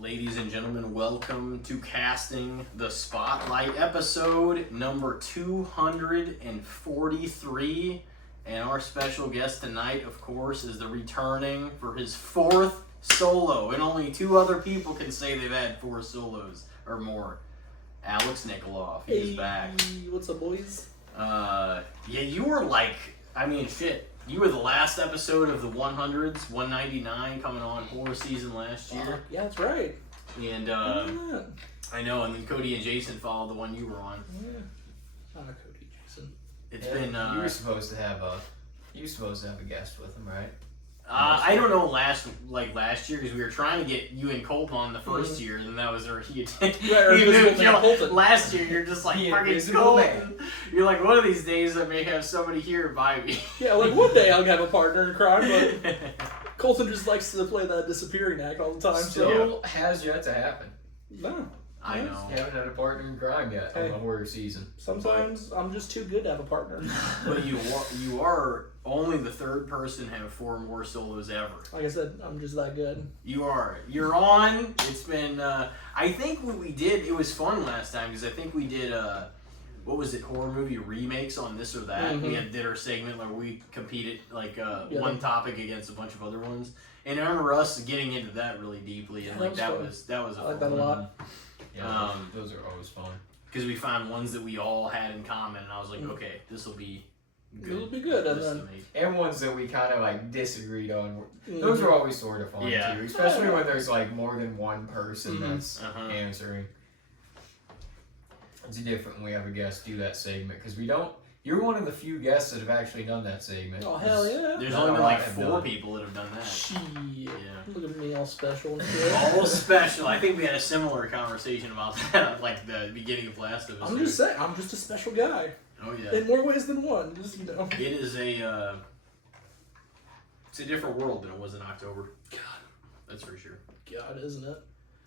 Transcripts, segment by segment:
Ladies and gentlemen, welcome to Casting the Spotlight, episode number 243. And our special guest tonight, of course, is the returning for his fourth solo. And only two other people can say they've had 4 solos or more. Alex Nicoloff, he's back. What's up, boys? Yeah, you were like, shit. You were the last episode of the 100s, 199, coming on horror season last year. Yeah, that's right. And I know, and then Cody and Jason followed the one you were on. Yeah. Cody, Jason. It's been. You were supposed to have a guest with him, right? I don't know last year because we were trying to get you and Colton on the first year, and then that was our last year you're just like fucking Colton. You're like, one of these days I may have somebody here by me. Yeah, like one day I'll have a partner in crime, but Colton just likes to play that disappearing act all the time. Still has yet to happen. No. I know. You haven't had a partner in crime yet on the horror season. Sometimes I'm just too good to have a partner. But you are only the third person to have 4 more solos ever. Like I said, I'm just that good. You are. You're on. It's been, I think what we did, it was fun last time because I think we did, what was it, horror movie remakes on this or that. Mm-hmm. We did our segment where we competed, one topic against a bunch of other ones. And I remember us getting into that really deeply. And that was a I like fun that a lot. Yeah, those are always fun. Because we found ones that we all had in common. And I was like, okay, this will be good. It'll be good. And ones that we kind of disagreed on. Those are always sort of fun too. Especially when there's more than one person that's answering. It's different when we have a guest do that segment because we don't. You're one of the few guests that have actually done that segment. Oh, hell yeah. There's only been 4 people that have done that. Shit. Yeah. Look at me all special and shit. All special. I think we had a similar conversation about that, the beginning of last episode. I'm just saying, I'm just a special guy. Oh, yeah. In more ways than one, just, It is it's a different world than it was in October. God. That's for sure. God, isn't it?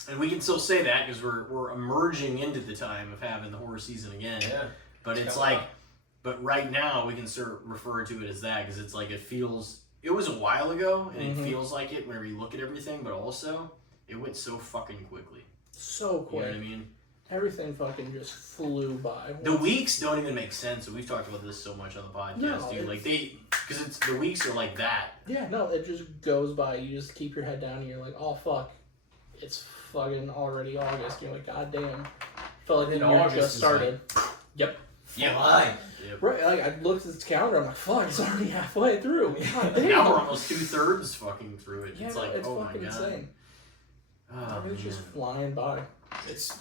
And we can still say that because we're emerging into the time of having the horror season again. Yeah. But but right now we can refer to it as that because it's it was a while ago and it feels like it whenever you look at everything, but also it went so fucking quickly. So quick. You know what I mean? Everything fucking just flew by. The weeks don't even make sense. We've talked about this so much on the podcast, dude. Because the weeks are like that. Yeah, no, it just goes by. You just keep your head down and you're like, oh fuck, it's fucking already August. You're like, god damn. Felt like the year just started. Yep. Yeah. Yep. Right, I looked at the calendar, I'm like, fuck, it's already halfway through. God damn. Now we're almost 2/3 fucking through it. Yeah, it's like, it's oh fucking my god. insane. Oh, It's just flying by. It's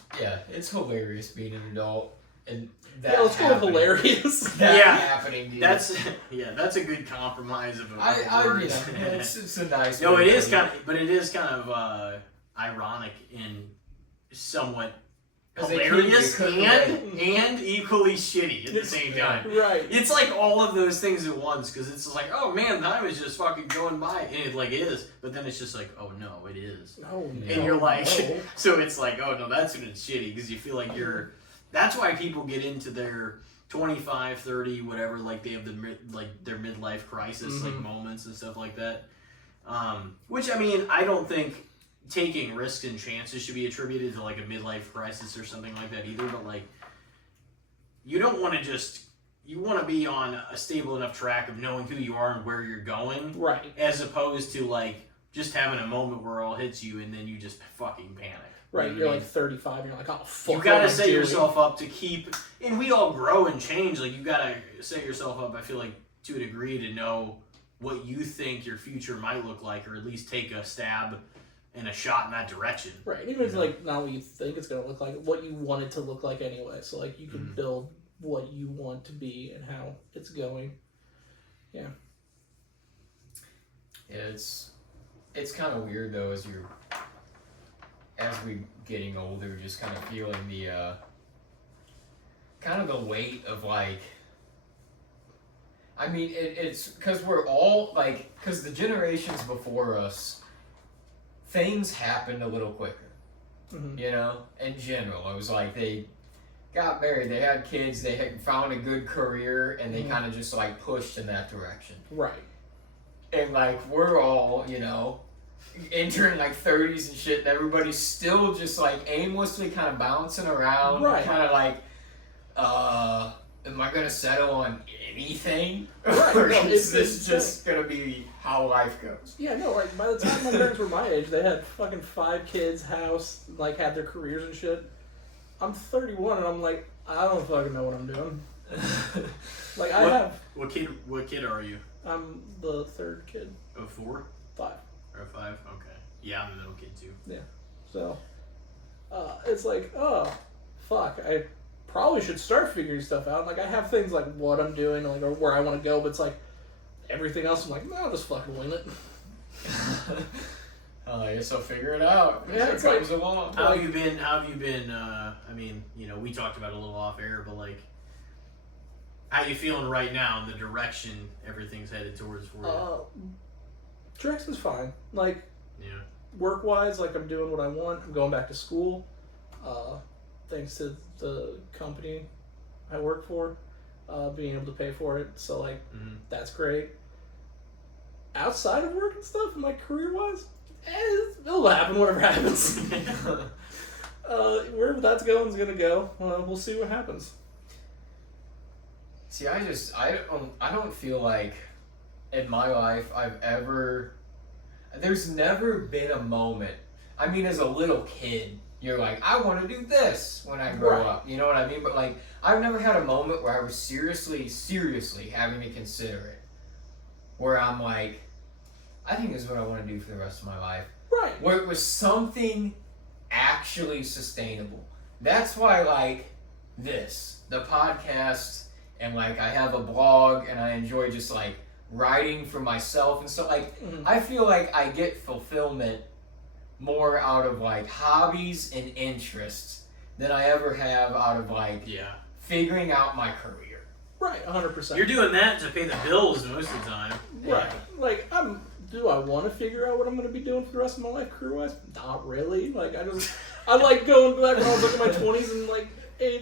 hilarious being an adult and that. Yeah, let's go with hilarious. That happening. Dude. That's a good compromise of a word. It's a nice. No, it is kind of ironic and somewhat hilarious and equally shitty at the same time. Right. It's like all of those things at once because it's just like, oh man, time is just fucking going by, and it is, but then it's just like, oh no, it is. Oh no. And you're like, no. so it's like, oh no, that's when it's shitty because you feel like that's why people get into their 25, 30, whatever, they have their midlife crisis moments and stuff like that. Which I don't think taking risks and chances should be attributed to a midlife crisis or something like that either, but you don't want to you want to be on a stable enough track of knowing who you are and where you're going, right? As opposed to just having a moment where it all hits you and then you just fucking panic. Right, you're 35 and you're like, oh fuck. You gotta set yourself up to keep, and we all grow and change, you gotta set yourself up, I feel like, to a degree to know what you think your future might look like, or at least take a stab and a shot in that direction. Right, even if it's not what you think it's going to look like, what you want it to look like anyway. So you can build what you want to be and how it's going. Yeah. Yeah, it's kind of weird though as we getting older, just kind of feeling the kind of the weight of it's because we're all because the generations before us. Things happened a little quicker, in general. It was they got married, they had kids, they had found a good career, and they kind of just pushed in that direction. Right. And we're all, entering like 30s and shit, and everybody's still just like aimlessly kind of bouncing around, right? Kind of like, am I gonna settle on anything, right? or No, is this just gonna be how life goes? Yeah, no. Like by the time my parents were my age, they had fucking 5 kids, house, like had their careers and shit. I'm 31, and I'm like, I don't fucking know what I'm doing. Like I have. What kid are you? I'm the 3rd kid. Oh, 4? 5. Or 5? Okay. Yeah, I'm the middle kid too. Yeah. So, it's like, oh, fuck. I probably should start figuring stuff out. Like I have things like what I'm doing, like or where I want to go, but it's like everything else. I'm like, no, I'll just fucking wing it. I guess I'll figure it out. Yeah, it comes along. How have you been? I mean, we talked about it a little off air, but like, how you feeling right now in the direction everything's headed towards for you? Direction's fine. Like, yeah. Work-wise, like I'm doing what I want. I'm going back to school, thanks to the company I work for, being able to pay for it. So like, that's great. Outside of work and stuff, and like career-wise, it'll happen. Whatever happens. Wherever that's going is gonna go. We'll see what happens. See, I don't feel like in my life there's never been a moment. I mean, as a little kid, you're like, I want to do this when I grow up. You know what I mean? But like, I've never had a moment where I was seriously having to consider it. Where I'm like, I think this is what I want to do for the rest of my life. Right. Where it was something actually sustainable. That's why, like, the podcast, and like I have a blog, and I enjoy just like writing for myself and stuff. Like, I feel like I get fulfillment more out of like hobbies and interests than I ever have out of like figuring out my career. Right, 100%. You're doing that to pay the bills most of the time. Right. Like, do I want to figure out what I'm going to be doing for the rest of my life career-wise? Not really. Like, I like going back when I was like in my 20s and like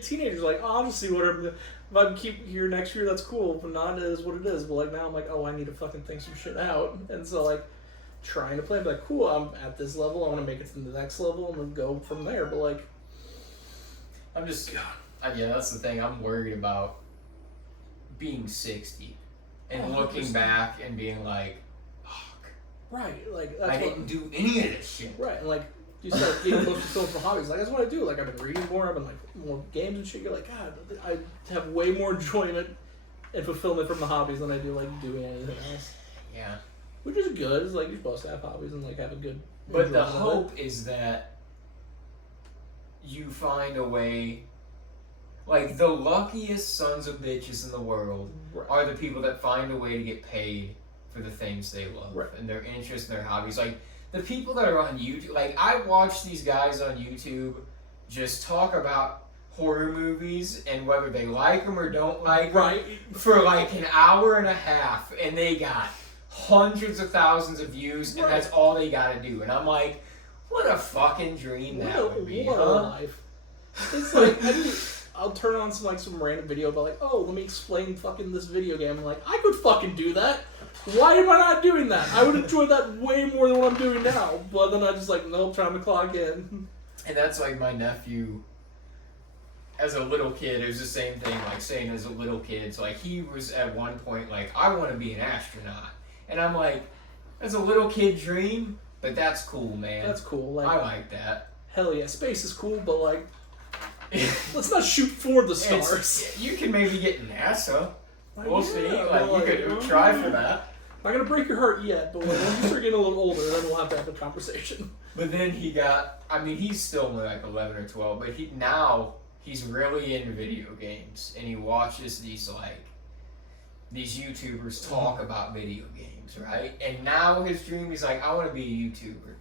teenagers, like, oh, I'll just see whatever. If I can keep here next year, that's cool. But not is what it is. But like now I'm like, oh, I need to fucking think some shit out. And so like, trying to play, like, cool, I'm at this level, I want to make it to the next level, and then go from there. But like, I'm just, that's the thing. I'm worried about being 60 and looking back and being like, fuck. Right, like, I didn't do any of this shit. Right, and like, you start getting close to film for hobbies. Like, that's what I do. Like, I've been reading more, I've been like, more games and shit. You're like, God, I have way more enjoyment and fulfillment from the hobbies than I do, like, doing anything else. Yeah. Which is good. It's like, you're supposed to have hobbies and, like, have a good... But the hope is that you find a way... Like, the luckiest sons of bitches in the world are the people that find a way to get paid for the things they love. Right. And their interests and their hobbies. Like, the people that are on YouTube... Like, I watch these guys on YouTube just talk about horror movies and whether they like them or don't like them for, like, an hour and a half. And they got hundreds of thousands of views, and that's all they gotta do. And I'm like, what a fucking dream that would be, what a life. It's like, I'll turn on some random video about like, oh, let me explain fucking this video game. I'm like, I could fucking do that. Why am I not doing that? I would enjoy that way more than what I'm doing now. But then I just like, nope, trying to clock in. And that's like my nephew. As a little kid, it was the same thing. Like saying as a little kid, so like he was at one point like, I want to be an astronaut. And I'm like, that's a little kid dream, but that's cool, man. That's cool. Like, I like that. Hell yeah, space is cool, but like, let's not shoot for the stars. You can maybe get NASA. Like, we'll see. Like, you could try for that. Not gonna break your heart yet, but when you start getting a little older, then we'll have to have a conversation. But then he's still only like 11 or 12, but he's really into video games, and he watches these YouTubers talk about video games, right? And now his dream, he's like, I want to be a YouTuber.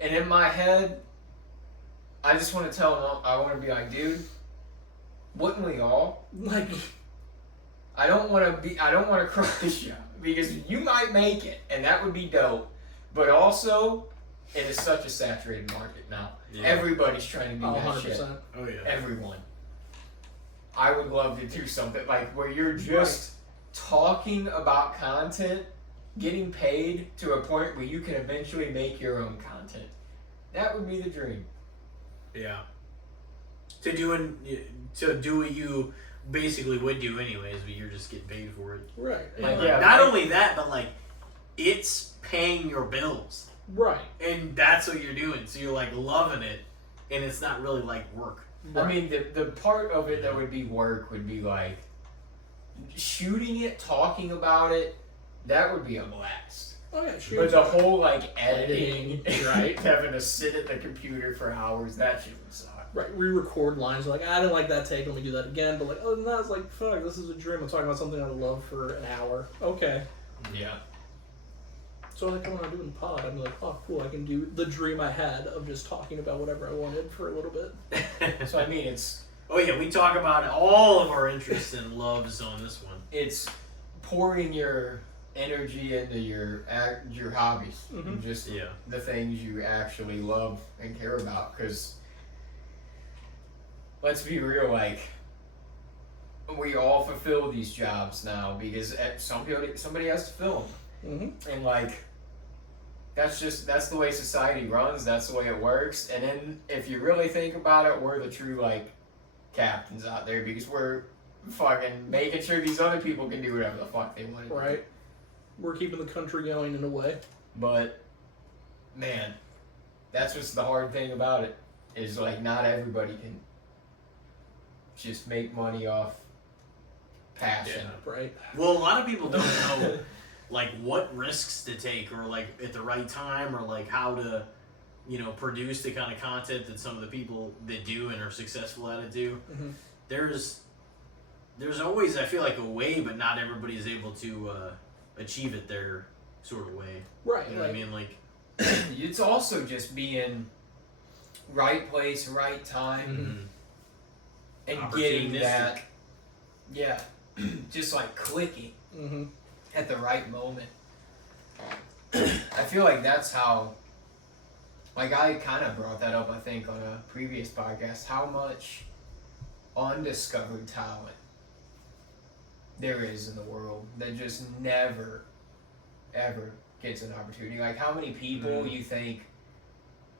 And in my head, I just want to tell him, I want to be like, dude, wouldn't we all? Like, I don't want to crush you, because you might make it, and that would be dope. But also, it is such a saturated market now. Yeah. Everybody's trying to do that 100%. Shit. Oh yeah. Everyone. I would love to do something like where you're just talking about content getting paid to a point where you can eventually make your own content. That would be the dream. Yeah. To do what you basically would do anyways, but you're just getting paid for it. Right. Like, Like, not only that, but like it's paying your bills. Right. And that's what you're doing. So you're like loving it, and it's not really like work. Right. I mean, the part of it that would be work would be like shooting it, talking about it. That would be a blast. Oh yeah, But the whole like editing, right? having to sit at the computer for hours, that shit would suck. Right, we record lines like, I didn't like that take, let me do that again. But like, other than that, it's like, fuck, this is a dream. I'm talking about something I love for an hour. Okay. Yeah. So like when I'm doing the pod, I'm like, oh cool, I can do the dream I had of just talking about whatever I wanted for a little bit. So I mean, it's Oh yeah, we talk about all of our interests and loves on this one. it's pouring your energy into your hobbies, Mhm. just Yeah. the things you actually love and care about. Because let's be real, like we all fulfill these jobs now because somebody has to fill them, Mm-hmm. and like that's the way society runs. That's the way it works. And then if you really think about it, we're the true like captains out there because we're fucking making sure these other people can do whatever the fuck they want to do. Right. We're keeping the country going in a way. But man, that's what's the hard thing about it is like not everybody can just make money off passion. Right. Well, a lot of people don't know like what risks to take or like at the right time or like how to, produce the kind of content that some of the people that do and are successful at it do. Mm-hmm. There's always, I feel like, a way, but not everybody is able to achieve it their sort of way. Right. You know what I mean? Like, It's also just being right place, right time, mm-hmm. and getting Opportunistic. that, yeah, just like clicking Mm-hmm. at the right moment. I feel like that's how, like I kind of brought that up, I think, on a previous podcast, how much undiscovered talent there is in the world that just never, ever gets an opportunity. Like how many people you think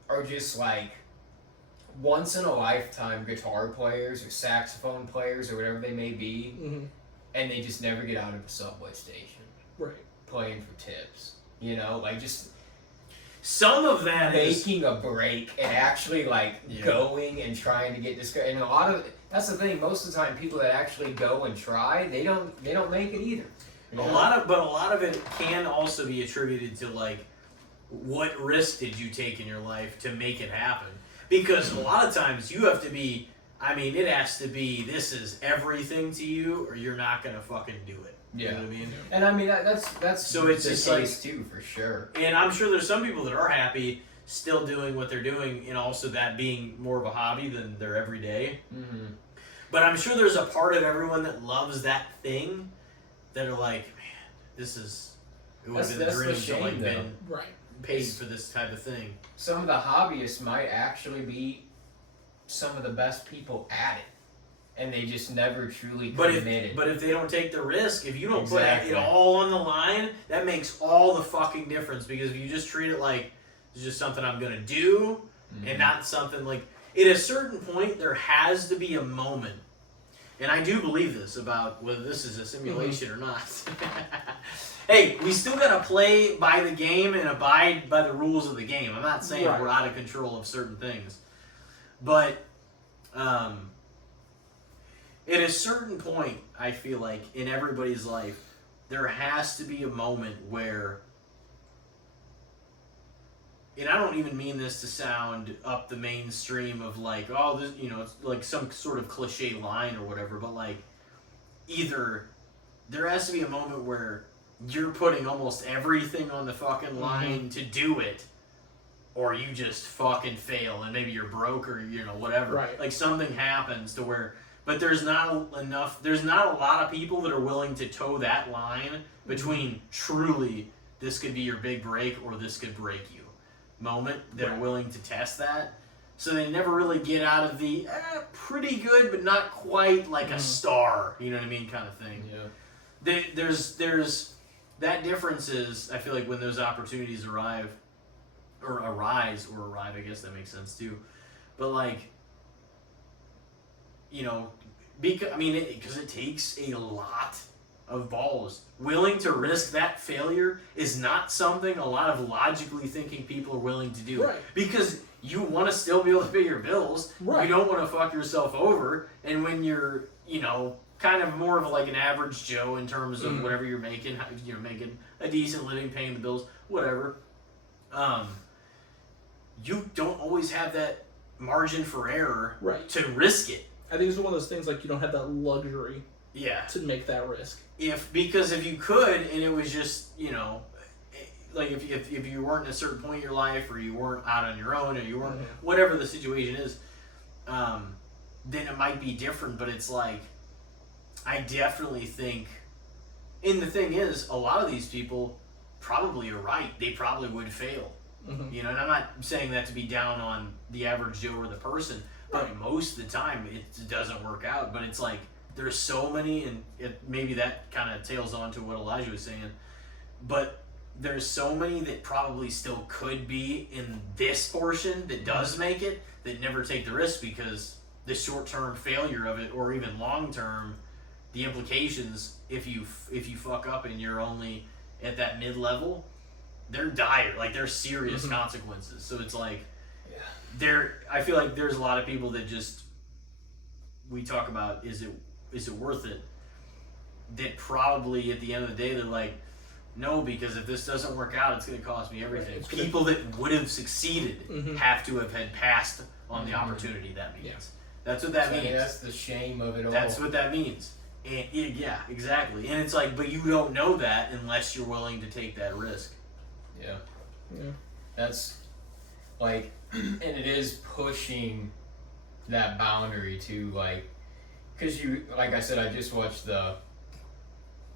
are just like once in a lifetime guitar players or saxophone players or whatever they may be, Mm-hmm. and they just never get out of the subway station Right. playing for tips. Like just some of that is making a break and actually like going and trying to get discovered. And that's the thing. Most of the time, people that actually go and try, they don't make it either. a lot of it can also be attributed to like what risk did you take in your life to make it happen? Because a lot of times you have to be. I mean, it has to be. This is everything to you, or you're not gonna fucking do it. You know what I mean? And I mean that's So it's the just case too, for sure. And I'm sure there's some people that are happy still doing what they're doing, and also that being more of a hobby than their everyday. Mm-hmm. But I'm sure there's a part of everyone that loves that thing that are like, man, this is it would have been That's the the dream to shame, like though. been Right. paid for this type of thing. Some of the hobbyists might actually be some of the best people at it, and they just never truly committed. But if they don't take the risk, if you don't Exactly. put it all on the line, that makes all the fucking difference. Because if you just treat it like it's just something I'm gonna do, and not something like at a certain point there has to be a moment, and I do believe this about whether this is a simulation or not. Hey, we still gotta play by the game and abide by the rules of the game. I'm not saying we're out of control of certain things, but at a certain point, I feel like in everybody's life, there has to be a moment where, and I don't even mean this to sound up the mainstream of like, oh, this, it's like some sort of cliche line or whatever, but like, either there has to be a moment where you're putting almost everything on the fucking line to do it, or you just fucking fail and maybe you're broke or whatever. Right. Like something happens to where, but there's not a lot of people that are willing to toe that line between truly this could be your big break or this could break you moment that are willing to test that. So they never really get out of the pretty good but not quite like a star, you know what I mean, kind of thing. Yeah. There's that difference is, I feel like when those opportunities arise, I guess that makes sense too. But like, you know, because it takes a lot of balls. Willing to risk that failure is not something a lot of logically thinking people are willing to do. Right. Because you want to still be able to pay your bills. Right. You don't want to fuck yourself over. And when you're, kind of more of like an average Joe in terms of whatever you're making, making a decent living, paying the bills, whatever, you don't always have that margin for error to risk it. I think it's one of those things like you don't have that luxury to make that risk. Because if you could, and it was just, like if you weren't at a certain point in your life, or you weren't out on your own, or you weren't, whatever the situation is, then it might be different. But it's like, I definitely think, and the thing is, a lot of these people probably are right. They probably would fail. And I'm not saying that to be down on the average Joe or the person, but most of the time it doesn't work out. But it's like, there's so many, and maybe that kind of tails on to what Elijah was saying, but there's so many that probably still could be in this portion that does make it, that never take the risk, because the short-term failure of it, or even long-term, the implications, if you fuck up and you're only at that mid-level, they're dire. Like, they're serious consequences. So it's like, I feel like there's a lot of people that just, we talk about, is it worth it? That probably at the end of the day, they're like, no, because if this doesn't work out, it's going to cost me everything. Right. People that would have succeeded have to have had passed on the opportunity. That means. Yeah. That's what that means. That's the shame of it all. That's what that means. And, yeah, exactly. And it's like, but you don't know that unless you're willing to take that risk. Yeah. That's like, and it is pushing that boundary to like, because like I said, I just watched the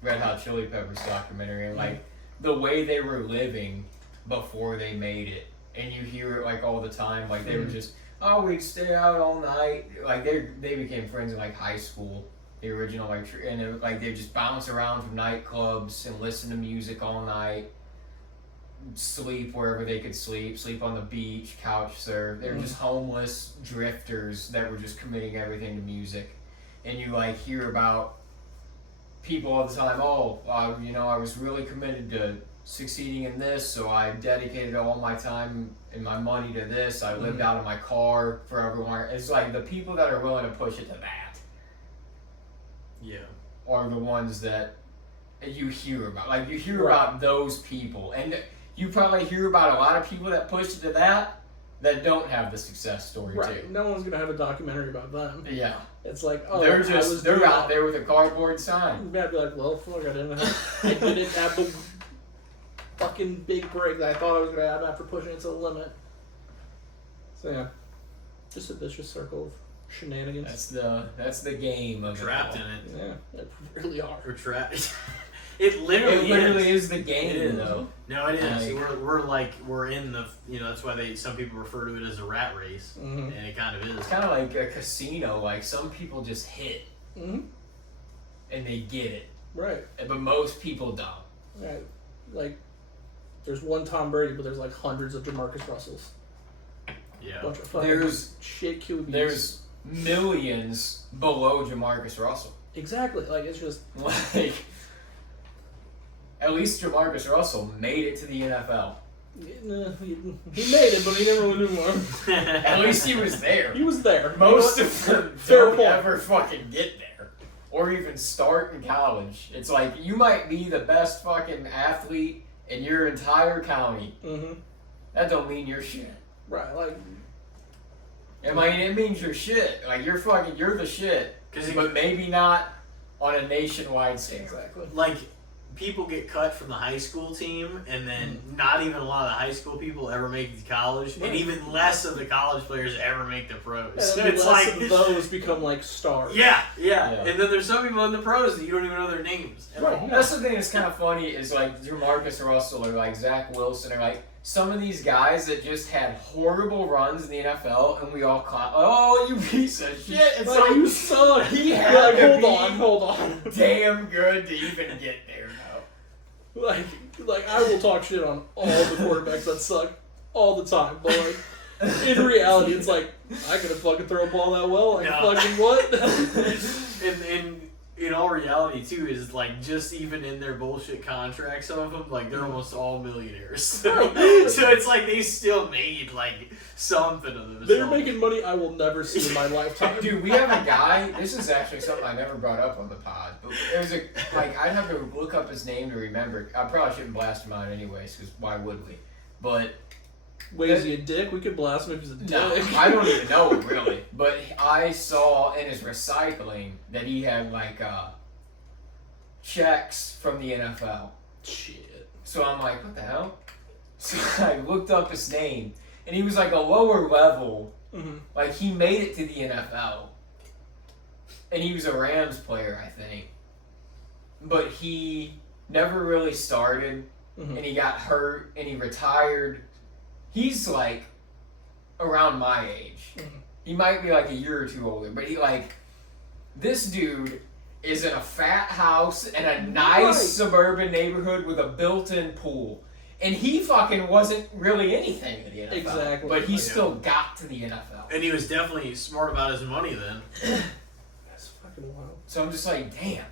Red Hot Chili Peppers documentary, and like the way they were living before they made it, and you hear it like all the time, like they were just, we'd stay out all night, like they became friends in like high school, the original, like, and it, like they just bounce around from nightclubs and listen to music all night, sleep wherever they could sleep on the beach, couch surf. They were just homeless drifters that were just committing everything to music. And you like hear about people all the time, I was really committed to succeeding in this, so I dedicated all my time and my money to this. I lived out of my car for everyone. It's like the people that are willing to push it to that are the ones that you hear about. Like, you hear about those people, and you probably hear about a lot of people that push it to that don't have the success story too. No one's gonna have a documentary about them. Yeah. It's like, they're out there with a cardboard sign. You gotta be like, well, fuck, I didn't have the fucking big break that I thought I was gonna have after pushing it to the limit. So yeah, just a vicious circle of shenanigans. That's the game of trapped it in it. Yeah, it really are. We're trapped. It literally is the game, though. No, it is. We're in the, that's why some people refer to it as a rat race, and it kind of is. It's kind of like a casino. Like, some people just hit, and they get it. Right. But most people don't. Right. Like, there's one Tom Brady, but there's like hundreds of Jamarcus Russells. Yeah. Bunch of fucking shit QBs. There's millions below Jamarcus Russell. Exactly. Like, it's just like. At least Jamarcus Russell made it to the NFL. He made it, but he never really knew more. At least he was there. He was there. Most of them don't ever fucking get there. Or even start in college. It's like, you might be the best fucking athlete in your entire county. That don't mean you're shit. Right, like... it means you're shit. Like, you're the shit. But maybe not on a nationwide scale. Exactly. Like... People get cut from the high school team, and then not even a lot of the high school people ever make it to college, and even less of the college players ever make the pros. And it's less of those become like stars. Yeah. And then there's some people in the pros that you don't even know their names. Right. That's the thing that's kind of funny is like Jamarcus Russell or like Zach Wilson or like some of these guys that just had horrible runs in the NFL, and we all caught, oh, you piece of shit. It's like you suck. He had hold on. damn good to even get there. Like I will talk shit on all the quarterbacks that suck all the time, but like in reality, it's like I couldn't fucking throw a ball that well. Like fucking what? and in all reality too is like just even in their bullshit contracts, some of them like they're almost all millionaires. So it's like they still made like something of themselves. They're making money I will never see in my lifetime. Dude, we have a guy. This is actually something I never brought up on the pod, but there's a like I'd have to look up his name to remember. I probably shouldn't blast him out anyways, because why would we? But wait, is he a dick? We could blast him if he's a dick. no, I don't even know really. But I saw in his recycling that he had like checks from the NFL. Shit. So I'm like, what the hell? So I looked up his name, and he was like a lower level. Mm-hmm. Like he made it to the NFL, and he was a Rams player, I think. But he never really started, and he got hurt, and he retired. He's like around my age. He might be like a year or two older, but he like this dude is in a fat house in a nice suburban neighborhood with a built-in pool. And he fucking wasn't really anything in the NFL. Exactly. But he still got to the NFL. And he was definitely smart about his money then. That's fucking wild. So I'm just like, damn.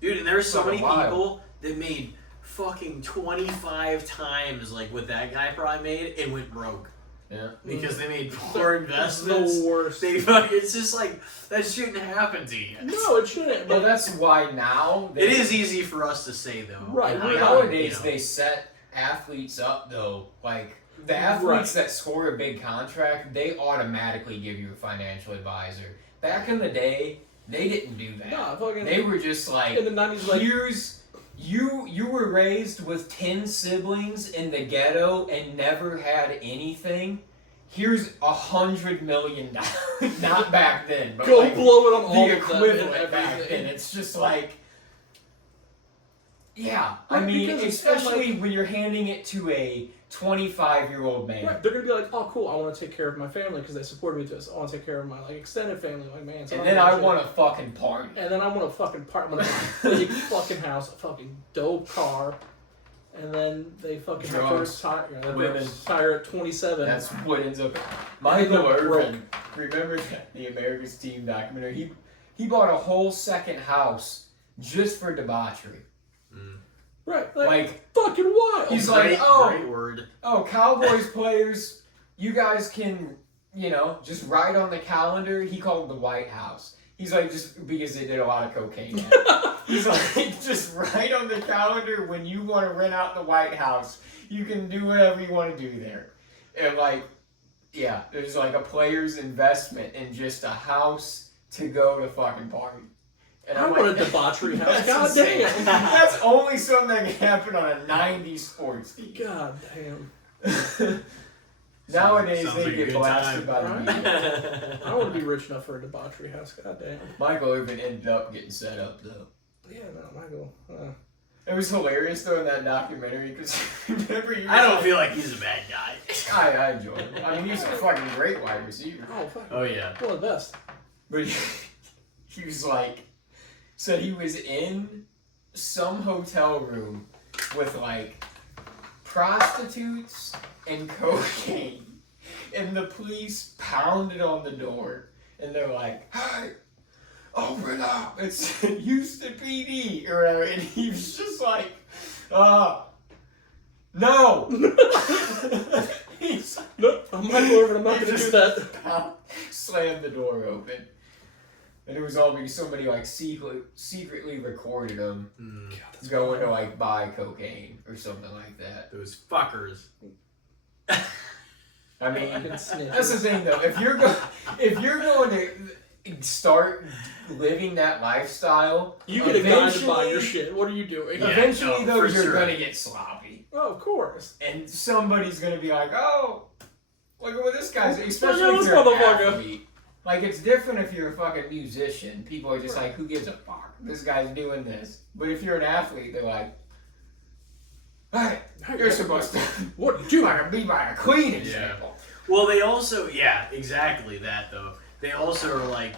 Dude, and there's so many Wild. people that made fucking 25 times like what that guy probably made and went broke. Yeah. Because they made poor investments. It's the worst. It's just like, that shouldn't happen to you. No, it shouldn't. Well, But that's why now... It is easy for us to say, though. Right. And Nowadays, they set athletes up, though. Like, the athletes that score a big contract, they automatically give you a financial advisor. Back in the day, they didn't do that. Nah, fucking... They were just like, in the 90s, like... here's... You were raised with 10 siblings in the ghetto and never had anything. Here's $100 million. Not back then, but go like blow it on all the of them equivalent and back everything. then. It's just like, yeah. Right, I mean, because it's especially like- when you're handing it to a 25-year-old man. Right, they're gonna be like, oh, cool, I want to take care of my family because they supported me through this. I want to take care of my like extended family, like man. So And then I want to fucking party. And then I want to fucking party. I'm gonna have a big fucking house, a fucking dope car, and then they fucking have to Drugs, retire. women. Retire at 27. That's what ends up. Michael Broke. Irvin, remember the America's Team documentary? He bought a whole second house just for debauchery. right, Like fucking wild. he's Great, like, great word. Cowboys players, you guys can, just write on the calendar. He called it the White House. He's like, just because they did a lot of cocaine. He's like, just write on the calendar when you want to rent out the White House. You can do whatever you want to do there. And like, yeah, there's like a player's investment in just a house to go to fucking party. And I I'm want like, a debauchery house. that's God insane. damn. That's only something that can happen on a 90s sports team. God damn. Nowadays, Sounds they like a get good blasted time. by the Right? media. I want to be rich enough for a debauchery house. God damn. Michael Irvin ended up getting set up, though. Yeah, no, Michael. It was hilarious, though, in that documentary, because remember you I don't feel like he's a bad guy. I enjoyed him. I mean, he's a fucking great wide receiver. Oh, fuck. Oh, yeah. One of the best. But he was like, said he was in some hotel room with like prostitutes and cocaine, and the police pounded on the door, and they're like, "Hey, open up! It's Houston PD," or whatever, and he was just like, no. He's Nope, I'm Michael Irvin. I'm not he going to do just that. slammed the door open. And it was all because somebody like secretly recorded him God, going to like buy cocaine or something like that. Those fuckers. I mean, Fucking snitches. that's the thing though. If you're going to start living that lifestyle, You get a guy to buy eventually- your shit. What are you doing? Yeah. Eventually, no, though, for you're sure. gonna get sloppy, Oh, of course. and somebody's gonna be like, "Oh, look at what this guy's." Look at Especially if this you're an motherfucker. athlete. Like, it's different if you're a fucking musician. People are just like, "Who gives a fuck? This guy's doing this." But if you're an athlete, they're like, "Hey, you're supposed to What are you doing? be by a queen and Yeah. shit." Well, they also, yeah, exactly that, though. They also are like,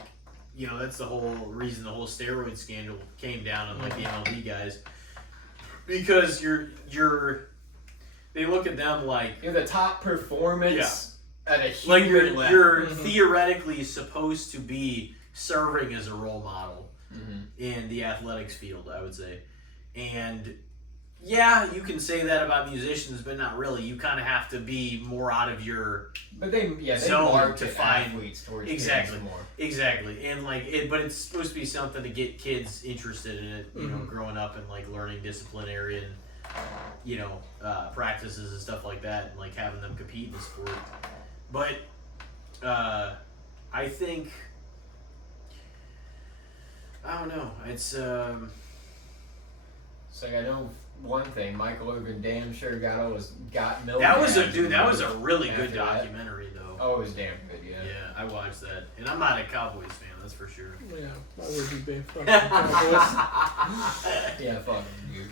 that's the whole reason the whole steroid scandal came down on, like, the MLB guys. because they look at them like you're the top performance at a like human level. you're theoretically supposed to be serving as a role model in the athletics field, I would say. And yeah, you can say that about musicians, but not really. You kind of have to be more out of your zone market to find athletes towards exactly more. Exactly, and but it's supposed to be something to get kids interested in it. You know, growing up and like learning disciplinary and practices and stuff like that, and like having them compete in the sport. But I think I don't know. It's like I know one thing, Michael Irvin damn sure got milk. That was a really good documentary though. Oh, it was damn good, yeah. Yeah, I watched that, and I'm not a Cowboys fan, that's for sure. Yeah, why would you be? Fucking Cowboys. Yeah, fuck you.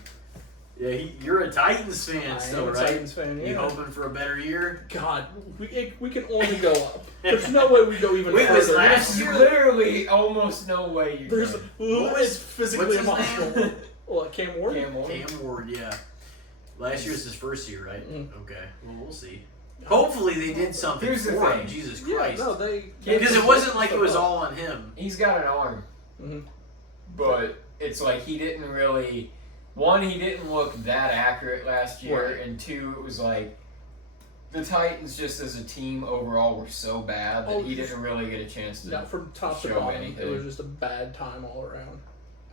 Yeah, you're a Titans fan still, right? Titans fan, yeah. You hoping for a better year? God, we can only go up. There's no way we go even Wait, was further. last year? Literally almost no way you There's can. it's physically what's his impossible. name? What, Cam Ward? Cam Ward, yeah. Last year's his first year, right? Mm-hmm. Okay, well, we'll see. Hopefully they did something Here's the for thing. him, Jesus Yeah, Christ. no, they... Because it wasn't like it was all on him. He's got an arm. Mm-hmm. But it's like he didn't really... One, he didn't look that accurate last year, Right. and two, it was like... The Titans, just as a team overall, were so bad that he didn't really get a chance to from top to show bottom, anything. it was just a bad time all around.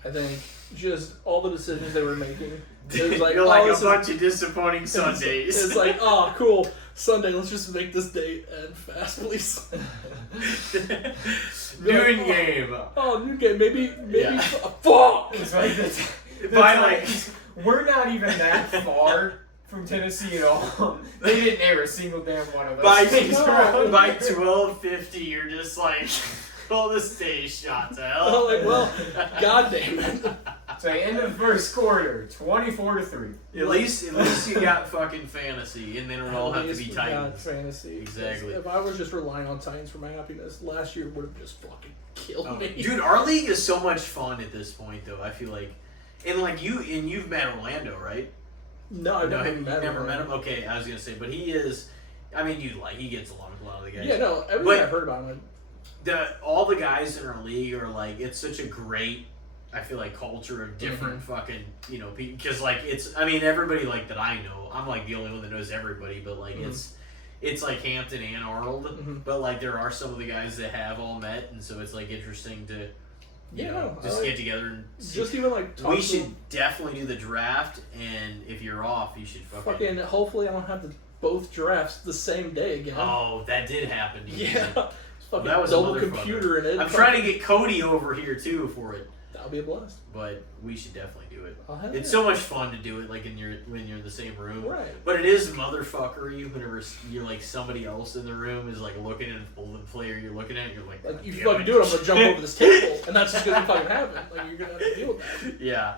I think just all the decisions they were making. It was like, You're like this a bunch of disappointing Sundays. It's like, oh, cool. Sunday, let's just make this date end fast, please. Noon game. Oh, new game. Maybe. Yeah. Fuck. It's like this. By like, We're not even that far from Tennessee at all. They didn't air a single damn one of those by things around by here. 12:50, you're just like, well, this day's shot to hell. Oh, like, well, god damn it. So end of the first quarter, 24-3. At least you got fucking fantasy, and then it all have to be Titans. Fantasy. Exactly. If I was just relying on Titans for my happiness, last year would have just fucking killed me. Dude, our league is so much fun at this point, though. I feel like, and like you've met Orlando, right? No, I've never have you met him. never met him. Okay, I was gonna say, but he is. I mean, he gets along with a lot of the guys. Yeah, no, everything I've heard about him. All the guys in our league are like, it's such a great, I feel like, culture of different fucking, people, because like I mean, everybody like that I know, I'm like the only one that knows everybody, but like it's like Hampton and Arnold, but like there are some of the guys that have all met, and so it's like interesting to, just get together and see. Just even like talk we to should them. definitely do the draft, and if you're off, you should Fucking hopefully I don't have both drafts the same day again. Oh, that did happen to you. Yeah. Fucking That was double a computer in it. I'm trying to get Cody over here too for it, That'll be a blast. but we should definitely do it. I'll have It's it. so much fun to do it, like when you're in the same room. Right. But it is motherfuckery whenever you're like somebody else in the room is like looking at the player you're looking at. You're like, Like, you "God fucking damn do it, I'm gonna jump over this table, and that's just gonna fucking happen. Like, you're gonna have to deal with that. Yeah.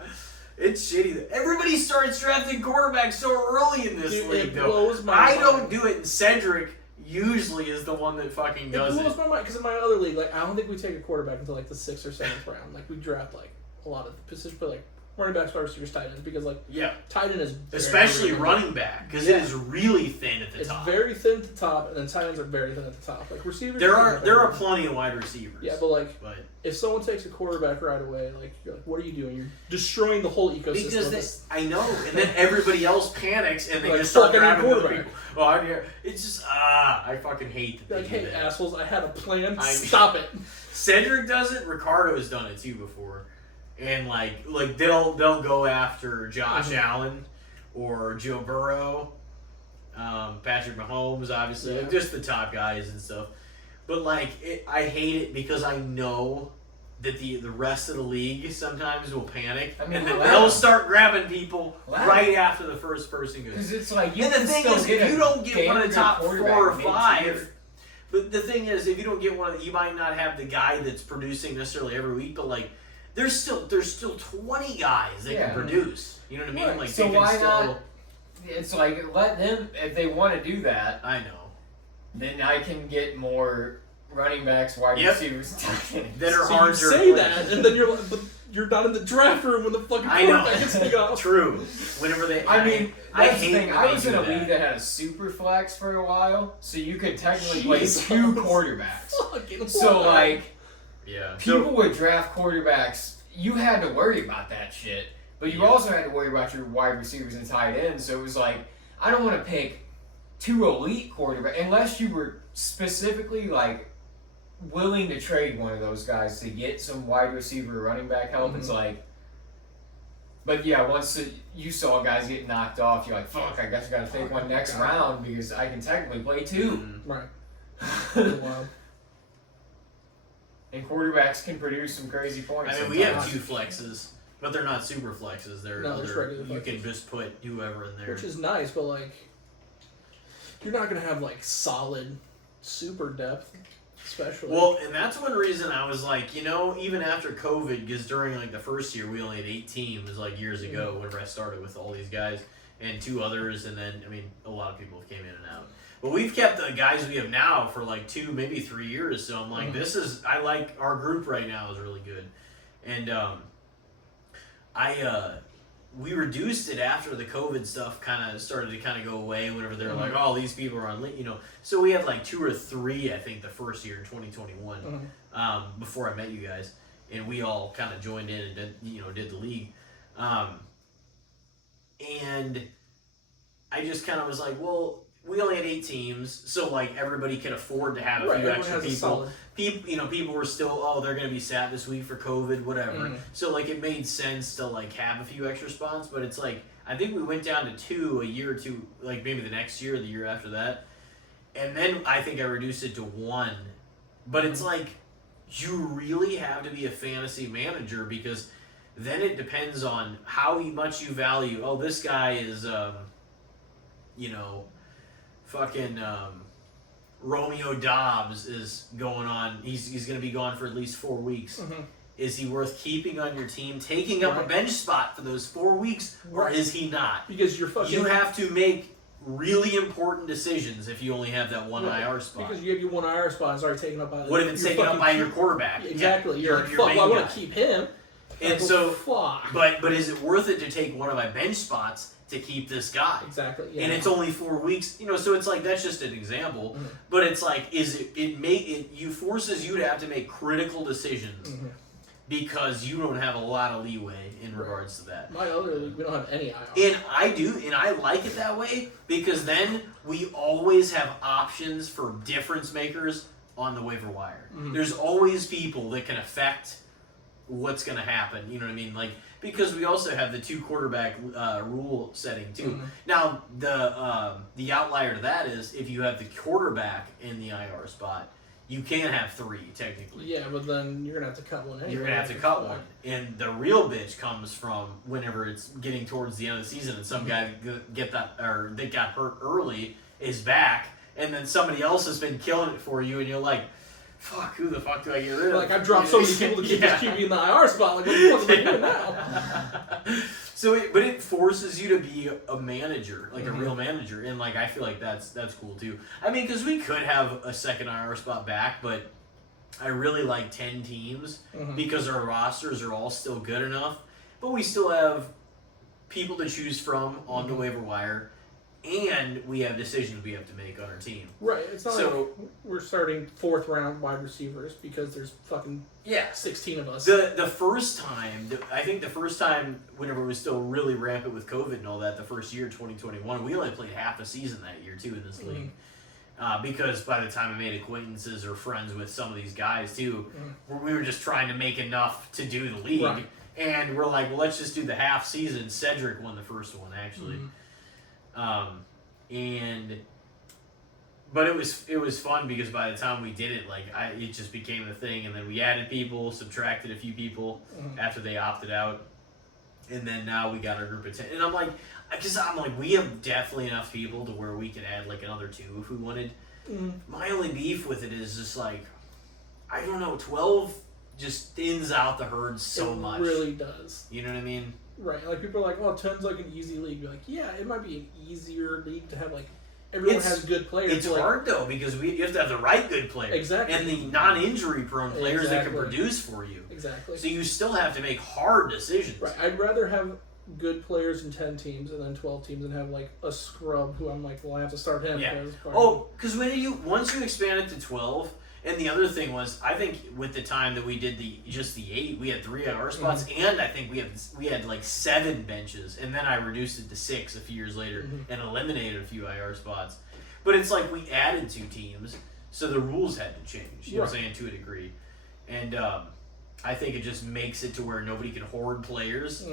It's shitty. Everybody starts drafting quarterbacks so early in this Dude, league, it though. blows my I mind. don't do it, and Cedric usually is the one that fucking does It blows it. my mind, because in my other league, like, I don't think we take a quarterback until, like, the 6th or 7th round. Like, we draft, like, a lot of positions, but, like, running backs, wide receivers, tight ends, because, like, Yeah. tight end is Especially very, running back, because Yeah. it is really thin at the It's top. very thin at the top, and then tight ends are very thin at the top. Like, receivers... There are plenty of wide receivers. Yeah, but, like, But if someone takes a quarterback right away, like, you're like, what are you doing? You're destroying the whole ecosystem. because I know, and then everybody else panics, and they Like, just start fucking grabbing other quarterback. people. Oh, I'm here. It's just I fucking hate that Like, they do hey, that. assholes, I had a plan. I- Stop it. Cedric does it. Ricardo's done it too before, and like they'll go after Josh Allen or Joe Burrow, Patrick Mahomes, obviously, Yeah. like, just the top guys and stuff. But like, I hate it because I know that the rest of the league sometimes will panic, I mean, and then allow they'll them. start grabbing people Allow right after the first person goes. Because it's like, you And the can thing still is, get if you a don't get one of the damn top good 4 quarterback or mid-tier. 5, but the thing is, if you don't get one, you might not have the guy that's producing necessarily every week. But like, there's still 20 guys that Yeah. can produce. You know what I mean? Right. Like, So they can why still, not- It's like, let them, if they want to do that, I know. then I can get more running backs, wide receivers, that are so hard you to say replace. that, and then you're like, but you're not in the draft room when the fucking quarterback gets taken off. True. Whenever they, I mean, I that's the hate thing. when I they was do in a that. league that had a super flex for a while, so you could technically play Jesus. 2 quarterbacks. Fucking So wild. like, Yeah. people would draft quarterbacks. You had to worry about that shit, but you also had to worry about your wide receivers and tight ends. So it was like, I don't want to pick 2 elite quarterbacks unless you were specifically like willing to trade one of those guys to get some wide receiver, running back help. It's like. But yeah, once you saw guys get knocked off, you're like, fuck, I guess I gotta take one next round because I can technically play 2. Right. Wow. And quarterbacks can produce some crazy points. I mean, we have 2 flexes, but they're not super flexes. They're just regular you flexes. can just put whoever in there. Which is nice, but like, you're not gonna have like solid super depth, especially. Well, and that's one reason I was like, even after COVID, because during like the first year we only had 8 teams, like years ago, whenever I started with all these guys and 2 others, and then a lot of people came in and out. But we've kept the guys we have now for like 2, maybe 3 years. So I'm like, I like our group right now is really good, and we reduced it after the COVID stuff kind of started to kind of go away. Whenever they're like, oh, these people are on, so we had like 2 or 3, I think, the first year in 2021, before I met you guys, and we all kind of joined in and did the league, and I just kind of was like, well, we only had 8 teams, so like everybody could afford to have a few extra people. People were still, they're gonna be sat this week for COVID, whatever. So like it made sense to like have a few extra spots, but it's like I think we went down to 2 a year or 2, like maybe the next year or the year after that, and then I think I reduced it to 1. But it's like you really have to be a fantasy manager because then it depends on how much you value. Oh, this guy is, fucking Romeo Dobbs is going on. He's going to be gone for at least 4 weeks. Is he worth keeping on your team, taking up a bench spot for those 4 weeks, or is he not? Because you're fucking. You have to make really important decisions if you only have that one IR spot. Because you have your one IR spot, it's already taken up by. What if it's taken up by your quarterback? Exactly. Yeah, you're like, fuck. Well, I want to keep him. And so, fuck. But is it worth it to take one of my bench spots to keep this guy? Exactly. Yeah. And it's only 4 weeks, so it's like that's just an example. But it's like, it forces you to have to make critical decisions because you don't have a lot of leeway in regards to that. My other league, we don't have any IR. And I do, and I like it that way because then we always have options for difference makers on the waiver wire. There's always people that can affect what's going to happen. You know what I mean? Like, because we also have the 2 quarterback rule setting too. Now the outlier to that is if you have the quarterback in the IR spot, you can have 3 technically. Yeah, but then you're gonna have to cut one anyway. You're gonna have to cut one, and the real bitch comes from whenever it's getting towards the end of the season and some guy that got hurt early is back, and then somebody else has been killing it for you, and you're like, fuck, who the fuck do I get rid of? Like, I've dropped so many people to keep this QB in the IR spot. Like, what the fuck am I doing now? But it forces you to be a manager, like a real manager, and like I feel like that's cool too. I mean, because we could have a second IR spot back, but I really like 10 teams because our rosters are all still good enough, but we still have people to choose from on the waiver wire. And we have decisions we have to make on our team. Right. It's not like we're starting 4th round wide receivers because there's fucking 16 of us. The first time, I think the first time whenever it was still really rampant with COVID and all that, the first year, 2021, we only played half a season that year too in this league. Because by the time I made acquaintances or friends with some of these guys too, we were just trying to make enough to do the league. Right. And we're like, well, let's just do the half season. Cedric won the first one actually. But it was fun because by the time we did it, like it just became the thing, and then we added people, subtracted a few people after they opted out, and then now we got our group of 10. And I'm like, we have definitely enough people to where we could add like another 2 if we wanted. My only beef with it is just like, I don't know, 12 just thins out the herd so much. It really does. You know what I mean? Right, like people are like, oh, 10's like an easy league. You're like, yeah, it might be an easier league to have like everyone has good players. It's hard though because you have to have the right good players. Exactly. And the non-injury prone players that can produce for you. Exactly. So you still have to make hard decisions. Right. I'd rather have good players in 10 teams and then 12 teams and have like a scrub who I'm like, well, I have to start him. Yeah. Because once you expand it to 12, and the other thing was, I think with the time that we did the 8, we had 3 IR spots, and I think we had like 7 benches, and then I reduced it to 6 a few years later and eliminated a few IR spots. But it's like we added 2 teams, so the rules had to change. You know what I'm saying, to a degree, and I think it just makes it to where nobody can hoard players,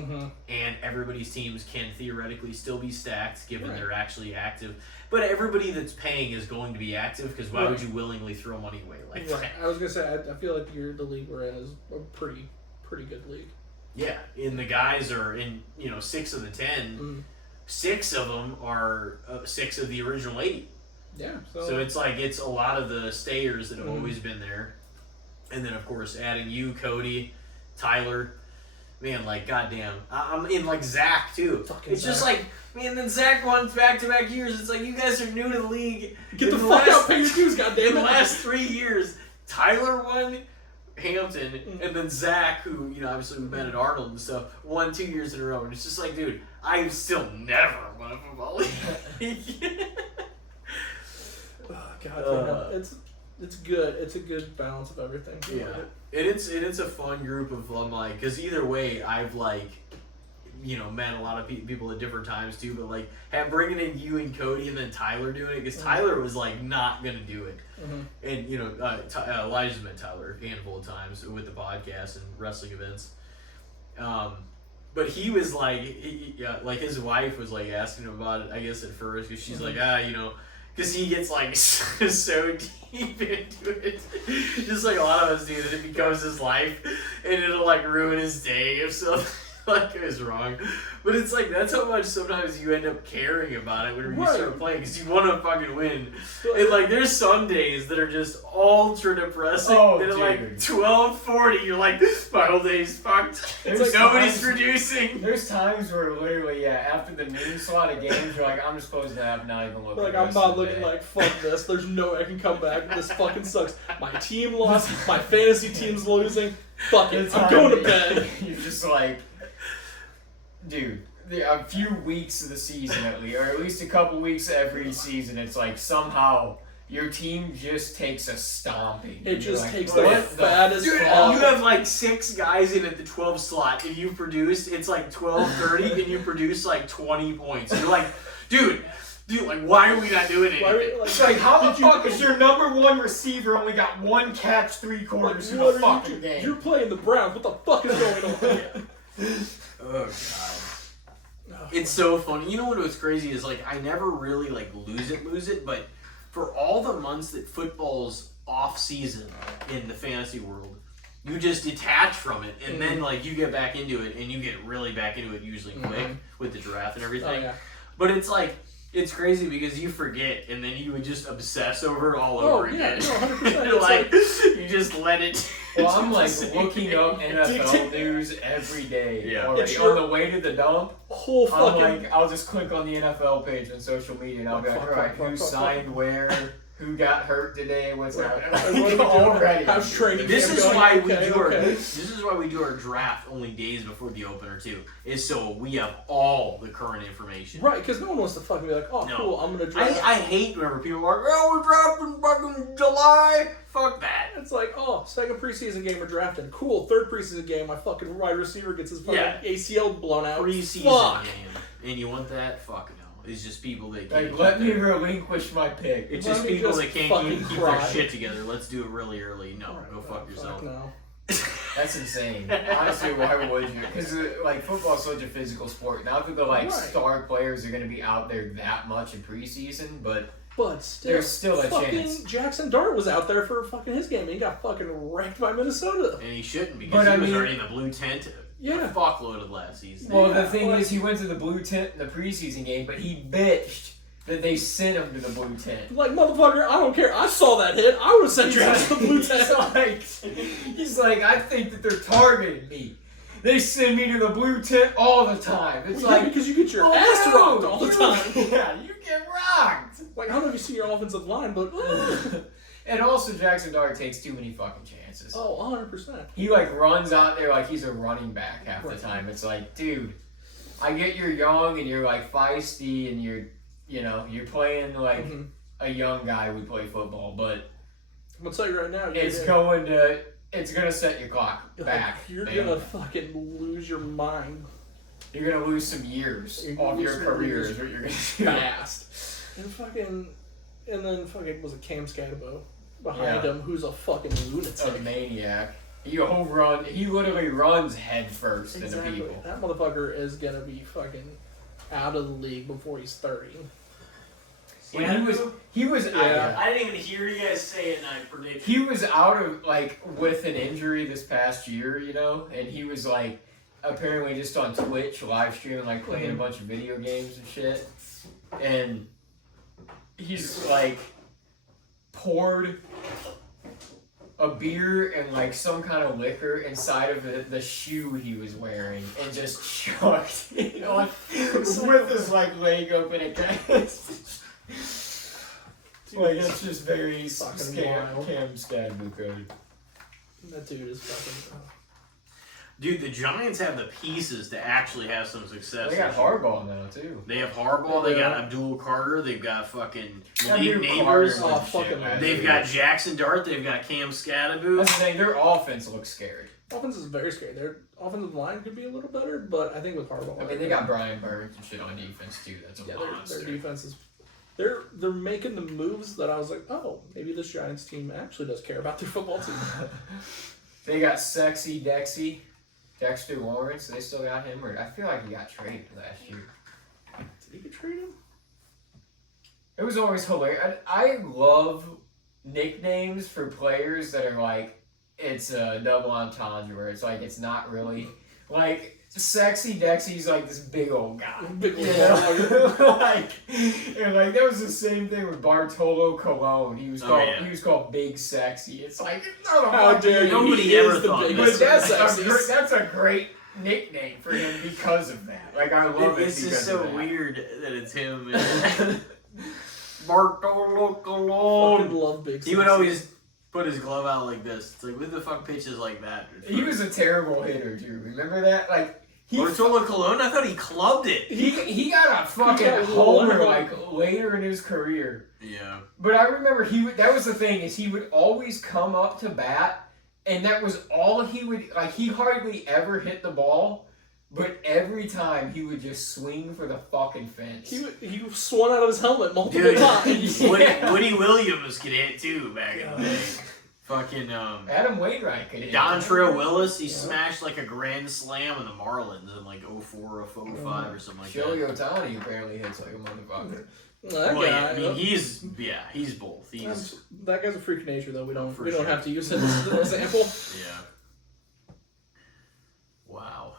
and everybody's teams can theoretically still be stacked given they're actually active. But everybody that's paying is going to be active because why would you willingly throw money away like that? I was gonna say I feel like the league we're in is a pretty good league. Yeah, and the guys are in 6 of the 10. 6 of them are 6 of the original 8. Yeah. So it's like it's a lot of the stayers that have always been there. And then, of course, adding you, Cody, Tyler. Man, like, goddamn. I'm in, like, Zach, too. It's just like, man, then Zach won back-to-back years. It's like, you guys are new to the league. Get the fuck out, pay your dues, goddamn. In the last 3 years, Tyler won Hampton, and then Zach, who, obviously we've been at Arnold and stuff, won 2 years in a row. And it's just like, dude, I've still never won a football league. Oh, God, it's good. It's a good balance of everything. Yeah, and it's a fun group of because either way, I've met a lot of people at different times too. But bringing in you and Cody and then Tyler doing it because Tyler was not gonna do it, and Elijah's met Tyler a handful of times with the podcast and wrestling events. But he was his wife was asking him about it. I guess at first because she's because he gets so deep into it, just like a lot of us do, that it becomes his life, and it'll ruin his day if something goes wrong. But it's that's how much sometimes you end up caring about it when you start playing, because you want to fucking win. And there's some days that are just ultra depressing. Oh, and at dude. 12:40, you're like, this final day's fucked. Nobody's producing. There's times where literally, after the noon slot of games, you're like, I'm just supposed to have not even looking. I'm not looking fuck this. There's no way I can come back. This fucking sucks. My team lost. My fantasy team's losing. Fuck it. I'm going to bed. You're just dude, a few weeks of the season at least, or at least a couple weeks every season, it's somehow your team just takes a stomping. It just takes the fattest fall. You have 6 guys in at the 12 slot, and you produce, it's 12:30, and you produce 20 points. And you're like, dude, why are we not doing anything? How the fuck is your number 1 receiver only got 1 catch 3/4 of the fucking game? You're playing the Browns. What the fuck is going on? Oh, God. It's so funny. You know what's crazy is, I never really, lose it, but for all the months that football's off-season in the fantasy world, you just detach from it, and then, you get back into it, and you get really back into it usually quick with the draft and everything. Oh, yeah. But it's crazy because you forget, and then you would just obsess over it all over again. No, 100%. You just let it. Well, I'm looking up NFL news every day. Yeah. On the way to the dump, whole fucking. I'll just click on the NFL page on social media, and I'll be like, all right, who signed where? Who got hurt today? What's happening? Already. How's training? This is why we do our draft only days before the opener too. Is so we have all the current information. Right, because no one wants to fucking be like, oh, cool, I'm gonna draft. I hate whenever people are like, oh, we're drafting fucking July. Fuck that. It's second preseason game we're drafting. Cool, third preseason game, my fucking wide receiver gets his fucking ACL blown out. Preseason game, and you want that? Fuck no. It's just people that can't. Let me relinquish my pick. It's just people that can't keep their shit together. Let's do it really early. No, go fuck yourself. No. That's insane. Honestly, why would you? Because football is such a physical sport. Not that the star players are going to be out there that much in preseason, but still, there's still a chance. Jackson Dart was out there for fucking his game, and he got fucking wrecked by Minnesota. And he shouldn't, because he was already in the blue tent. Yeah. Fuckloaded last season. Well, the thing is, he went to the blue tent in the preseason game, but he bitched that they sent him to the blue tent. Motherfucker, I don't care. I saw that hit. I would have sent your ass to the blue tent. He's like, I think that they're targeting me. They send me to the blue tent all the time. It's like because you get your ass rocked all the time. Yeah, you get rocked. Like, I don't know if you see your offensive line, but and also Jackson Dart takes too many fucking chances. Oh, 100%. He like runs out there like he's a running back half the time. It's like, dude, I get you're young and you're like feisty and you're playing like a young guy would play football, but I'm gonna tell you right now, it's gonna set your clock back. You're gonna fucking lose your mind. You're gonna lose some years off your career is what you're gonna do. Fast. And then was it Cam Scatabo behind him, who's a fucking lunatic. A maniac. He literally runs head first into people. That motherfucker is gonna be fucking out of the league before he's 30. When he was I didn't even hear you guys say it, and I predicted. He was out of with an injury this past year, and he was apparently just on Twitch live streaming playing a bunch of video games and shit, and he's poured a beer and some kind of liquor inside of the shoe he was wearing and just chucked it with his leg open again. It's just very Cam Scatabo code. That dude is fucking. Dude, the Giants have the pieces to actually have some success. They got Harbaugh now too. They have Harbaugh. They got Abdul Carter. They've got fucking Neighbors. They've got Jackson Dart. They've got Cam Scatabo. That's the thing. Their offense looks scary. Offense is very scary. Their offensive line could be a little better, but I think with Harbaugh, I mean, they got Brian Burns and shit on defense too. That's a monster. Their defense is. They're making the moves that I was like, oh, maybe this Giants team actually does care about their football team. They got Sexy Dexy. Dexter Lawrence, they still got him, or I feel like he got traded last year. Did he get traded? It was always hilarious. I love nicknames for players that are it's a double entendre, where it's not really Sexy Dexy's this big old guy. Big old guy. And that was the same thing with Bartolo Colon. He was called Big Sexy. It's how dare you? Nobody ever thought but that's a great nickname for him because of that. I love it. It's just so weird that it's him. Bartolo Colon. Fucking love Big Sexy. He would always put his glove out like this. It's who the fuck pitches like that? He was a terrible hitter too. Remember that? Bartolo Colon? I thought he clubbed it. He got a fucking homer later in his career. Yeah. But I remember that was the thing, is he would always come up to bat, and that was all he would, he hardly ever hit the ball, but every time he would just swing for the fucking fence. He swung out of his helmet multiple times. Woody Williams could hit too back in the day. Fucking Adam Wainwright could hit. Dontrell Willis, he smashed a grand slam in the Marlins in 04 or 05 or something like that. Shohei Ohtani apparently hits like a motherfucker. He's both. That guy's a freak of nature, though. We don't have to use him as an example. Yeah. Wow.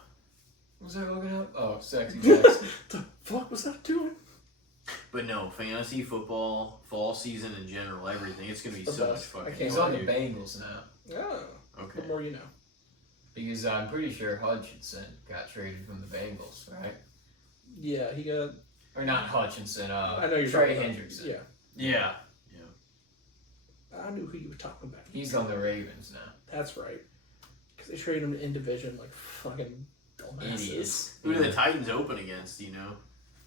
What was I looking up? Oh, Sexy Jackson. The fuck was that doing? But no, fantasy football, fall season in general, everything. It's gonna be so much fucking. He's on the Bengals now. Oh. Okay. The more you know. Because I'm pretty sure Hutchinson got traded from the Bengals, right? Yeah, he got. Or not Hutchinson. I know you're Trey Hendrickson. Yeah. Yeah. I knew who you were talking about. He's on the Ravens now. That's right. Because they traded him in division like fucking dumbasses. Idiots. Who do the Titans open against? Do you know?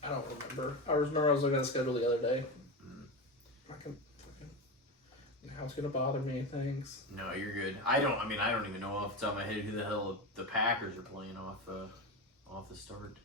I don't remember. I was looking at the schedule the other day. How it's gonna bother me, thanks. No, you're good. I don't even know off the top of my head who the hell the Packers are playing off the start.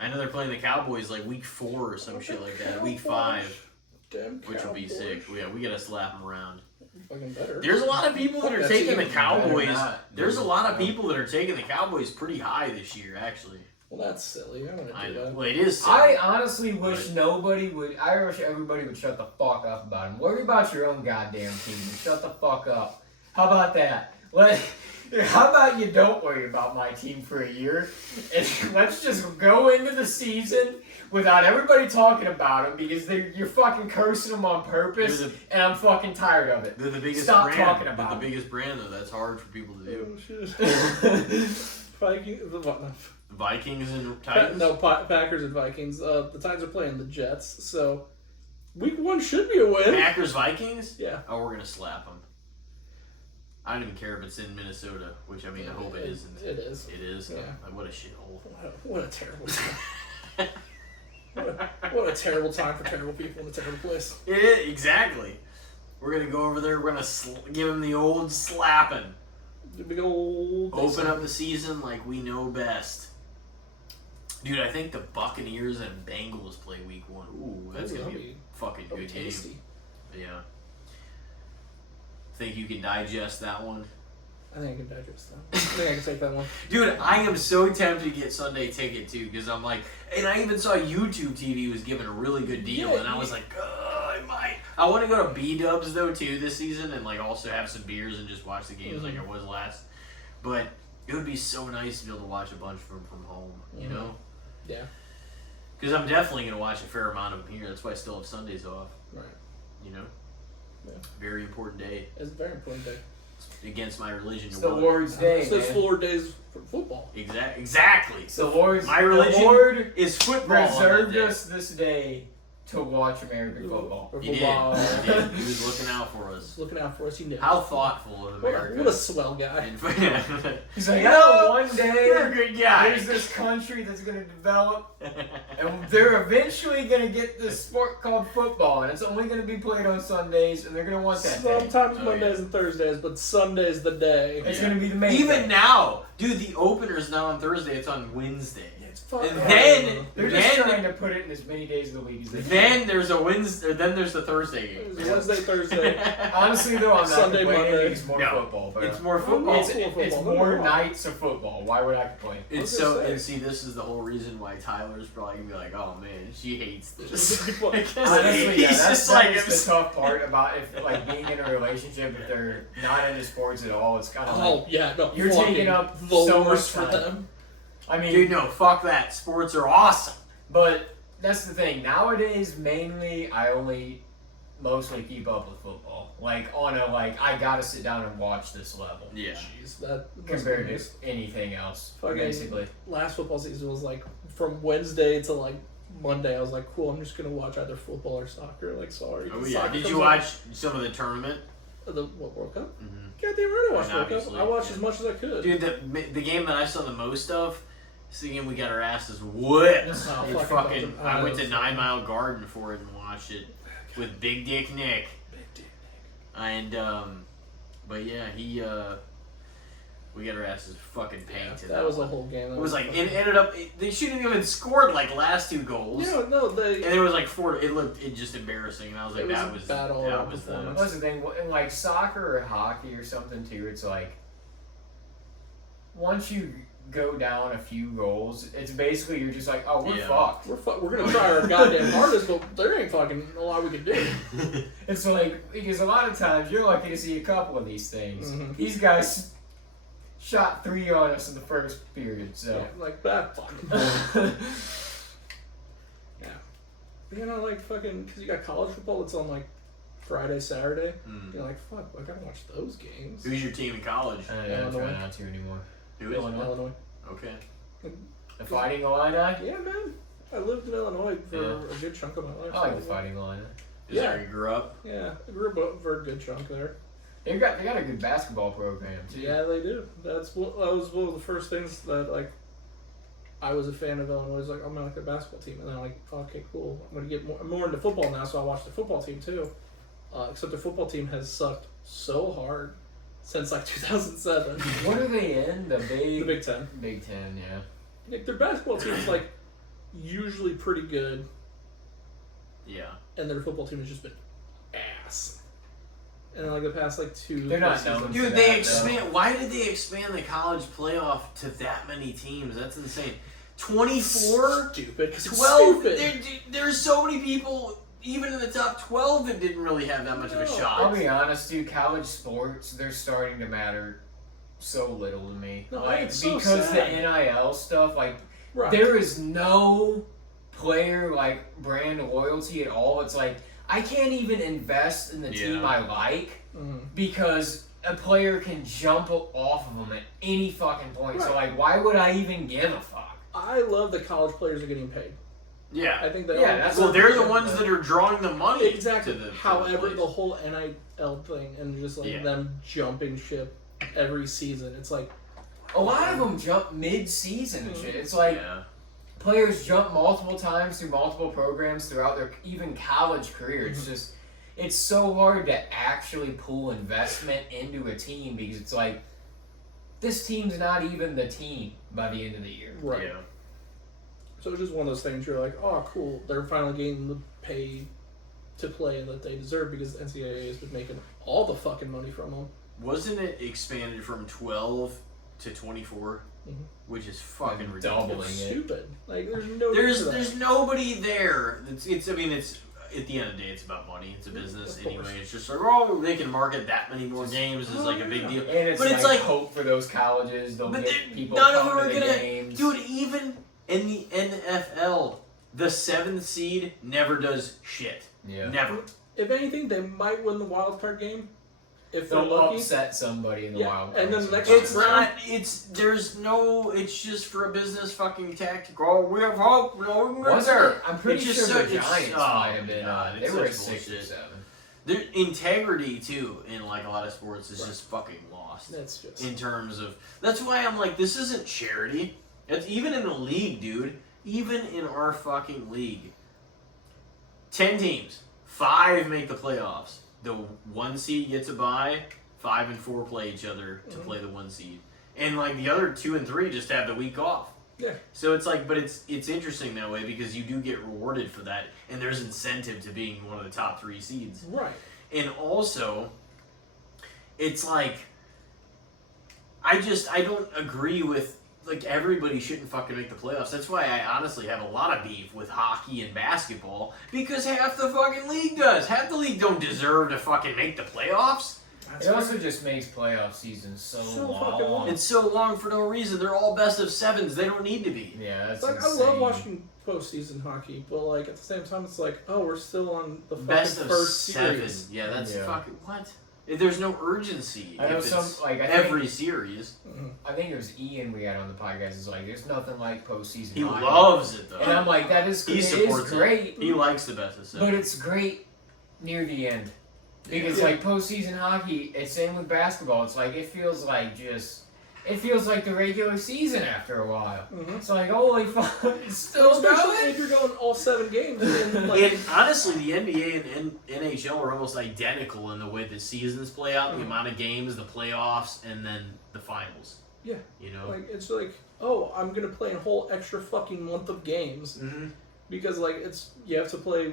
I know they're playing the Cowboys week 4 or some shit like that. Week 5. Damn which would be sick. Yeah, we gotta slap them around. Fucking better. There's a lot of people that are taking the Cowboys. There's a lot of people that are taking the Cowboys pretty high this year, actually. Well, that's silly. I don't want to do that. Well, it is silly. I honestly wish nobody would. I wish everybody would shut the fuck up about him. Worry about your own goddamn team and shut the fuck up. How about that? How about you don't worry about my team for a year, and let's just go into the season without everybody talking about them because you're fucking cursing them on purpose, and I'm fucking tired of it. They're the biggest Stop brand. talking about They're the biggest brand, though. That's hard for people to do. Vikings and Titans? No, Packers and Vikings. The Titans are playing the Jets, so week 1 should be a win. Packers, Vikings? Yeah. Oh, we're going to slap them. I don't even care if it's in Minnesota, which I mean, I hope it isn't. It is. It is? Yeah. What a shithole. What a terrible time. what a terrible time for terrible people in a terrible place. Yeah, exactly. We're going to go over there. We're going to give them the old slapping. The big old... Open up the season like we know best. Dude, I think the Buccaneers and Bengals play week 1. Ooh, that's going to be a fucking good game. Yeah. Think you can digest that one? I think I can digest that. I think I can take that one. Dude, I am so tempted to get Sunday Ticket too, because I'm like, and I even saw YouTube TV was giving a really good deal, and I was like, I might. I want to go to B-dubs though too this season, and like also have some beers and just watch the games like I was last. But it would be so nice to be able to watch a bunch from home, you know? Yeah. Because I'm definitely gonna watch a fair amount of them here. That's why I still have Sundays off. Right. You know. Yeah. Very important day. It's a very important day. Against my religion. It's the Lord's Day. It's 4 days for football. Exactly. It's the Lord's. My religion the Lord is football. Reserved us this day to watch American football. He did. He was looking out for us. Looking out for us, he knew. How thoughtful of America. What a swell guy. He's like, one day you're a good guy. There's this country that's going to develop, and they're eventually going to get this sport called football, and it's only going to be played on Sundays, and they're going to want that Sometimes Mondays and Thursdays, but Sunday's the day. It's going to be the main Even thing. Now, dude, the opener's not on Thursday, it's on Wednesday. And then they're just trying to put it in as many days of the week as they can. Then there's a Wednesday. Then there's the Thursday game. Wednesday, Thursday. Honestly, though, I'm not Sunday, Monday. It's more football. But it's more football. It's more nights of football. Why would I complain? It's so. And see, this is the whole reason why Tyler's probably gonna be like, "Oh man, she hates this." Honestly, he's just like the tough part about being in a relationship if they're not into sports at all. It's kind of you're taking up so much for them. I mean, dude, no, fuck that. Sports are awesome. But that's the thing. Nowadays, mainly, I only mostly keep up with football. Like, on a, I gotta sit down and watch this level. Yeah. Jeez, that compared to anything else, basically. Last football season was, from Wednesday to, Monday, I was like, cool, I'm just gonna watch either football or soccer. Sorry. Oh, yeah. Did you watch some of the tournament? The World Cup? Mm-hmm. Goddamn right I watched World Cup. I watched as much as I could. Dude, the game that I saw the most of, it's the game we got our asses whipped. I went to 9 Mile Garden for it and watched it with Big Dick Nick. And, but yeah, we got our asses fucking painted. That was a whole game. It was it ended up, they shouldn't even scored last 2 goals. No, and it was 4, it just embarrassing. And I was like, that was performance. That's the thing, in soccer or hockey or something too, it's once you go down a few goals, it's basically you're just like, oh, we're fucked. We're gonna try our goddamn hardest, but there ain't fucking a lot we can do. It's because a lot of times you're lucky to see a couple of these things. Mm-hmm. These guys shot 3 on us in the first period, so that fucking. Yeah, fucking because you got college football. It's on Friday, Saturday. You're like, fuck, I gotta watch those games. Who's your team in college? I don't try not to anymore. Who is Illinois. Okay. The Fighting Illini? Yeah, man. I lived in Illinois for a good chunk of my life. I like the Fighting Illini. Is that where you grew up? Yeah, I grew up for a good chunk there. They got a good basketball program too. Yeah, they do. That was one of the first things that I was a fan of Illinois. I'm gonna like their basketball team, and then okay, cool. I'm gonna get more into football now, so I watch the football team too. Except the football team has sucked so hard since 2007. What are they in? The Big Ten. Big Ten, yeah. Their basketball team is usually pretty good. Yeah. And their football team has just been ass. And then the past 2. They're not known. Dude, they expand. Why did they expand the college playoff to that many teams? That's insane. 24. Stupid. 12. There's so many people. Even in the top 12, that didn't really have that much of a shot. I'll be honest, dude. College sports, they're starting to matter so little to me. No, like it's so because sad. the NIL stuff, like Right. there is no player like brand loyalty at all. It's like I can't even invest in the team I like because a player can jump off of them at any fucking point. So like, why would I even give a fuck? I love that college players are getting paid. Yeah. I think that. Well, they're the ones that are drawing the money. Exactly. To the However, the whole NIL thing and just like them jumping ship every season, it's like a lot of them jump mid-season and shit. It's like players jump multiple times through multiple programs throughout their even college career. It's just it's so hard to actually pull investment into a team because it's like this team's not even the team by the end of the year. Right. Yeah. So it's just one of those things you're like, oh, cool. They're finally getting the pay to play that they deserve because the NCAA has been making all the fucking money from them. Wasn't it expanded from 12 to 24? Which is fucking ridiculous. It's stupid. Like there's nobody there. It's I mean it's at the end of the day it's about money. It's a business anyway. It's just like they can market that many more games is like a big deal. And it's, but it's like hope for those colleges. They'll get people none of come them are to the gonna games. dude. Even in the NFL, the 7th seed never does shit. Yeah, never. If anything, they might win the wild card game. If they're they'll lucky. upset somebody in the wild card. And then the next it's not. It's just for a business fucking tactic. Oh, we have hope. No, we're there. I'm pretty sure the Giants might have been. They were 6 or 7. Their integrity too in like a lot of sports is just fucking lost. That's just in terms of. That's why I'm like, this isn't charity. It's even in the league, dude. Even in our fucking league, 10 teams, 5 make the playoffs. The 1 seed gets a bye. 5 and 4 play each other to play the 1 seed, and like the other 2 and 3 just have the week off. Yeah. So it's like, but it's interesting that way because you do get rewarded for that, and there's incentive to being one of the top 3 seeds. Right. And also, it's like, I don't agree with. Like, everybody shouldn't fucking make the playoffs. That's why I honestly have a lot of beef with hockey and basketball, because half the fucking league does. Half the league don't deserve to fucking make the playoffs. It also just makes playoff seasons so long. It's so long for no reason. They're all best of 7s. They don't need to be. Yeah, that's like, insane. I love watching postseason hockey, but like at the same time, it's like, oh, we're still on the fucking best of first 7. series. Yeah, that's fucking what? There's no urgency. I know every series. I think it was Ian we had on the podcast. Is like, there's nothing like postseason. He hockey. loves it though, and I'm like, that is he supports great. He likes the best of 7, but it's great near the end because like postseason hockey. It's same with basketball. It's like it feels like the regular season after a while. It's like, holy fuck, it's still going. If you're going all 7 games. And honestly, the NBA and NHL are almost identical in the way the seasons play out, the amount of games, the playoffs, and then the finals. Yeah. You know? Like, it's like, oh, I'm going to play a whole extra fucking month of games. Because, like, you have to play,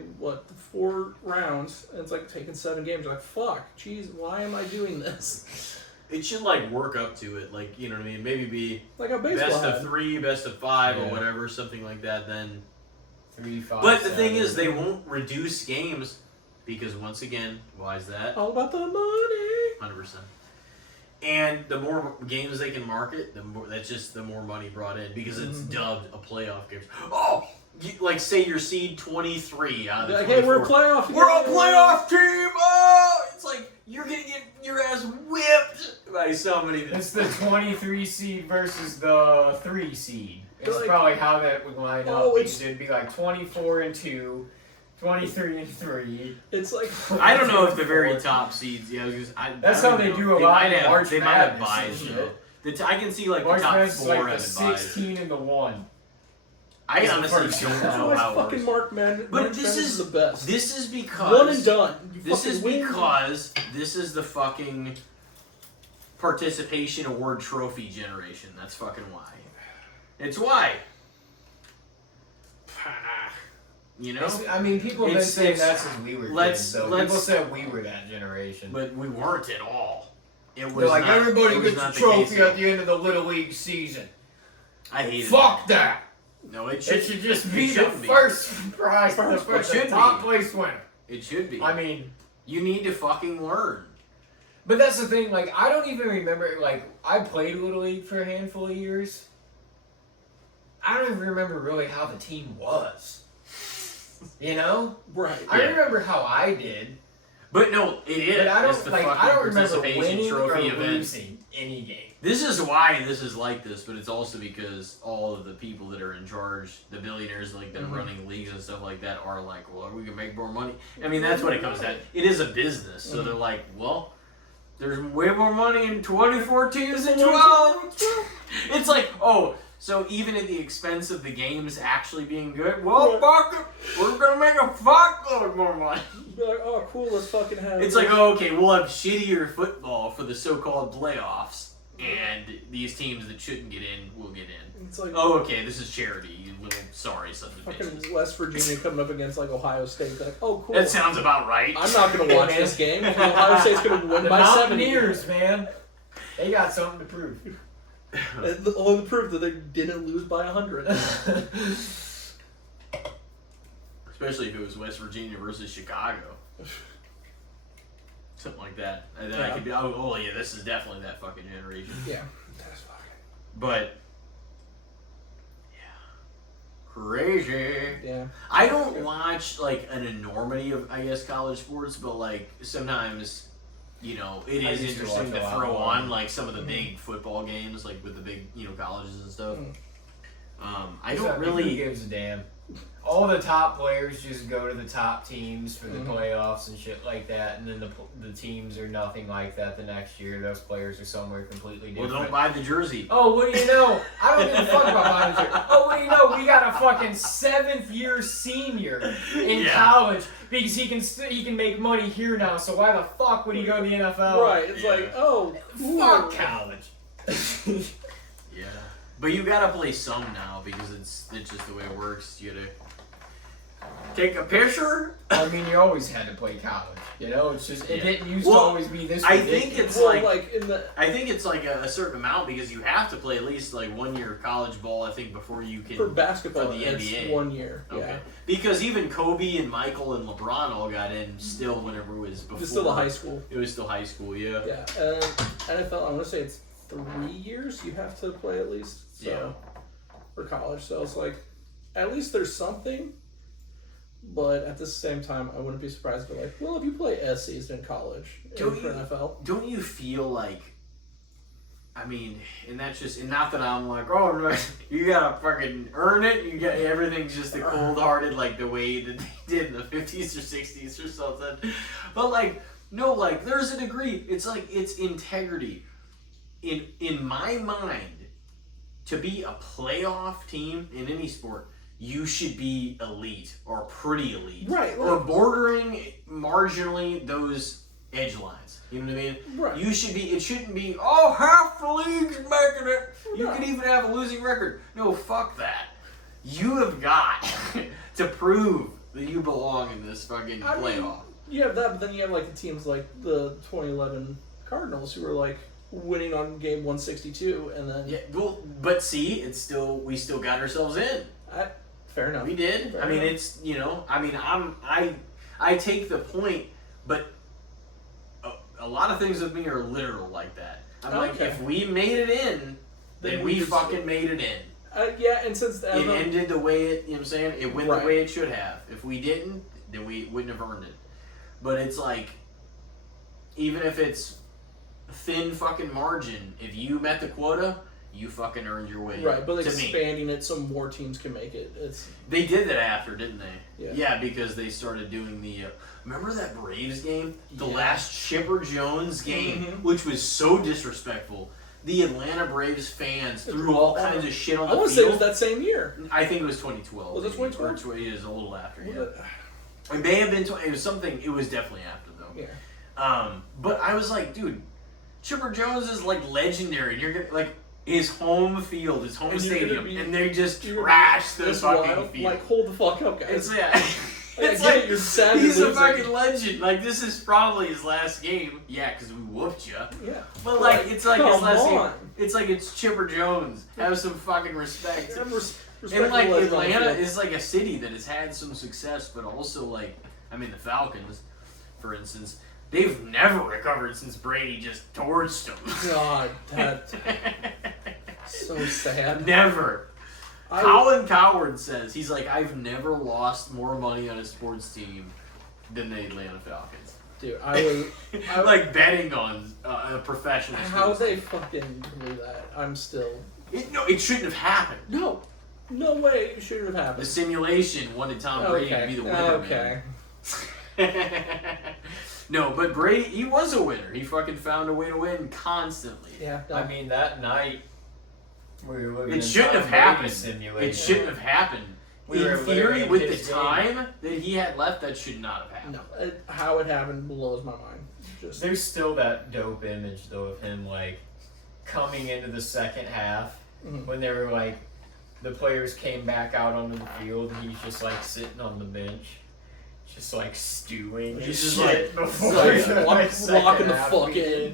4 rounds, and it's like taking 7 games. You're like, fuck, jeez, why am I doing this? It should like work up to it, like, you know what I mean? Maybe be like a baseball best of 3, best of 5, or whatever, something like that. Then 3, 5. But the thing is, they won't reduce games because once again, why is that? All about the money. 100%. And the more games they can market, the more money brought in because it's dubbed a playoff game. Oh, like say you're seed 23 out of the 24. Hey, we're a playoff. We're a playoff team. Oh, it's like you're gonna get your ass whipped by somebody. It's the 23 seed versus the 3 seed. It's like, probably how that would line up. It'd be like 24 and 2, 23 and 3. It's like I don't know if the very top seeds. Yeah, that's how they do a lot of March They might have buys. I can see like March the top Madness 4 like having the 16 buys. and the 1. I honestly don't know how it works. Fucking Mark Man, but this is the best. This is because 1 and done. This is because this is the fucking participation award trophy generation. That's fucking why. It's why. You know? I mean, people have been saying that's as we were kids, though. People said we were that generation. But we weren't at all. It was They're like, not, everybody gets a trophy at the end of the Little League season. I hate it. Fuck that! No, it should just be the first prize for the top place winner. It should be. I mean, you need to fucking learn. But that's the thing, like, I don't even remember, like, I played Little League for a handful of years. I don't even remember really how the team was. You know? Right. I remember how I did. But no, it is. But I It's don't, the like, I fucking don't remember participation winning or trophy event. losing any game. This is why this is like this, but it's also because all of the people that are in charge, the billionaires like that are running leagues and stuff like that, are like, well, we can make more money. I mean, that's what it comes down. It is a business, so they're like, well, there's way more money in 2014 than 12. It's like, oh, so even at the expense of the games actually being good, well, fuck it, we're gonna make a fuckload more money. Be like, oh, cool, let's fucking have It's like, oh, okay, we'll have shittier football for the so-called playoffs, and these teams that shouldn't get in will get in. It's like, oh, okay, this is charity, you little sorry sons of fucking bitches. West Virginia coming up against like Ohio State. Like, oh, cool. That sounds about right. I'm not gonna watch this game. Ohio State's gonna win The by 70. Mountaineers, man. They got something to prove. Only the proof that they didn't lose by 100. Especially if it was West Virginia versus Chicago. Something like that. And then I could be, oh yeah, this is definitely that fucking generation. Yeah. That's fucking. But, yeah. Crazy. Yeah. I don't watch, like, an enormity of, I guess, college sports, but, like, sometimes, you know, it is used to interesting watch to a lot throw more. on, like, some of the big football games, like, with the big, you know, colleges and stuff. I don't Who really... gives a damn? All the top players just go to the top teams for the playoffs and shit like that, and then the teams are nothing like that the next year. Those players are somewhere completely different. Well, don't buy the jersey. Oh, what do you know? I don't give a fuck about buying a jersey. Oh, what do you know? We got a fucking 7th-year senior in college because he can make money here now. So why the fuck would he go to the NFL? Right. It's like, oh, cool. Fuck college. Yeah. But you gotta play some now because it's just the way it works. You gotta take a picture. I mean, you always had to play college. You know, it's just it didn't used to Well, always be this. I ridiculous. think it's Well, like in the I think it's like a certain amount because you have to play at least like 1 year of college ball. I think before you can for basketball, for the it's NBA. 1 year. Okay. Yeah. Because even Kobe and Michael and LeBron all got in still whenever it was before. It's still the high school. It was still high school. Yeah. Yeah. NFL, I want to say it's 3 years you have to play at least. So, for college. So it's like, at least there's something. But at the same time, I wouldn't be surprised if they're like, well, if you play a season in college for NFL. Don't you feel like, I mean, and that's just, and not that I'm like, oh, no, you gotta fucking earn it. You got everything's just the cold-hearted, like the way that they did in the 50s or 60s or something. But like, no, like there's a degree. It's like it's integrity. In my mind, to be a playoff team in any sport, you should be elite or pretty elite, Right? Or bordering marginally those edge lines. You know what I mean? Right. You should be. It shouldn't be. Oh, half the league's making it. You No. could even have a losing record. No, fuck that. You have got to prove that you belong in this fucking playoff. You have that, but then you have like the teams like the 2011 Cardinals who were like winning on game 162, and then Yeah, well, but see, we still got ourselves in. Fair enough. We did. Fair I mean, enough. it's, you know, I mean, I take the point, but a lot of things with me are literal like that. I'm like, Okay. if we made it in, then we could fucking still- made it in. Yeah, and since It ended the way it, you know what I'm saying? It went Right. the way it should have. If we didn't, then we wouldn't have earned it. But it's like, even if it's thin fucking margin, if you met the quota, you fucking earned your way. right, but to me. expanding it so more teams can make it. It's They did that after, didn't they? Yeah. Because they started doing the. Remember that Braves game? The Yeah. last Chipper Jones game, Mhm. which was so disrespectful. The Atlanta Braves fans threw all kinds of shit on I the want to say it field. was that same year. I think it was 2012. Was it 2012? Or it was a little after, Was yeah. it? It may have been. It was something. It was definitely after, though. Yeah. But I was like, dude, Chipper Jones is like legendary. And you're gonna like his home field, his home And you're gonna stadium, be- and they just you're gonna trash be the this fucking wild. field. Like, hold the fuck up, guys. It's yeah. Like, It's I get like it, you're sad he's you're a losing. fucking legend. Like this is probably his last game. Yeah, because we whooped you. Yeah. But like it's like his come last game. on. It's like it's Chipper Jones. Have some fucking respect. I'm And like respectful of Atlanta it. is like a city that has had some success, but also like I mean the Falcons, for instance, They've never recovered since Brady just torched them. God, that's so sad. Never. Colin Coward says, he's like, I've never lost more money on a sports team than the Atlanta Falcons. Dude, I like betting on a professional sports how they team. fucking believe that? I'm still... It shouldn't have happened. No way it shouldn't have happened. The simulation wanted Tom Brady to be the winner. Okay. No, but Brady, he was a winner. He fucking found a way to win constantly. Yeah. No. I mean, that night we were looking It at shouldn't Tom have Brady's happened. simulation. It shouldn't have happened. We were In theory, living with in the his time that he had left, that should not have happened. No, how it happened blows my mind. Just There's still that dope image though of him like coming into the second half when they were like the players came back out onto the field and he's just like sitting on the bench, just like stewing. He's just shit. before locking the fuck in.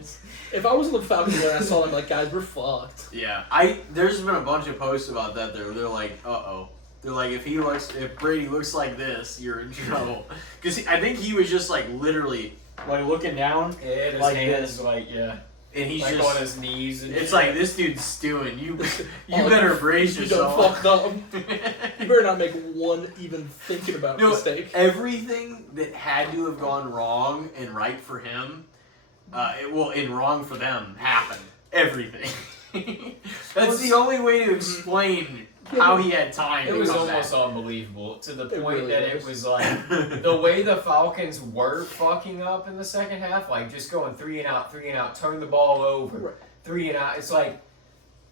If I was in the Falcons and I saw them, like, guys, we're fucked. Yeah, there's been a bunch of posts about that. They're like, uh-oh. They're like, if Brady looks like this, you're in trouble. Because I think he was just like literally like looking down, Yeah, his like hands this. like and he's like just on his knees. And it's shit. like this dude's stewing. You Oh, better brace You yourself. done fucked up. You better not make one even thinking about No, mistake. everything that had to have gone wrong and right for him, and wrong for them happened. Everything. That's the only way to explain how he had time. It to was come almost back. unbelievable to the It point really that was. it was like the way the Falcons were fucking up in the second half, like just going 3 and out, turn the ball over, Right. 3 and out. It's like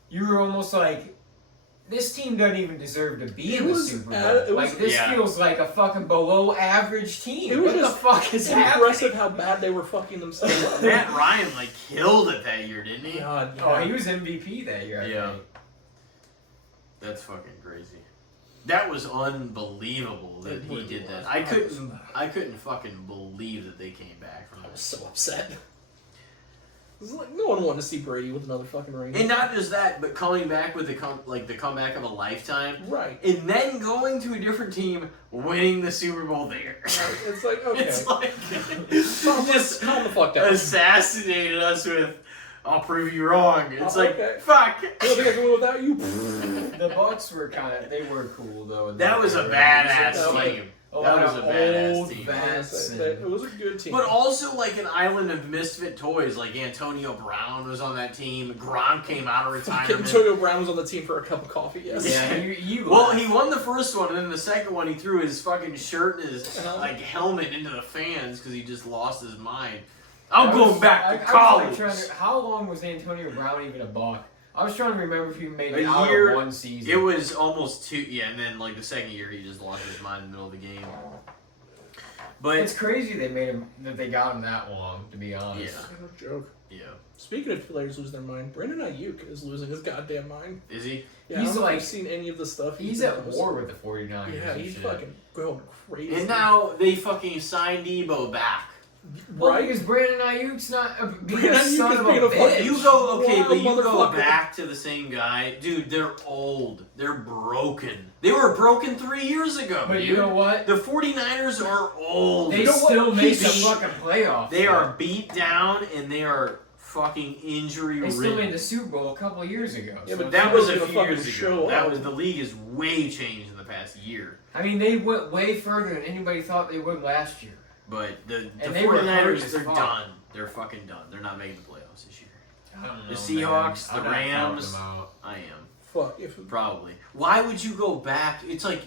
you were almost like this team doesn't even deserve to be in the Super Bowl. Like this feels like a fucking below average team. It was what just the fuck is impressive happening? how bad they were fucking themselves up. Matt Ryan like killed it that year, didn't he? God, yeah. Oh, he was MVP that year. I Yeah. think. That's fucking crazy. That was unbelievable that It he really did was. that. I couldn't fucking believe that they came back from I was that. so upset. It's like no one wanted to see Brady with another fucking ring. And not just that, but coming back with the comeback of a lifetime, Right. and then going to a different team, winning the Super Bowl there. It's like, okay. It's like just calm the fuck down. assassinated us with, I'll prove you wrong. It's Oh, like, okay. fuck. You don't think I can win without you? The Bucks were they were cool though. in That was a era. badass It was like team. a That lot was of a badass old team. vets and- It was a good team. But also like an island of misfit toys. Like Antonio Brown was on that team. Gronk came out of retirement. Antonio Brown was on the team for a cup of coffee, yes. Yeah, you Well, he won the first one, and then the second one, he threw his fucking shirt and his like helmet into the fans because he just lost his mind. I'm going back to college. How long was Antonio Brown even a Buck? I was trying to remember if he made it A out year. of one season. It was almost 2, yeah, and then like the second year, he just lost his mind in the middle of the game. But It's crazy they got him that long, to be honest. Yeah. No joke. yeah, Speaking of players losing their mind, Brandon Ayuk is losing his goddamn mind. is he? Yeah, He's I don't know if like- you've seen any of the stuff. He's at war with the 49ers. Yeah, and he's shit. fucking going crazy. And now they fucking signed Debo back. Well, right? because Brandon Ayuk's not being Brandon a Ayuk son is of being a a fucking- bitch. You go okay, but Wild you go motherfucker. back to the same guy, dude. They're old. They're broken. They were broken 3 years ago. But dude. you know what? The 49ers are old. They know what? still make the He's- fucking playoffs. They are beat down and they are fucking injury They still made ridden. the Super Bowl a couple of years ago. Yeah, so but That was Debo's a gonna few fucking years show ago. That up. was the league is way changed in the past year. I mean, they went way further than anybody thought they would last year. But the And they were hurt 49ers, as they're fuck. done. They're fucking done. They're not making the playoffs this year. I don't know, The Seahawks, man. the I'm not counting Rams. them out. I am. Fuck. If Probably. Why would you go back? It's like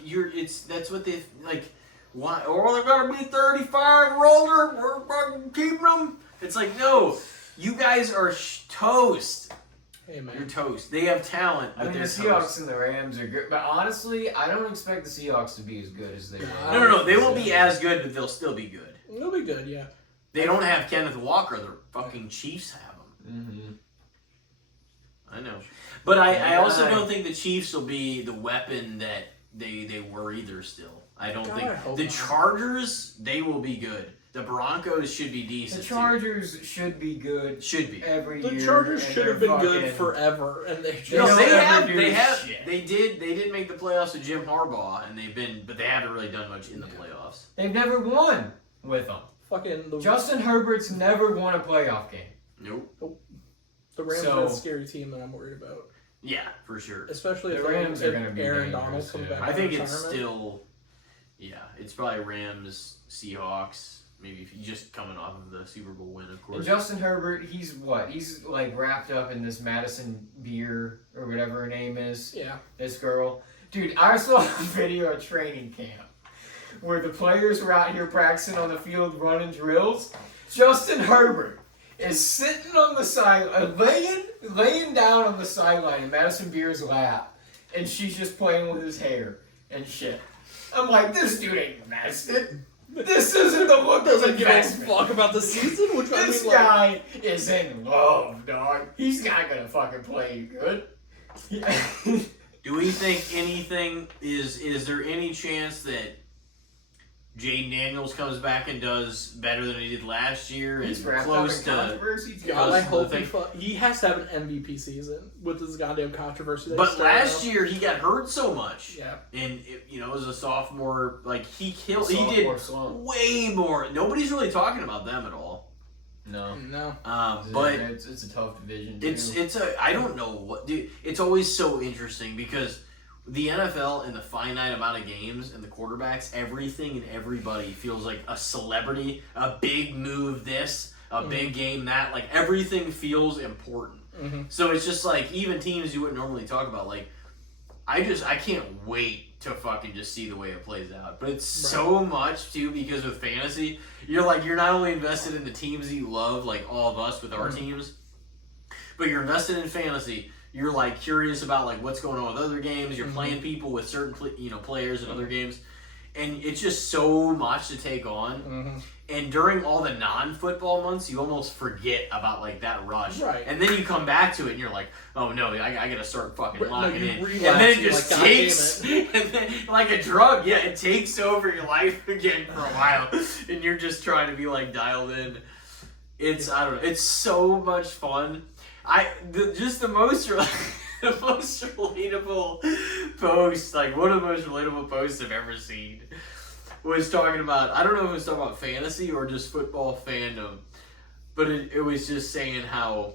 that's what they like. Why? Oh, they gotta be 35 or older. We're fucking keeping them. It's like no, you guys are toast. hey You're man, toast. They have talent, I but mean, they're the Seahawks toast. and the Rams are good, but honestly, I don't expect the Seahawks to be as good as they were. No. They won't be as good, but they'll still be good. it'll be good. Yeah. They don't have Kenneth Walker. The fucking Chiefs have him. Mm-hmm. I know. But I also Yeah. don't think the Chiefs will be the weapon that they were either still. I don't God, think. I hope The not. Chargers, they will be good. The Broncos should be decent The Chargers should be good too. Should be. every The year. Chargers and should have they're been good fucking- forever, and they just They No, don't they ever have. do They have. shit. They did make the playoffs with Jim Harbaugh, and they've been, but they haven't really done much in the playoffs. They've never won with them. Justin Herbert's never won a playoff game. Nope. The Rams are a scary team that I'm worried about. Yeah, for sure. Especially the Rams are going to be Aaron Donald comes back. I think it's still, it's probably Rams, Seahawks. Maybe if you just coming off of the Super Bowl win, of course. And Justin Herbert, he's what? He's like wrapped up in this Madison Beer or whatever her name is. Yeah. This girl. Dude, I saw a video of training camp where the players were out here practicing on the field running drills. Justin Herbert is sitting on the side, laying down on the sideline in Madison Beer's lap, and she's just playing with his hair and shit. I'm like, this dude ain't invested. This isn't the look of investment. Fuck about the season. This guy is in love, dog. He's not gonna fucking play good. Do we think anything is there any chance that Jaden Daniels comes back and does better than he did last year? He's and close to controversy. God, I hope he has to have an MVP season with this goddamn controversy. But last year he got hurt so much. Yeah. And as a sophomore, like he did way more. Nobody's really talking about them at all. No. But it's a tough division. I don't know what, dude. It's always so interesting because the NFL and the finite amount of games and the quarterbacks, everything and everybody feels like a celebrity, a big move this, a big game that. Like everything feels important. Mm-hmm. So it's just like even teams you wouldn't normally talk about. Like I can't wait to fucking just see the way it plays out. But it's so much too because with fantasy, you're not only invested in the teams that you love, like all of us with our teams, but you're invested in fantasy. You're like curious about like what's going on with other games. You're playing people with certain players in other games, and it's just so much to take on. Mm-hmm. And during all the non-football months, you almost forget about like that rush. Right. And then you come back to it, and you're like, oh no, I gotta start fucking locking in. Relapse, and then it just like, takes, and then like a drug, it takes over your life again for a while, and you're just trying to be like dialed in. I don't know. It's so much fun. The most relatable post, like one of the most relatable posts I've ever seen, was talking about, I don't know if it was talking about fantasy or just football fandom, but it was just saying how,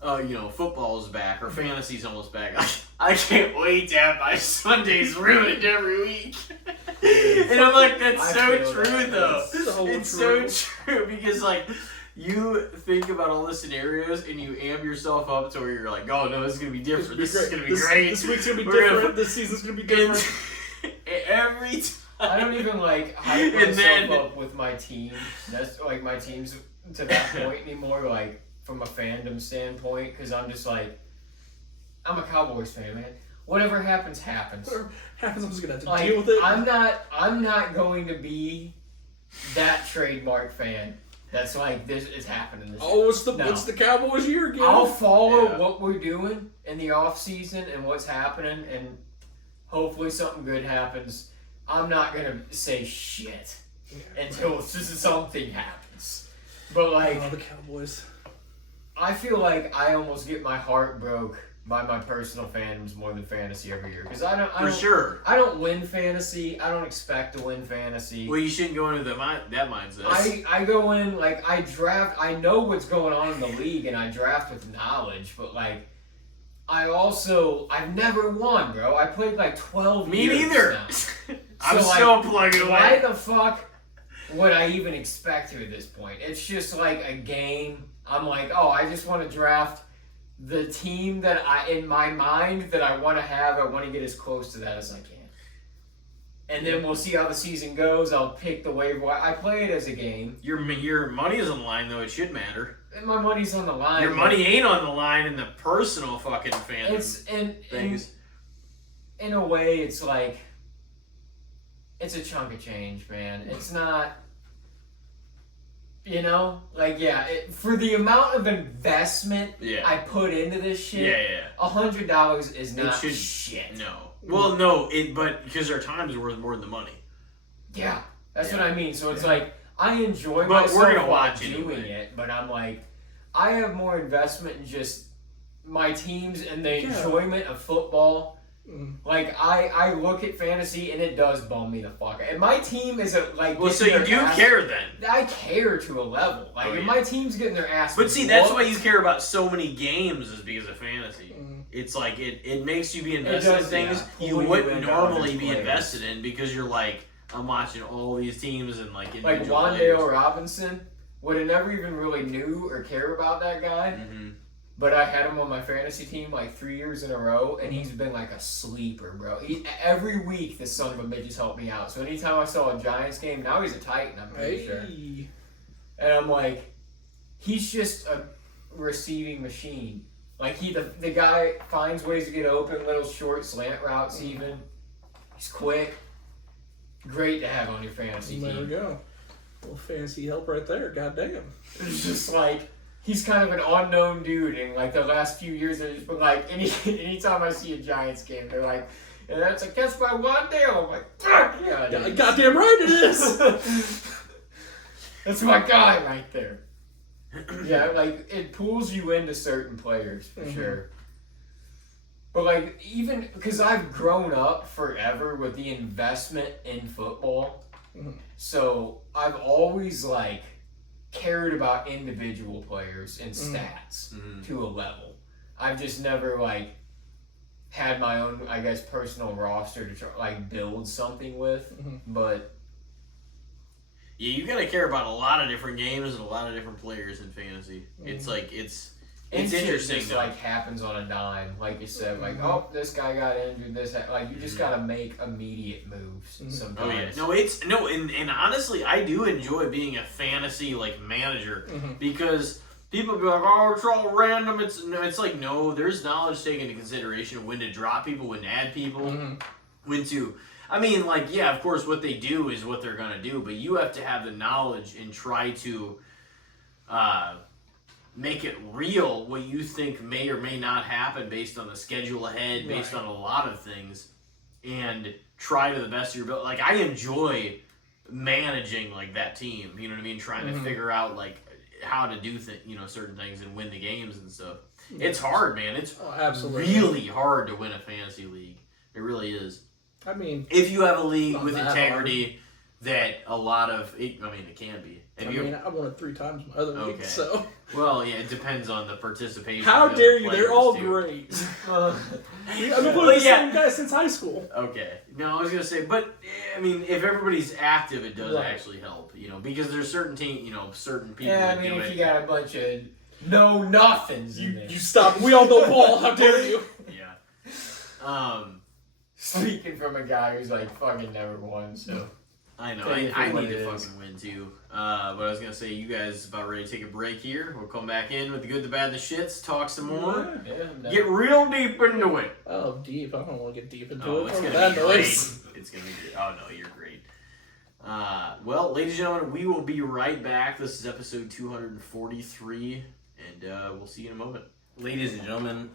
football's back or fantasy's almost back. I can't wait to have my Sundays ruined every week. And I'm like, that's so true though. It's so true because like, you think about all the scenarios and you amp yourself up to where you're like, oh no, this is going to be different. This is going to be great. This week's going to be different. This season's going to be different. Every time. I don't even like hype myself up with my team. That's like my team's to that point anymore, like from a fandom standpoint, because I'm just like, I'm a Cowboys fan, man. Whatever happens, happens. Whatever happens, I'm just going to have to deal with it. I'm not going to be that trademark fan. That's like, this is happening this year. It's the Cowboys year again. I'll follow what we're doing in the off season and what's happening, and hopefully something good happens. I'm not gonna say shit until something happens. But like, the Cowboys. I feel like I almost get my heart broke by my personal fandoms more than fantasy every year because I don't win fantasy. I don't expect to win fantasy. Well, you shouldn't go into that mindset. I go in like I draft. I know what's going on in the league and I draft with knowledge, but like I've never won, bro. I played like 12 years. Me neither. Now. I'm still plugging away. Why the fuck would I even expect to at this point? It's just like a game. I'm like, I just want to draft the team that in my mind that I want to have. I want to get as close to that as I can. And then we'll see how the season goes. I'll pick the waiver. I play it as a game. Your money is on the line, though. It should matter. And my money's on the line. Your money ain't on the line in the personal fucking fandom things. In a way, it's like, it's a chunk of change, man. It's not, for the amount of investment I put into this shit, $100 is not shit. No. Well, no, but because there are times worth more than the money. Yeah, that's what I mean. So it's like, I enjoy myself we're gonna watch doing it, but I'm like, I have more investment in just my teams and the enjoyment of football Like, I look at fantasy and it does bum me the fuck out. And my team isn't like. Well, so you do care then? I care to a level. Like, if my team's getting their ass. But see, that's why you care about so many games is because of fantasy. It's like it makes you be invested in things you wouldn't normally be invested in because you're like, I'm watching all these teams and like individual Wandale Robinson. Would have never even really knew or care about that guy. But I had him on my fantasy team like 3 years in a row, and he's been like a sleeper, bro. Every week, this son of a bitch has helped me out. So anytime I saw a Giants game, now he's a Titan, I'm pretty sure. And I'm like, he's just a receiving machine. Like, the guy finds ways to get open, little short slant routes even. He's quick. Great to have on your fantasy team. There we go. Little fantasy help right there. Goddamn. It's just like, he's kind of an unknown dude, and like the last few years, there's just been like anytime I see a Giants game, they're like, "And that's a catch by Wandale." I'm like, "Fuck yeah, it is." Goddamn right it is. That's my guy right there. Yeah, like it pulls you into certain players for sure. But like even because I've grown up forever with the investment in football, so I've always like cared about individual players and stats to a level. I've just never like had my own, I guess, personal roster to try, like build something with. But yeah, you gotta care about a lot of different games and a lot of different players in fantasy. It's like it's interesting. Just like happens on a dime, like you said. Like, oh, this guy got injured. Like you just gotta make immediate moves sometimes. Oh yeah, and honestly, I do enjoy being a fantasy like manager because people be like, oh, it's all random. It's like no, there's knowledge taken into consideration of when to drop people, when to add people, when to. I mean, like, yeah, of course, what they do is what they're gonna do, but you have to have the knowledge and try to make it real what you think may or may not happen based on the schedule ahead, based on a lot of things, and try to the best of your ability. Like, I enjoy managing, like, that team, you know what I mean? Trying to figure out, like, how to do certain things and win the games and stuff. It's hard, man. It's really hard to win a fantasy league. It really is. I mean, if you have a league with integrity that a lot of it can be. I won it 3 times my other week, so. Well, yeah, it depends on the participation. How dare you? They're all great. I've been playing the same guy since high school. Okay. No, I was gonna say, but I mean, if everybody's active, it does actually help. Because there's certain certain people. Yeah, I mean, if you got a bunch of nothings, you stop. We all know Paul. How dare you? Yeah. Speaking from a guy who's like fucking never won, so. I know. I need to fucking win too. But I was gonna say, you guys about ready to take a break here. We'll come back in with the good, the bad, the shits. Talk some more. Get real deep into it. Oh, deep. I don't want to get deep into it. It's gonna be great. It's gonna be great. Oh no, you're great. Well, ladies and gentlemen, we will be right back. This is episode 243, and we'll see you in a moment. Ladies and gentlemen,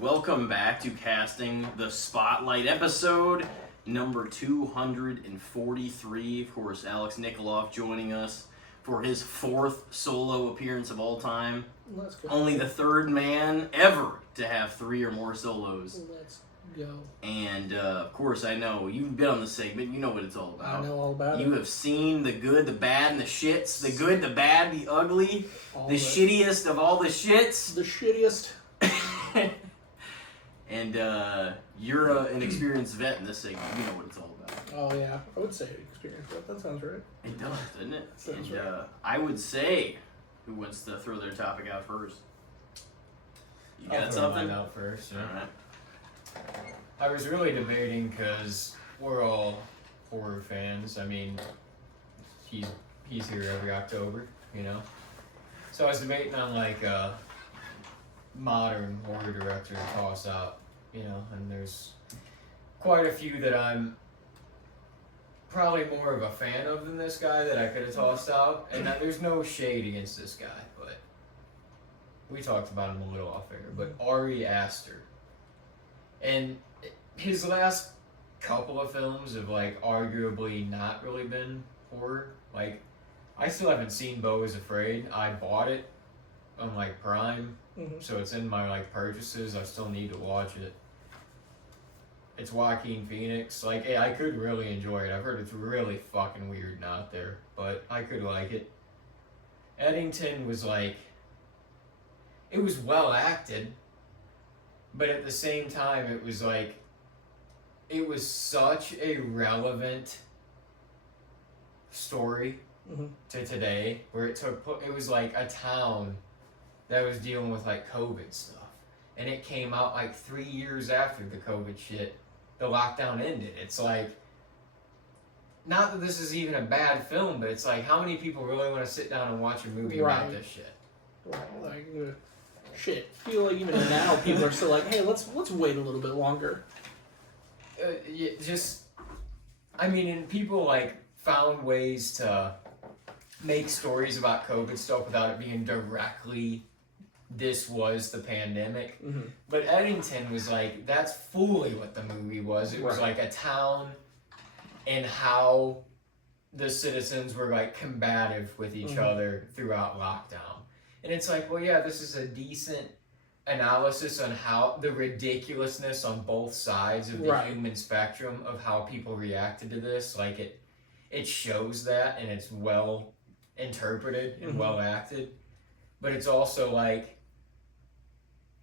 welcome back to Casting the Spotlight, episode number 243. Of course, Alex Nicoloff joining us for his 4th solo appearance of all time. Let's go. Only the 3rd man ever to have 3 or more solos. Let's go. And, of course, I know you've been on the segment. You know what it's all about. I know all about it. You have seen the good, the bad, and the shits. The good, the bad, the ugly. The shittiest of all the shits. The shittiest. And you're an experienced vet in this segment. You know what it's all about. Oh, yeah. I would say experienced vet. That sounds right. It does, doesn't it? Sounds and right. I would say, who wants to throw their topic out first? You got something? I'll out first. Yeah. All right. I was really debating because we're all horror fans. I mean, he's here every October, So I was debating on like a modern horror director to toss out, and there's quite a few that I'm probably more of a fan of than this guy that I could have tossed out. And there's no shade against this guy, but we talked about him a little off air. But Ari Aster. And his last couple of films have like arguably not really been horror. Like, I still haven't seen Beau is Afraid. I bought it on like Prime, so it's in my like purchases. I still need to watch it. It's Joaquin Phoenix. Like, I could really enjoy it. I've heard it's really fucking weird not there, but I could like it. Eddington was like, it was well acted, but at the same time, it was like, it was such a relevant story to today, where it was like a town that was dealing with like COVID stuff, and it came out like 3 years after the COVID shit, the lockdown ended. It's like, not that this is even a bad film, but it's like, how many people really want to sit down and watch a movie about this shit? Right, like, shit. I feel like even now people are still like, hey, let's wait a little bit longer. And people like found ways to make stories about COVID stuff without it being directly, this was the pandemic. But Eddington was like, that's fully what the movie was. It was like a town and how the citizens were like combative with each other throughout lockdown. And it's like, well, yeah, this is a decent analysis on how the ridiculousness on both sides of the human spectrum of how people reacted to this. Like, it shows that, and it's well interpreted and well acted. But it's also like,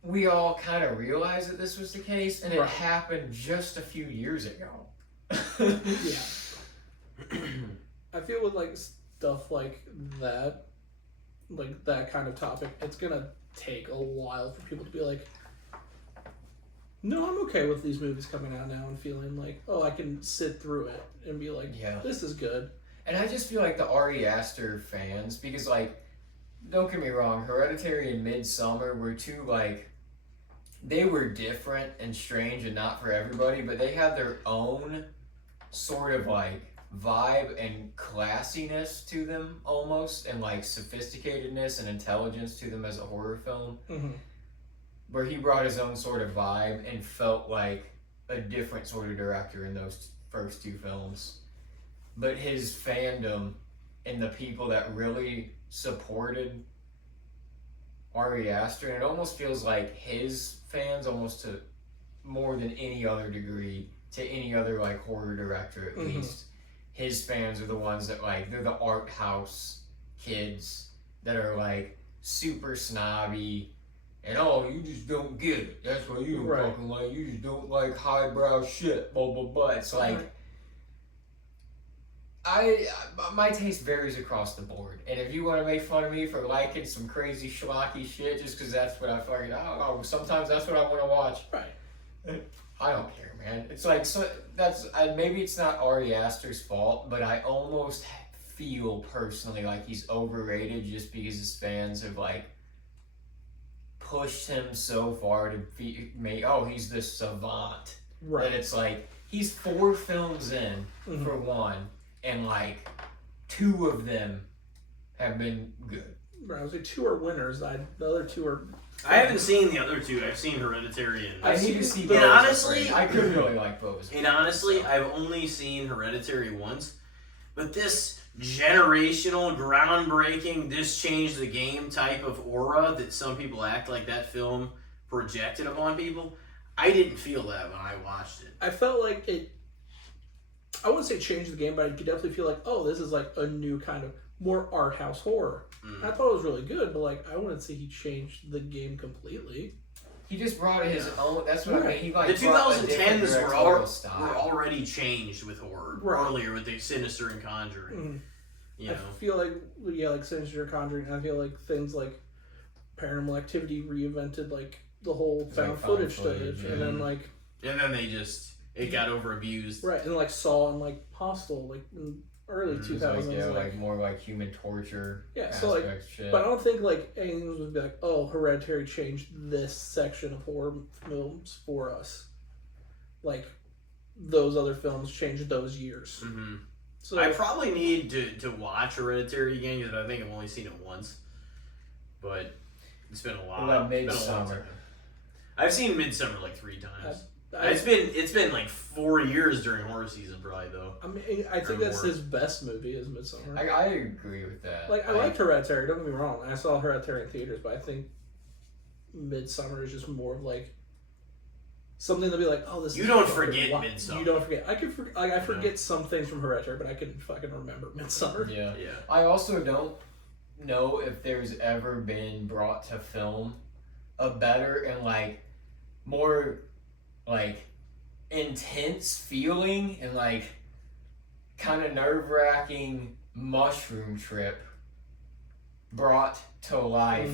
we all kind of realized that this was the case, and it happened just a few years ago. I feel with like stuff like that kind of topic, it's gonna take a while for people to be like, no, I'm okay with these movies coming out now and feeling like, oh, I can sit through it and be like, this is good. And I just feel like the Ari Aster fans, because like, don't get me wrong, Hereditary and Midsommar were two like, they were different and strange and not for everybody, but they had their own sort of like vibe and classiness to them almost, and like sophisticatedness and intelligence to them as a horror film, where he brought his own sort of vibe and felt like a different sort of director in those first two films. But his fandom and the people that really supported Ari Aster, and it almost feels like his fans, almost to more than any other degree, to any other like horror director at least, his fans are the ones that like, they're the art house kids that are like super snobby and, oh, you just don't get it, that's why you don't fucking like, you just don't like highbrow shit, blah blah blah. It's like, my taste varies across the board, and if you want to make fun of me for liking some crazy schlocky shit just because that's what I fucking, I don't know, sometimes that's what I want to watch. I don't care, man. It's like, so that's, maybe it's not Ari Aster's fault, but I almost feel personally like he's overrated just because his fans have like pushed him so far to be made, oh, he's this savant. That it's like, he's 4 films in for one, and like 2 of them have been good. I was like, 2 are winners. The other 2 are. I haven't seen the other 2. I've seen Hereditary and. I need to see. And honestly, I could really like those. And honestly, I've only seen Hereditary once, but this generational, groundbreaking, this changed the game type of aura that some people act like that film projected upon people, I didn't feel that when I watched it. I felt like it. I wouldn't say change the game, but I could definitely feel like, oh, this is like a new kind of more art house horror. I thought it was really good, but like, I wouldn't say he changed the game completely. He just brought his own. That's what I mean. He like the 2010s were already changed with horror earlier with the Sinister and Conjuring. You know? I feel like like Sinister and Conjuring. I feel like things like Paranormal Activity reinvented like the whole found footage stage, and then like. And then they just. It got over abused. And like Saw and like Hostel, like in early 2000s. Like more like human torture. So like, shit. But I don't think like anyone would be like, oh, Hereditary changed this section of horror films for us. Like, those other films changed those years. So I probably need to watch Hereditary again because I think I've only seen it once. But it's been a while. What about Midsommar? I've seen Midsommar like 3 times. It's been like 4 years during horror season, probably though. I mean, I think that's his best movie is Midsommar. I agree with that. Like, I liked Hereditary. Don't get me wrong. I saw Hereditary in theaters, but I think Midsommar is just more of like something that'll be like, oh, this. You is don't fucking forget wild. Midsommar. You don't forget. I forget some things from Hereditary, but I can fucking remember Midsommar. Yeah. Yeah. I also don't know if there's ever been brought to film a better and like more like intense feeling and like kind of nerve-wracking mushroom trip brought to life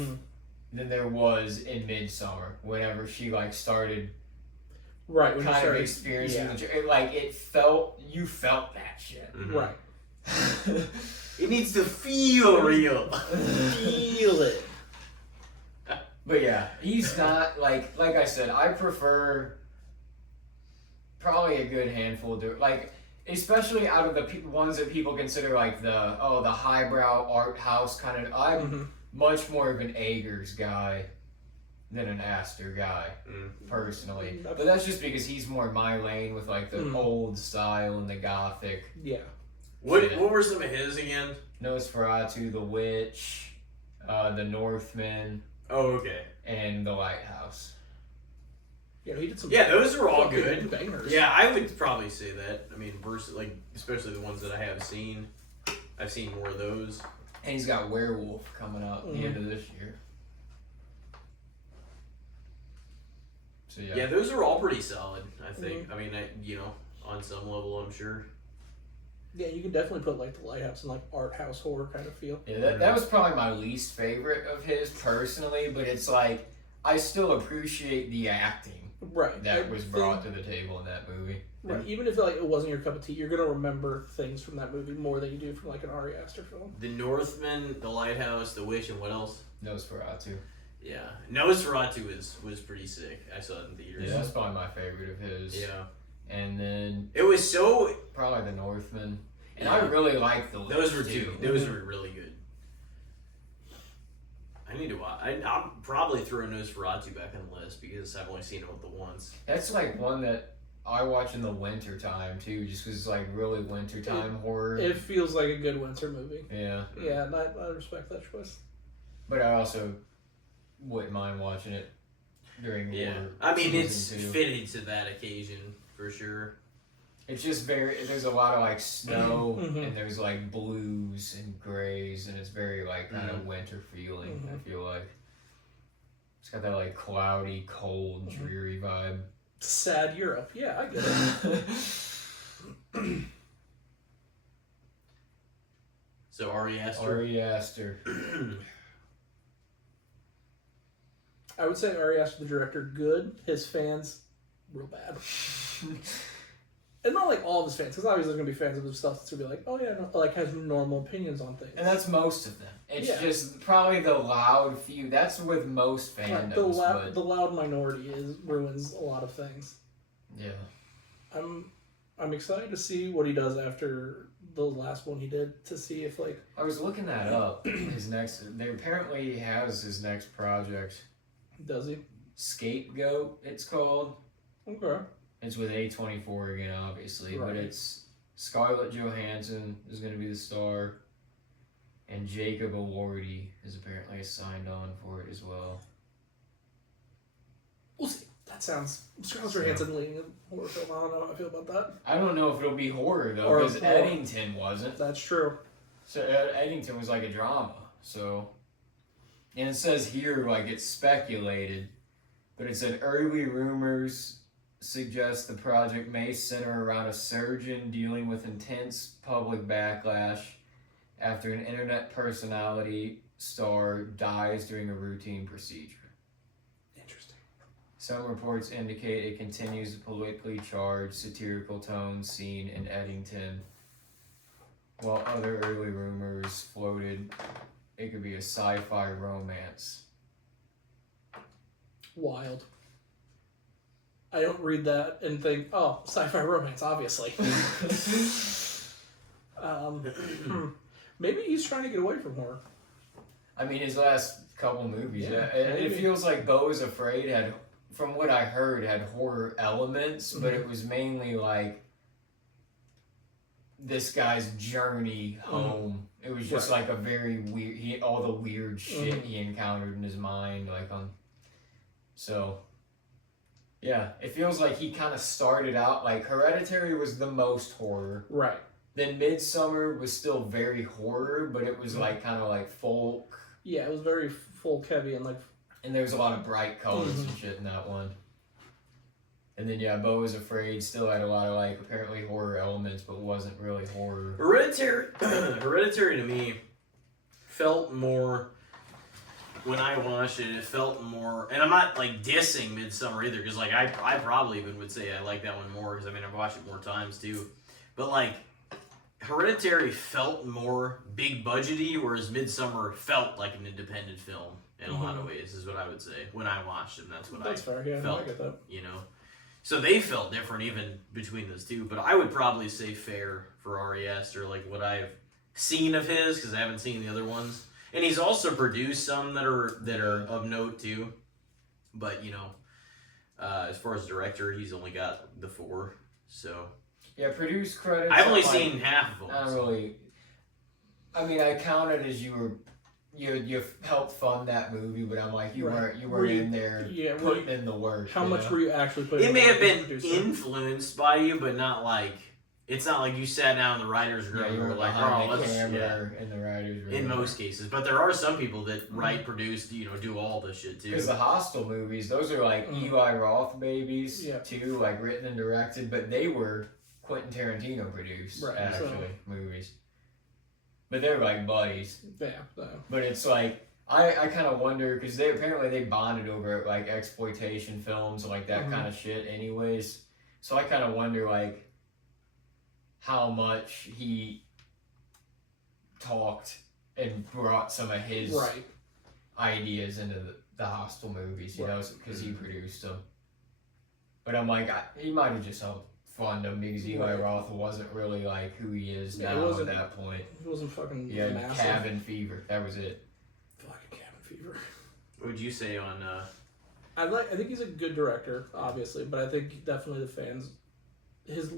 than there was in Midsommar whenever she like started Right, when you kind of started experiencing you felt that shit. Right. It needs to feel real. Feel it. But yeah, he's not like I said, I prefer probably a good handful of like, especially out of the ones that people consider like the highbrow art house kind of. I'm much more of an Eggers guy than an Aster guy, personally. But that's just because he's more my lane with like the old style and the gothic. Yeah. What were some of his again? Nosferatu, The Witch, The Northman. Oh, okay. And The Lighthouse. Yeah, he did some. Yeah, those are all good bangers. Yeah, I would probably say that. I mean, versus like especially the ones that I have seen. I've seen more of those. And he's got Werewolf coming out at the end of this year. So yeah, those are all pretty solid. I think. I mean, on some level, I'm sure. Yeah, you can definitely put like The Lighthouse in like art house horror kind of feel. Yeah, that was probably my least favorite of his personally, but it's like I still appreciate the acting that was brought to the table in that movie. Right, even if like it wasn't your cup of tea, you're gonna remember things from that movie more than you do from like an Ari Aster film. The Northman, The Lighthouse, The Witch, and what else? Nosferatu. Yeah, Nosferatu was pretty sick. I saw it in theaters. Yeah, that's probably my favorite of his. Yeah. And then it was so probably The Northman, and I really liked the. Those were two. Those were really good. I need to watch. I'll probably throw Nosferatu back on the list because I've only seen it the once. That's like one that I watch in the winter time too, just because it's like really wintertime horror. It feels like a good winter movie. Yeah. Yeah, and I respect that choice. But I also wouldn't mind watching it during winter. I mean, it's fitting to that occasion for sure. It's just there's a lot of like snow and there's like blues and grays and it's very like kind of winter feeling, I feel like. It's got that like cloudy, cold, dreary vibe. Sad Europe. Yeah, I get it. So Ari Aster. Ari Aster. I would say Ari Aster, the director, good. His fans, real bad. And not like all of his fans, because obviously there's going to be fans of his stuff that's going to be like, oh yeah, no, like has normal opinions on things. And that's most of them. It's just probably the loud few. That's with most fandoms. Right, the loud minority ruins a lot of things. Yeah. I'm excited to see what he does after the last one he did, to see if like... I was looking that up. There apparently he has his next project. Does he? Scapegoat, it's called. Okay. It's with A24 again, obviously, but it's Scarlett Johansson is going to be the star, and Jacob Elordi is apparently signed on for it as well. We'll see. That sounds... Scarlett Johansson leading a horror film. I don't know how I feel about that. I don't know if it'll be horror, though, because Eddington wasn't. That's true. So Eddington was like a drama, so... And it says here, like, it's speculated, but it said early rumors suggest the project may center around a surgeon dealing with intense public backlash after an internet personality star dies during a routine procedure. Interesting. Some reports indicate it continues the politically charged, satirical tone seen in Eddington, while other early rumors floated it could be a sci-fi romance. Wild. I don't read that and think, oh, sci-fi romance, obviously. Maybe he's trying to get away from horror. I mean, his last couple movies, it feels like Beau is Afraid had, from what I heard, had horror elements, but it was mainly like this guy's journey home. It was just like a very weird, all the weird shit he encountered in his mind, like on. So, Yeah, it feels like he kind of started out, like, Hereditary was the most horror. Right. Then Midsummer was still very horror, but it was, like, kind of like folk. Yeah, it was very folk heavy and, like... And there was a lot of bright colors and shit in that one. And then, yeah, Beau is Afraid still had a lot of, like, apparently horror elements, but wasn't really horror. Hereditary to me felt more... When I watched it, it felt more, and I'm not like dissing Midsummer either, because like I probably even would say I like that one more, because I mean I've watched it more times too, but like Hereditary felt more big budgety, whereas Midsummer felt like an independent film in a lot of ways, is what I would say when I watched it. That's what That's fair. Yeah, felt. I get that. You know, so they felt different even between those two, but I would probably say fair for Ari Aster, like what I've seen of his, because I haven't seen the other ones. And he's also produced some that are of note too, but you know, as far as director, he's only got the 4. So yeah, produced credits. I've only seen half of them. Not really. I mean, I counted as you helped fund that movie, but I'm like you weren't in there putting in the work. How much were you actually putting? It may have been influenced by you, but not like. It's not like you sat down in the writer's room and were like, oh, let's... in the writer's room. In most cases. But there are some people that write, produce, you know, do all this shit, too. Because the Hostel movies, those are like Eli Roth babies, too, like written and directed, but they were Quentin Tarantino produced, movies. But they're like buddies. Yeah. But it's like, I kind of wonder, because they bonded over like exploitation films and like that kind of shit anyways. So I kind of wonder, like, how much he talked and brought some of his ideas into the Hostel movies, you know, because he produced them. But I'm like, he might have just helped fund them, because Eli Roth wasn't really like who he is now at that point. He wasn't fucking massive. Cabin Fever, that was it. Fucking Cabin Fever. What would you say on... I think he's a good director, obviously, but I think definitely the fans... His...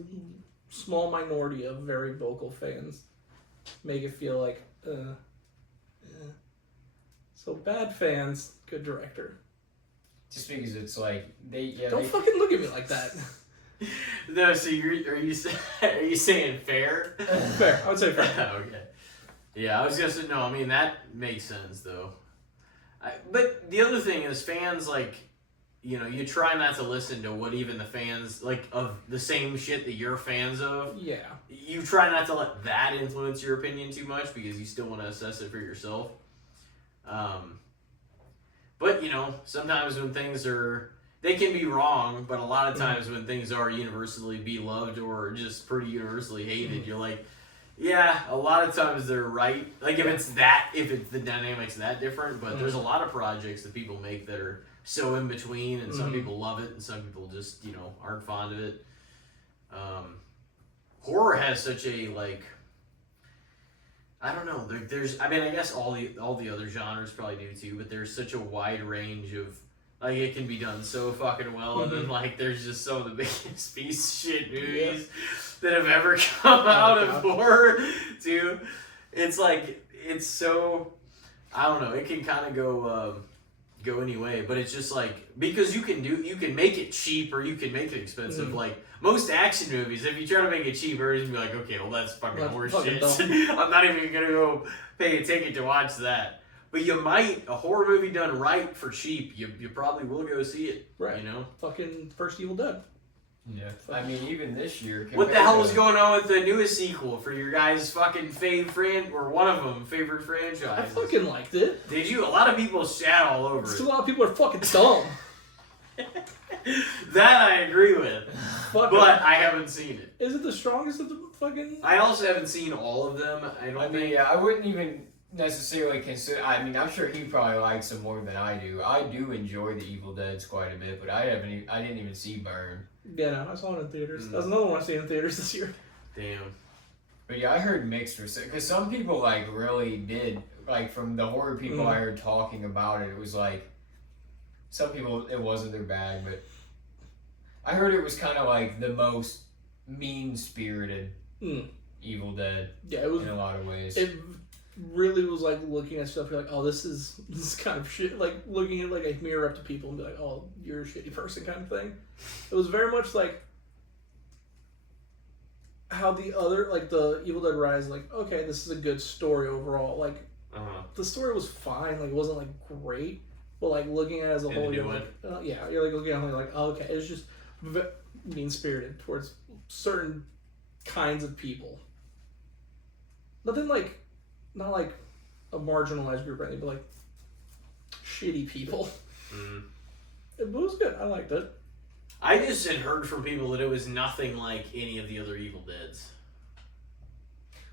small minority of very vocal fans make it feel like so bad fans, good director. Just because it's like they fucking look at me like that. No, so are you saying fair? Fair, I would say fair. Okay. Yeah, I was gonna say no. I mean that makes sense though. But the other thing is fans like. You know, you try not to listen to what even the fans, like, of the same shit that you're fans of. Yeah. You try not to let that influence your opinion too much, because you still want to assess it for yourself. But, you know, sometimes when things are... They can be wrong, but a lot of times when things are universally beloved or just pretty universally hated, you're like, yeah, a lot of times they're right. Like, if the dynamic's that different, but there's a lot of projects that people make that are... so in between, and some people love it and some people just, you know, aren't fond of it. Horror has such a, like, I don't know, there's I mean, I guess all the other genres probably do too, but there's such a wide range of, like, it can be done so fucking well, and then, like, there's just some of the biggest piece of shit movies that have ever come out of horror too. It's like, it's so, I don't know, it can kind of go any way, but it's just like, because you can make it cheap or you can make it expensive. Like most action movies, if you try to make it cheap, everybody's gonna be like, okay, well that's fucking horse shit. I'm not even gonna go pay a ticket to watch that. But a horror movie done right for cheap, you probably will go see it. Right. You know? Fucking First Evil Dead. Yeah. I mean, even this year. What the hell is going on with the newest sequel for your guys' fucking or one of them favorite franchise? I fucking liked it. Did you? A lot of people shat all over it. A lot of people are fucking dumb. That I agree with. But I haven't seen it. Is it the strongest of the fucking... I also haven't seen all of them. I mean, yeah, I wouldn't even necessarily consider... I mean, I'm sure he probably likes them more than I do. I do enjoy the Evil Deads quite a bit, but I didn't even see Burn. Yeah, no, I saw it in theaters. That's another one I seen in theaters this year. Damn. But yeah, I heard mixed reception, because some people, like, really did, like, from the horror people I heard talking about it, it was like, some people, it wasn't their bag, but I heard it was kind of like the most mean-spirited Evil Dead. Yeah, it was, in a lot of ways. It really was like looking at stuff, you're like, oh, this is kind of shit. Like looking at like a mirror up to people and be like, oh, you're a shitty person kind of thing. It was very much like how the other, like the Evil Dead Rise, like, okay, this is a good story overall. Like the story was fine. Like it wasn't like great, but like looking at it as a whole, you're like, yeah, you're like looking at it like, oh, okay, it's just mean spirited towards certain kinds of people. But then like. Not like a marginalized group or anything, but like shitty people. It was good. I liked it. I just had heard from people that it was nothing like any of the other Evil Deads.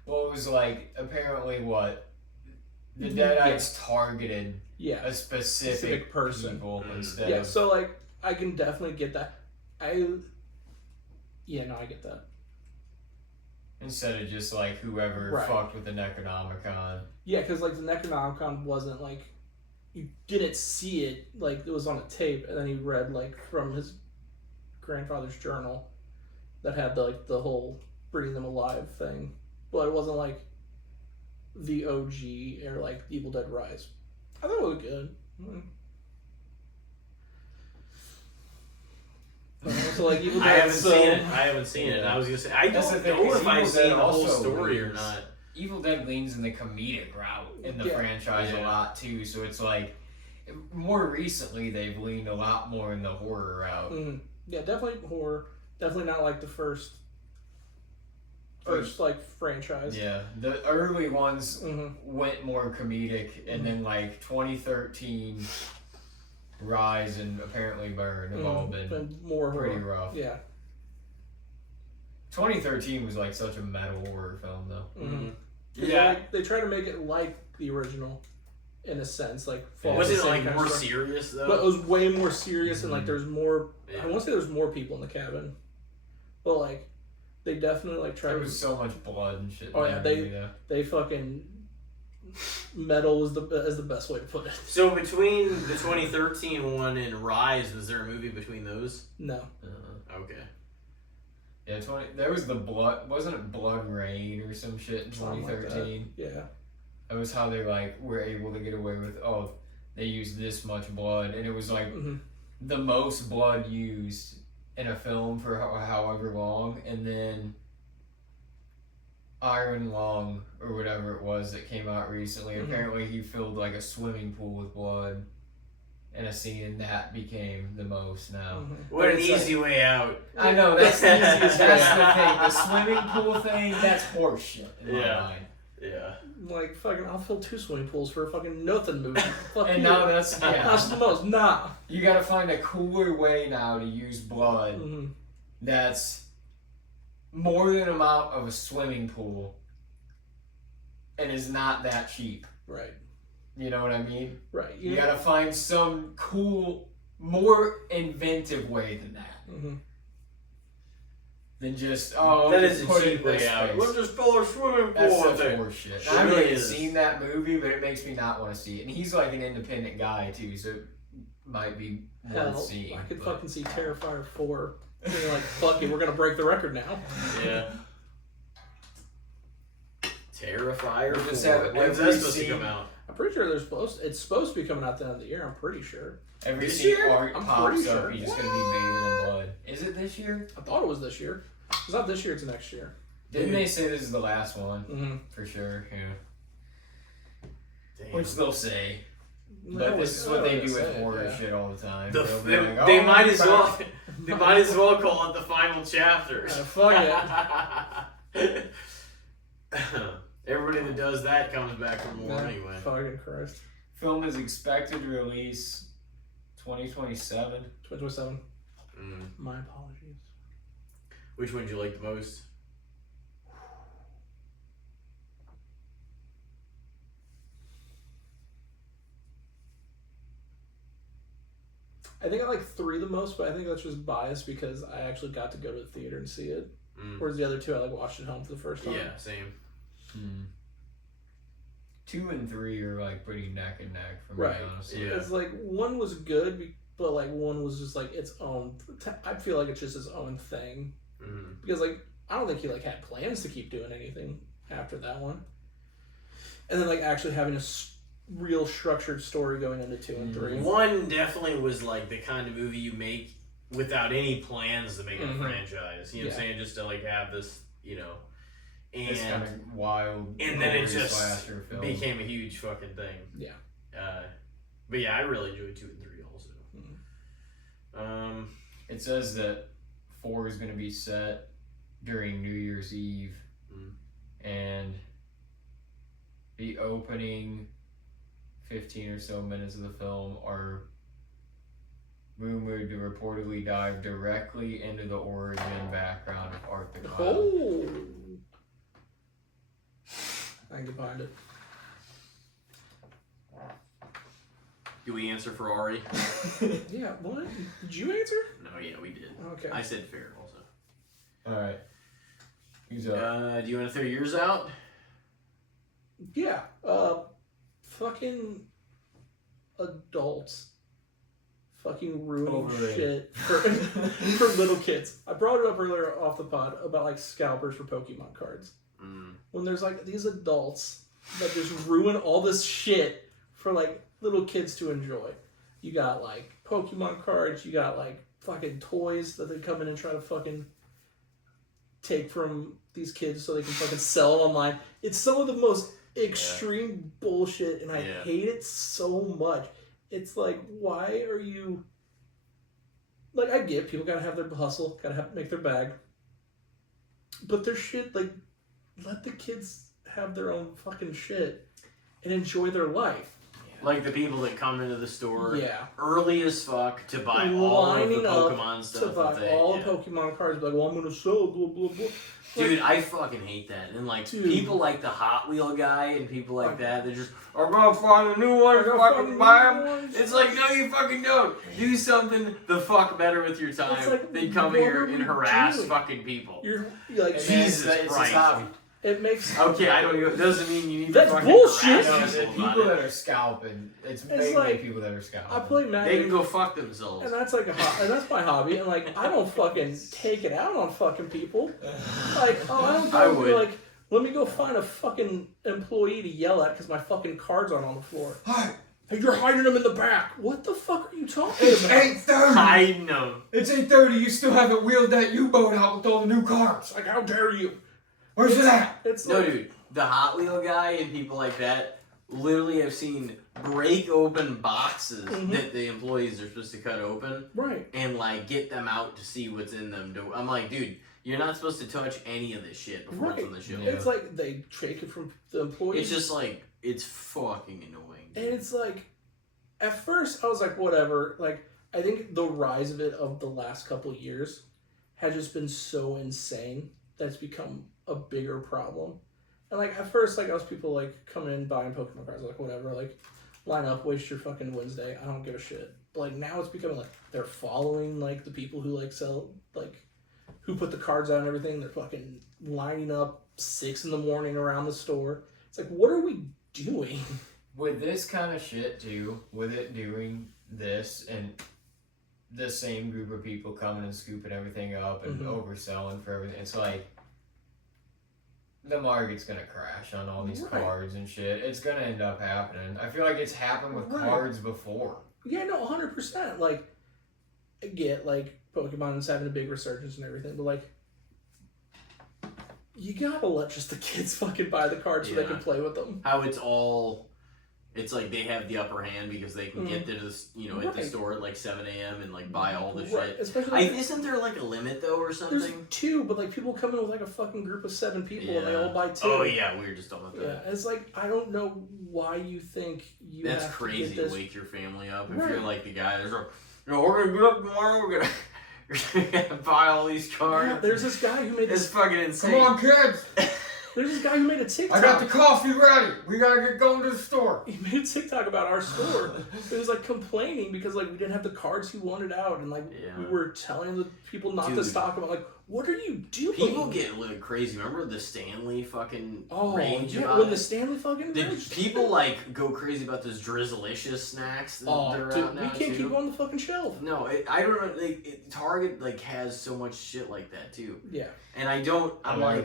Well, it was like, apparently the Deadites targeted a specific person people instead of... so like, I can definitely get that. I get that. Instead of just like whoever fucked with the Necronomicon. Yeah, because like the Necronomicon wasn't like, you didn't see it, like it was on a tape, and then he read like from his grandfather's journal that had the whole bringing them alive thing, but it wasn't like the OG or like Evil Dead Rise. I thought it was good. So like Evil Dead, I haven't seen it. I was gonna say I don't know if I've seen the whole story or not. Evil Dead leans in the comedic route in the franchise a lot too, so it's like more recently they've leaned a lot more in the horror route. Yeah, definitely horror. Definitely not like the first like franchise. Yeah, the early ones went more comedic, and then like 2013. Rise and apparently Burn have all been more pretty horror. rough. Yeah. 2013 was like such a metal horror film though. Yeah. They try to make it like the original in a sense. Like was it like more serious though? But it was way more serious and like there's more I want to say there's more people in the cabin. But like they definitely like tried There was so much blood and shit. Oh yeah, they fucking metal is the best way to put it. So between the 2013 one and Rise, was there a movie between those? No. Okay. Yeah, there was the blood. Wasn't it Blood Rain or some shit in 2013? Like yeah. That was how they like were able to get away with. Oh, they used this much blood, and it was like the most blood used in a film for however long, and then Iron Lung or whatever it was that came out recently. Apparently, he filled like a swimming pool with blood in a scene, and that became the most now. What an easy way out! I know that's the easiest. That's the thing. The swimming pool thing. That's horseshit in my mind. Yeah. Like fucking, I'll fill 2 swimming pools for a fucking nothing movie. Fuck and you. now that's that's the most. Nah. You gotta find a cooler way now to use blood. That's more than the amount of a swimming pool and is not that cheap. Right. You know what I mean? Right. You gotta find some cool, more inventive way than that. Than just, that is a cheap way out. Let's just fill a swimming pool. That's such horseshit. I haven't even seen that movie, but it makes me not want to see it. And he's like an independent guy too, so it might be worth seeing. I could fucking see Terrifier 4. And you're like, fuck it, we're gonna break the record now. Yeah. Terrifier 4. Just When's that supposed to come out? I'm pretty sure it's supposed to be coming out at the end of the year. I'm pretty sure. Every scene art I'm pops pretty up, sure. he's just gonna be bathed in blood. Is it this year? I thought it was this year. It's not this year. It's next year. Didn't they say this is the last one? For sure. Yeah. Damn. Which they'll say. But this is what they do with horror shit all the time. They might as well. They might as well call it the final chapter. Fuck it. Everybody that does that comes back for more anyway. Fucking Christ. Film is expected to release 2027. 2027. My apologies. Which one did you like the most? I think I like 3 the most, but I think that's just biased because I actually got to go to the theater and see it. Whereas the other 2 I like watched at home for the first time. Yeah, same. 2 and 3 are like pretty neck and neck for me, honestly. Yeah. It's like 1 was good, but like 1 was just like its own. I feel like it's just its own thing because like I don't think he like had plans to keep doing anything after that one. and then like actually having a real structured story going into 2 and 3. 1 definitely was like the kind of movie you make without any plans to make a franchise. You know what I'm saying? Just to like have this, you know, and this kind of wild, and then it just became a huge fucking thing. Yeah. But yeah, I really enjoyed 2 and 3 also. It says that 4 is going to be set during New Year's Eve, and the opening 15 or so minutes of the film are rumored to reportedly dive directly into the origin background of Art the Clown. Oh! I can get behind it. Do we answer for Ari? Yeah, what? Did you answer? No, yeah, we did. Okay. I said fair also. Alright. Who's up? Do you want to throw yours out? Yeah. Fucking adults fucking ruining shit for little kids. I brought it up earlier off the pod about like scalpers for Pokemon cards. When there's like these adults that just ruin all this shit for like little kids to enjoy. You got like Pokemon cards, you got like fucking toys that they come in and try to fucking take from these kids so they can fucking sell it online. It's some of the most extreme bullshit, and I hate it so much. It's like, why are you... Like, I get people gotta have their hustle, gotta make their bag. But their shit, like, let the kids have their own fucking shit and enjoy their life. Like the people that come into the store early as fuck to buy all of the Pokemon stuff. To buy all the Pokemon cards, like, well, I'm gonna sell blah, blah, blah. Dude, I fucking hate that. And like, people like the Hot Wheel guy and people like that, they're just, I'm gonna find a new one, fucking buy them. It's like, no, you fucking don't. Do something the fuck better with your time like, than come here and harass fucking people. You're like, Jesus Christ. It makes... Okay, I don't even... It doesn't mean you need That's to fucking bullshit! harass People that are scalping. It's mainly like, people that are scalping. I play Magic. They can go fuck themselves. And that's like and that's my hobby. And like, I don't fucking take it out on fucking people. Like, oh, I don't go be like, let me go find a fucking employee to yell at because my fucking cards aren't on the floor. Hi. Hey, you're hiding them in the back. What the fuck are you talking It's about? 8:30. Hiding them. It's 8:30. You still haven't wheeled that U-boat out with all the new cards. Like, how dare you? Where's it at? It's No, like, dude. The Hot Wheel guy and people like that literally have seen break open boxes that the employees are supposed to cut open. Right. And, like, get them out to see what's in them. I'm like, dude, you're not supposed to touch any of this shit before it's on the shelf. It's like they take it from the employees. It's just like, it's fucking annoying. And it's like, at first I was like, whatever. Like, I think the rise of it of the last couple of years has just been so insane that it's become a bigger problem. And like at first, like I was people like coming in buying Pokemon cards, like whatever, like line up, waste your fucking Wednesday. I don't give a shit. But like now it's becoming like they're following like the people who like sell like who put the cards out and everything. They're fucking lining up 6 a.m. around the store. It's like, what are we doing? With this kind of shit too, with it doing this and the same group of people coming and scooping everything up and overselling for everything, it's like the market's gonna crash on all these cards and shit. It's gonna end up happening. I feel like it's happened with cards before. Yeah, no, 100%. Like, I get, like, Pokemon's having a big resurgence and everything, but, like, you gotta let just the kids fucking buy the cards so they can play with them. How it's like they have the upper hand because they can get there to at the store at like 7 a.m. and like buy all the shit. Especially isn't there like a limit though or something? There's 2, but like people come in with like a fucking group of 7 people and they all buy 2. Oh yeah, we were just talking about that. Yeah, it's like I don't know why you think you That's have crazy to get this. To wake your family up if you're like the guy that's like, we're gonna get up tomorrow, we're gonna buy all these cards. Yeah, there's this guy who made this. It's fucking insane. Come on, kids. There's this guy who made a TikTok. I got the coffee ready. We gotta get going to the store. He made a TikTok about our store. It was like complaining because like we didn't have the cards he wanted out, and like we were telling the people not to stock them. I'm like, what are you doing? People get a little crazy. Remember the Stanley fucking rage yeah, about when it? the Stanley fucking rage? People like go crazy about those Drizzlicious snacks that are out now. We can't keep on the fucking shelf. No, I don't know. Target like has so much shit like that too. Yeah. And I'm like,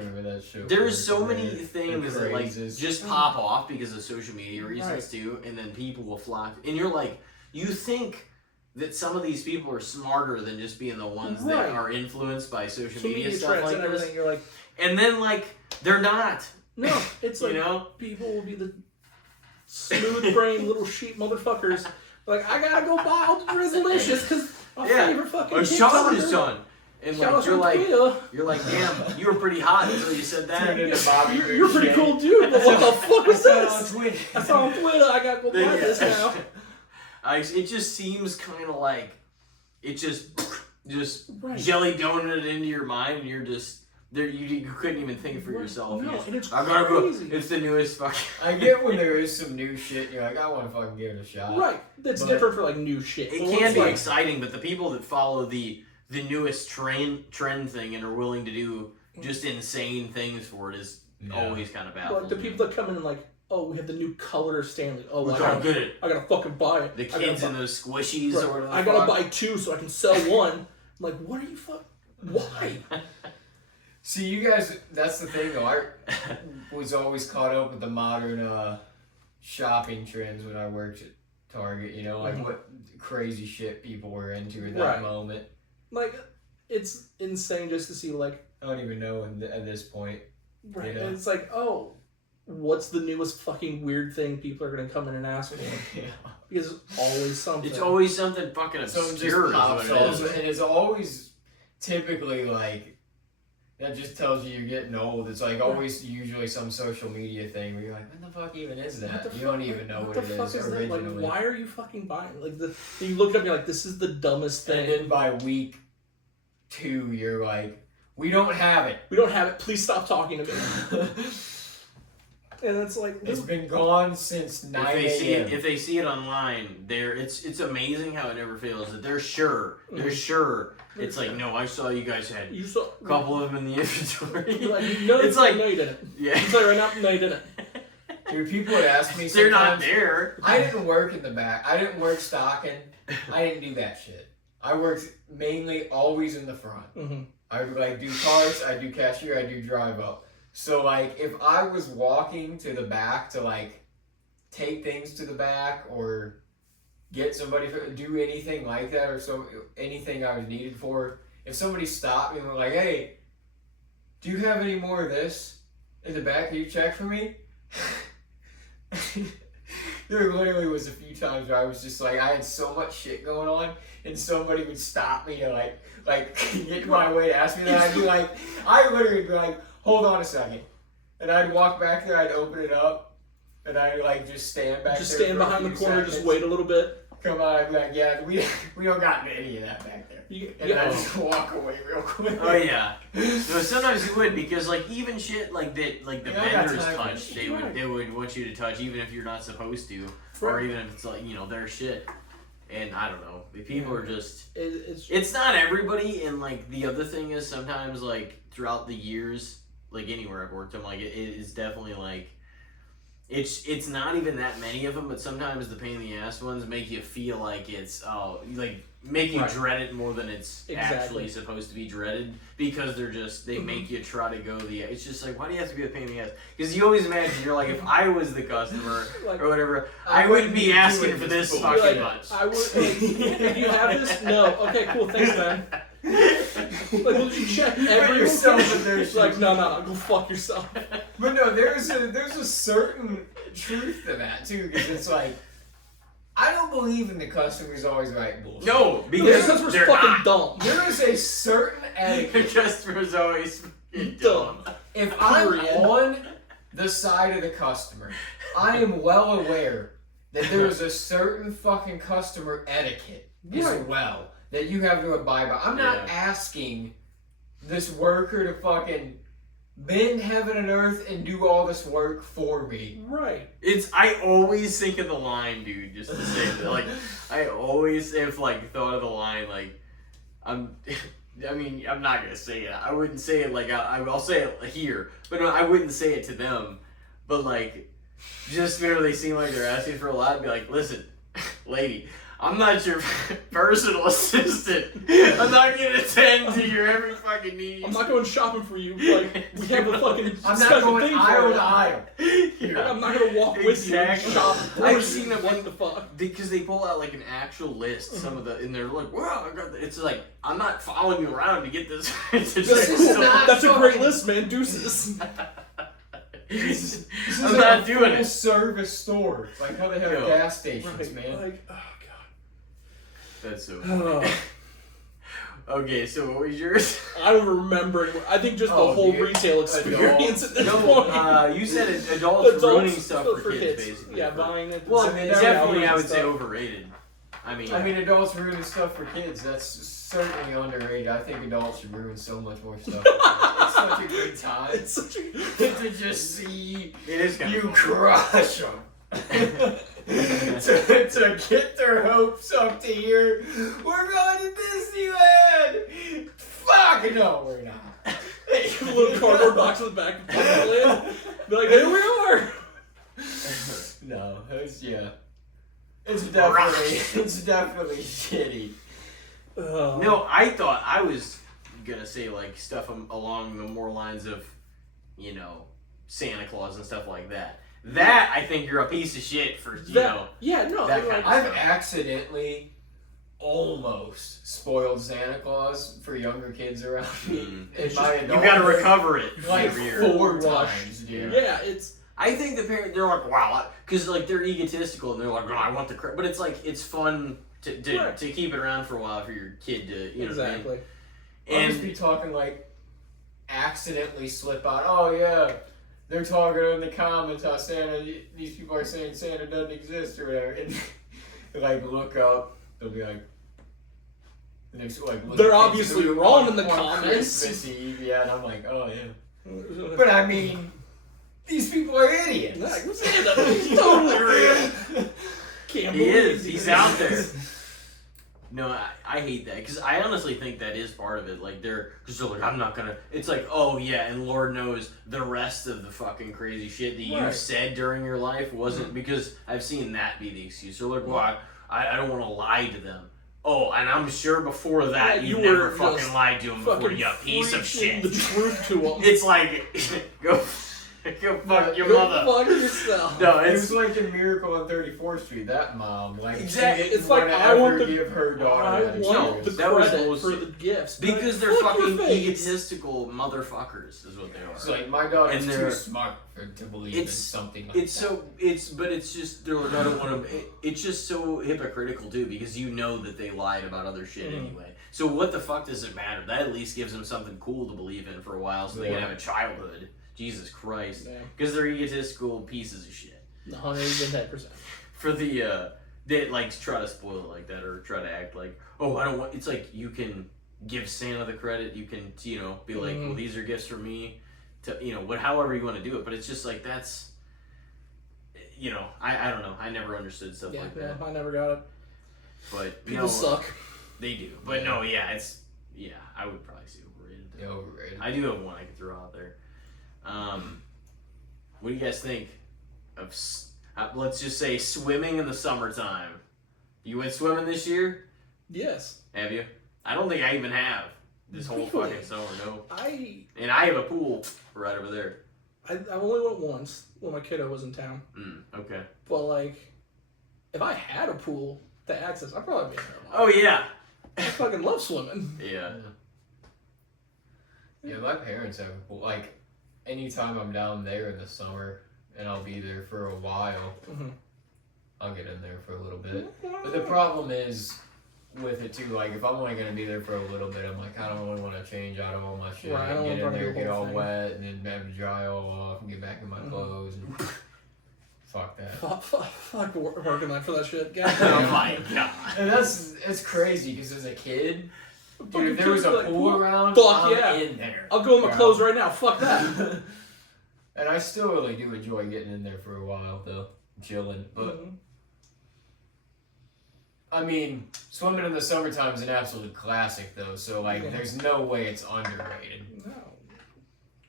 there's so many things that like just pop off because of social media reasons too, and then people will flock. And you're like, you think that some of these people are smarter than just being the ones that are influenced by social media stuff like and everything. You're like, and then like they're not. No, it's like people will be the smooth brain little sheep motherfuckers. Like, I gotta go buy all the Drizzlicious because my favorite fucking TikToker is done. And like you're like, damn, you were pretty hot until you said that. You're a pretty cool dude, but what the fuck is this? I saw on Twitter. I gotta go buy this now. It just seems kind of like it just jelly donuted into your mind, and you're just there. You couldn't even think for yourself. No, and it's I gotta crazy. go. It's the newest fucking. I get when there is some new shit. You're like, I want to fucking give it a shot. Right, that's different for like new shit. It can be exciting, but the people that follow the newest trend thing and are willing to do just insane things for it is always kind of baffling. Like the people that come in and like, oh, we have the new color Stanley. Oh, I gotta fucking buy it. The kids in those squishies or whatever. I gotta buy 2 so I can sell 1. I'm like, what are you why? See, you guys, that's the thing though. I was always caught up with the modern shopping trends when I worked at Target, you know, like what crazy shit people were into at that moment. Like, it's insane just to see, like... I don't even know at this point. Right, you know? and it's like, oh, what's the newest fucking weird thing people are going to come in and ask for? Because it's always something. It's always something fucking obscure. And it's always typically, like, that just tells you you're getting old. It's like always usually some social media thing where you're like, what the fuck even is that? You don't even know what it is originally. Like, why are you fucking buying? Like, you look it up and you're like, this is the dumbest thing. And then by week 2, you're like, we don't have it. We don't have it. Please stop talking to me. And it's like... It's been gone since 9 a.m. If they see it online, it's amazing how it never fails. That they're sure. They're sure. It's like, no, I saw you guys had a couple of them in the inventory. You're like, no, it's like, no, you didn't. Yeah. It's like right now, no, you didn't. Dude, people would ask me sometimes. They're not there. I didn't work in the back. I didn't work stocking. I didn't do that shit. I worked mainly always in the front. Mm-hmm. I would like do carts, I do cashier, I do drive up. So like if I was walking to the back to like take things to the back or get somebody to do anything like that or anything I was needed for, if somebody stopped me and were like, hey, do you have any more of this in the back? Can you check for me? There literally was a few times where I was just like, I had so much shit going on, and somebody would stop me and like get my way to ask me that. I'd be like, I literally would be like, hold on a second, and I'd walk back there, I'd open it up, and I'd like just stand back there. Just stand behind the corner, seconds, just wait a little bit. Come on, I'd be like, yeah, we don't got any of that back there. And then I'd just walk away real quick. Oh yeah. No, sometimes you would, because like even shit like that, like the vendors touch, they would want you to touch even if you're not supposed to, or even if it's like their shit. And I don't know, people are just it's not everybody. And like the other thing is sometimes like throughout the years, like anywhere I've worked, I'm like it is definitely like it's not even that many of them, but sometimes the pain in the ass ones make you feel like it's make you dread it more than it's actually supposed to be dreaded, because they make you try to go it's just like, why do you have to be a pain in the ass? Because you always imagine, you're like, if I was the customer or whatever, I wouldn't be asking for this fucking much. I would. Do you have this? No. Okay, cool. Thanks, man. Like, will you check every yourself? Like, no, go fuck yourself. But no, there's a certain truth to that too, because it's like, I don't believe in the customer's always right bullshit. No, because the customer's fucking dumb. There is a certain etiquette. The customer's always dumb. If I'm on the side of the customer, I am well aware that there is a certain fucking customer etiquette as well that you have to abide by. I'm not asking this worker to fucking bend heaven and earth and do all this work for me. Right. I always think of the line, dude, just to say that. Like, I always have, like, thought of the line, like, I mean, I'm not gonna say it. I wouldn't say it like I'll say it here, but no, I wouldn't say it to them. But like, just whenever they seem like they're asking for a lot, I'd be like, listen, lady, I'm not your personal assistant. I'm not gonna attend to your every fucking need. I'm not going shopping for you. Like, we have a fucking I'm not special going thing aisle for to aisle. Yeah. I'm not gonna walk with you and Exactly. shop. I've seen them What the fuck? because they pull out like an actual list. Some of the and they're like, "Wow, I got." It's like I'm not following you around to get this. This is not That's a great list, man. Deuces. This is I'm like not a doing full it. service store. Like how they have Yo. gas stations, Right, man. like, oh That's so. god. Okay, so what was yours? I don't remember anymore. I think just the Oh, whole dude. retail experience at this No, point. you said adults ruining stuff for kids, kids. basically. Yeah, buying it. Well, I mean, it's they're definitely, I outrageous would say, stuff. overrated. I mean, adults ruining stuff for kids. That's certainly underrated. I think adults should ruin so much more stuff. It's such a good time It's such a to just see it is kind you of fun. crush them. to get their hopes up to here. We're going to Disneyland. Fuck no, we're not. a little cardboard box in the back of the lid. Be like, here we are. No, it's definitely shitty. No, I thought I was gonna say like stuff along the more lines of, you know, Santa Claus and stuff like that. That I think you're a piece of shit for, you know. Yeah, no. that like, kind of I've stuff. accidentally almost spoiled Santa Claus for younger kids around me. It's In my just- You adult gotta life, recover it like every year. 4 Rush. times, dude. Yeah, it's I think the parents, they're like, wow, because like they're egotistical and they're like, oh, I want the credit, but it's like it's fun to Right. to keep it around for a while for your kid to, you know what I mean? exactly. I'll just And be talking like accidentally slip out. Oh yeah, they're talking in the comments how Santa. These people are saying Santa doesn't exist or whatever, and like look up, they'll be like. The next, like, look They're at obviously Facebook wrong in the on comments. Christmas Eve, yeah, and I'm like, oh yeah. But I mean, these people are idiots. Nah, Santa, he's totally real. Can't he believe is, he's out there. exists. No, I hate that because I honestly think that is part of it. Like they're like, I'm not gonna. It's like, oh yeah, and Lord knows the rest of the fucking crazy shit that you Right. said during your life wasn't because I've seen that be the excuse. They're like, well, I don't want to lie to them. Oh, and I'm sure before that Yeah, you you never were fucking just lied to them before, Fucking you piece of preaching shit. the truth to them. It's like, go fuck your Go mother. fuck yourself. No, It it's was like in Miracle on 34th Street. That mom, like, Exactly. she didn't It's like, wanna I want ever the- give her daughter I that want experience. the That was credit for bullshit. the gifts because they're Fuck your fucking face. egotistical motherfuckers, is what they are. It's like my daughter's And too they're- smart to believe in It's- something like It's that. so but it's just they're like, I don't want to. It's just so hypocritical too because you know that they lied about other shit anyway. So what the fuck does it matter? That at least gives them something cool to believe in for a while, so they can Yeah. have a childhood. Jesus Christ, Yeah. because they're egotistical pieces of shit. 110%. For the that like try to spoil it like that or try to act like, oh, I don't want. It's like you can give Santa the credit. You can be like, well, these are gifts from me. To however you want to do it, but it's just like that's. I don't know. I never understood stuff like that. I never got it. But People suck. They do. But no, yeah, I would probably say overrated. Yeah, overrated. I do have one I could throw out there. What do you guys think of, let's just say, swimming in the summertime? You went swimming this year? Yes. Have you? I don't think I even have this whole Really? fucking summer, no. I And I have a pool right over there. only went once when my kiddo was in town. Okay. But like, if I had a pool to access, I'd probably be in there a lot. Oh, yeah. I fucking love swimming. Yeah. Yeah, my parents have a pool. Like, anytime I'm down there in the summer and I'll be there for a while, I'll get in there for a little bit. But the problem is with it too, like if I'm only gonna be there for a little bit, I'm like, I don't really want to change out of all my shit. Right, I don't get in wanna there, do the get whole all thing. wet, and then have to dry all off and get back in my clothes. And fuck that. Fuck working like for that shit. God Oh, damn. my God. And it's crazy because as a kid, dude, Fucking if there was kids a are like, pool around, fuck I'm yeah. in there. I'll go in my Bro. clothes right now. Fuck that. And I still really do enjoy getting in there for a while though, chilling. But I mean, swimming in the summertime is an absolute classic, though. So like, there's no way it's underrated. No.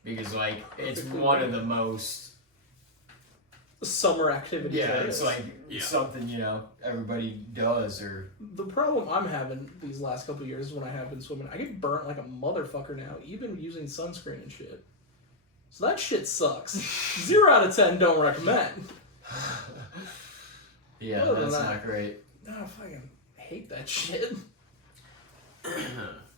Because like, it's one of the most summer activities. Yeah, it's like something everybody does. Or the problem I'm having these last couple of years when I have been swimming, I get burnt like a motherfucker now, even using sunscreen and shit. So that shit sucks. 0 out of 10 don't recommend. Yeah, that's not great. No, I fucking hate that shit.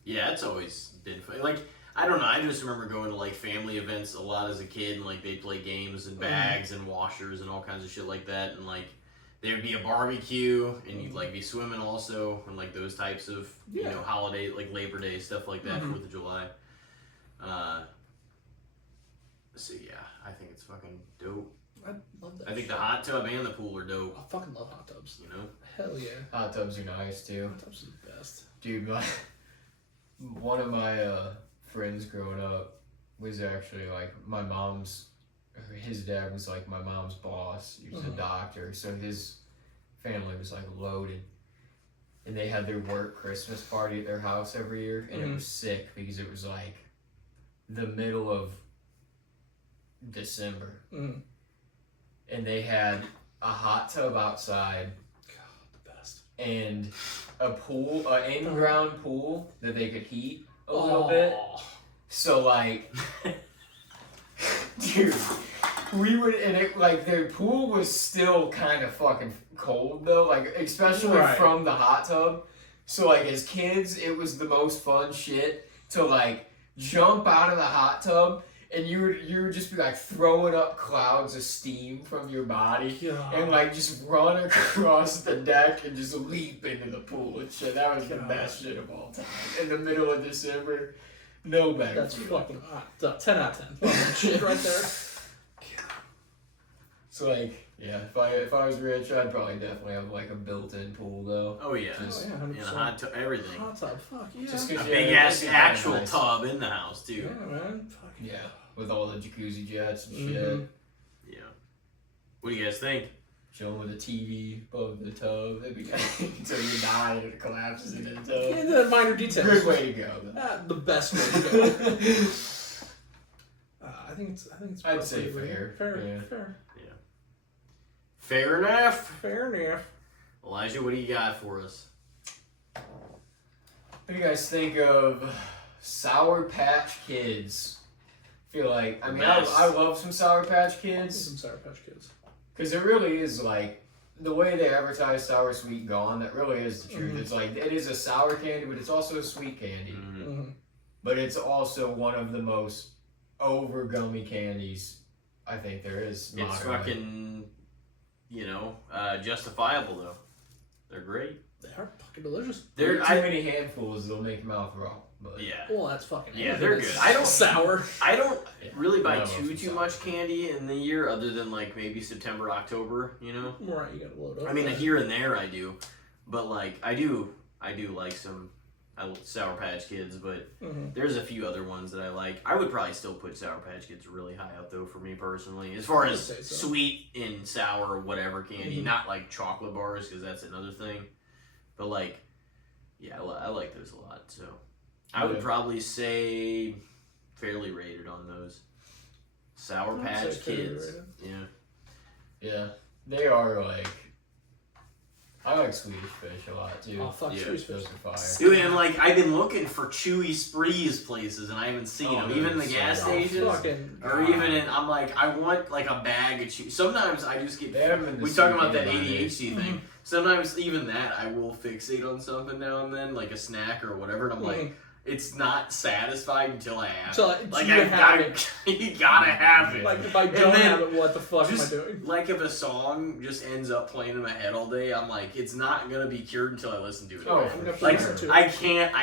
Yeah, it's always been fun. Like, I don't know, I just remember going to like family events a lot as a kid, and like they'd play games and bags and washers and all kinds of shit like that, and like there'd be a barbecue and you'd like be swimming also, and like those types of you know, holiday, like Labor Day, stuff like that, 4th of July. So yeah, I think it's fucking dope. I love that. I think the hot tub and the pool are dope. I fucking love hot tubs. You know? Hell yeah. Hot tubs are nice too. Hot tubs are the best. Dude, one of my friends growing up was actually like my mom's. His dad was like my mom's boss. He was a doctor, so his family was like loaded. And they had their work Christmas party at their house every year, and it was sick because it was like the middle of December. And they had a hot tub outside. God, the best. And a pool, an in-ground pool that they could heat a little bit. So like, dude, we would, and it like their pool was still kind of fucking cold though, like especially from the hot tub. So like as kids, it was the most fun shit to like jump out of the hot tub. And you would just be like throwing up clouds of steam from your body and like just run across the deck and just leap into the pool and shit. That was the best shit of all time. In the middle of December, no better. That's fucking hot. 10 out of 10. That shit right there. So like, yeah, if I was rich, I'd probably definitely have like a built-in pool though. Oh yeah, hot tub, everything. Hot tub, fuck yeah. Just a big ass actual tub in the house too. Yeah, man. Fuck yeah. With all the jacuzzi jets and shit. Yeah. What do you guys think? Chilling with a TV above the tub. That'd be until you die and it collapses into the tub. Yeah, the minor details. Good way to go. The best way to go. I think it's. I'd say fair. Fair. Yeah. Fair enough. Fair enough. Elijah, what do you got for us? What do you guys think of Sour Patch Kids? Feel like I love some Sour Patch Kids. Some Sour Patch Kids. Because it really is like the way they advertise Sour Sweet Gone. That really is the truth. It's like it is a sour candy, but it's also a sweet candy. But it's also one of the most over gummy candies I think there is. It's fucking, justifiable though. They're great. They are fucking delicious. They're too many handfuls, they'll make your mouth raw. But well, that's fucking. Yeah, they're good. I don't sour. I don't really buy too much candy in the year, other than like maybe September, October. You know. Right, you gotta load up. I mean, here and there I do, but like I do like some Sour Patch Kids, but there's a few other ones that I like. I would probably still put Sour Patch Kids really high up though for me personally, as far as sweet and sour or whatever candy, not like chocolate bars because that's another thing. But like, yeah, I like those a lot. So I would probably say fairly rated on those. Sour Patch Kids. Yeah, they are like. I like Swedish Fish a lot too. Oh fuck, Swedish Fish are fire. Dude, and like I've been looking for Chewy Sprees places and I haven't seen them, even in the gas stations, or even in. I'm like, I want like a bag of Chewy. Sometimes I just get. We talk about that ADHD thing. Sometimes even that I will fixate on something now and then, like a snack or whatever, and I'm like. It's not satisfied until I have it. Like, you gotta have it. Like, if I don't have it, what the fuck am I doing? Like, if a song just ends up playing in my head all day, I'm like, it's not gonna be cured until I listen to it. Oh, like, I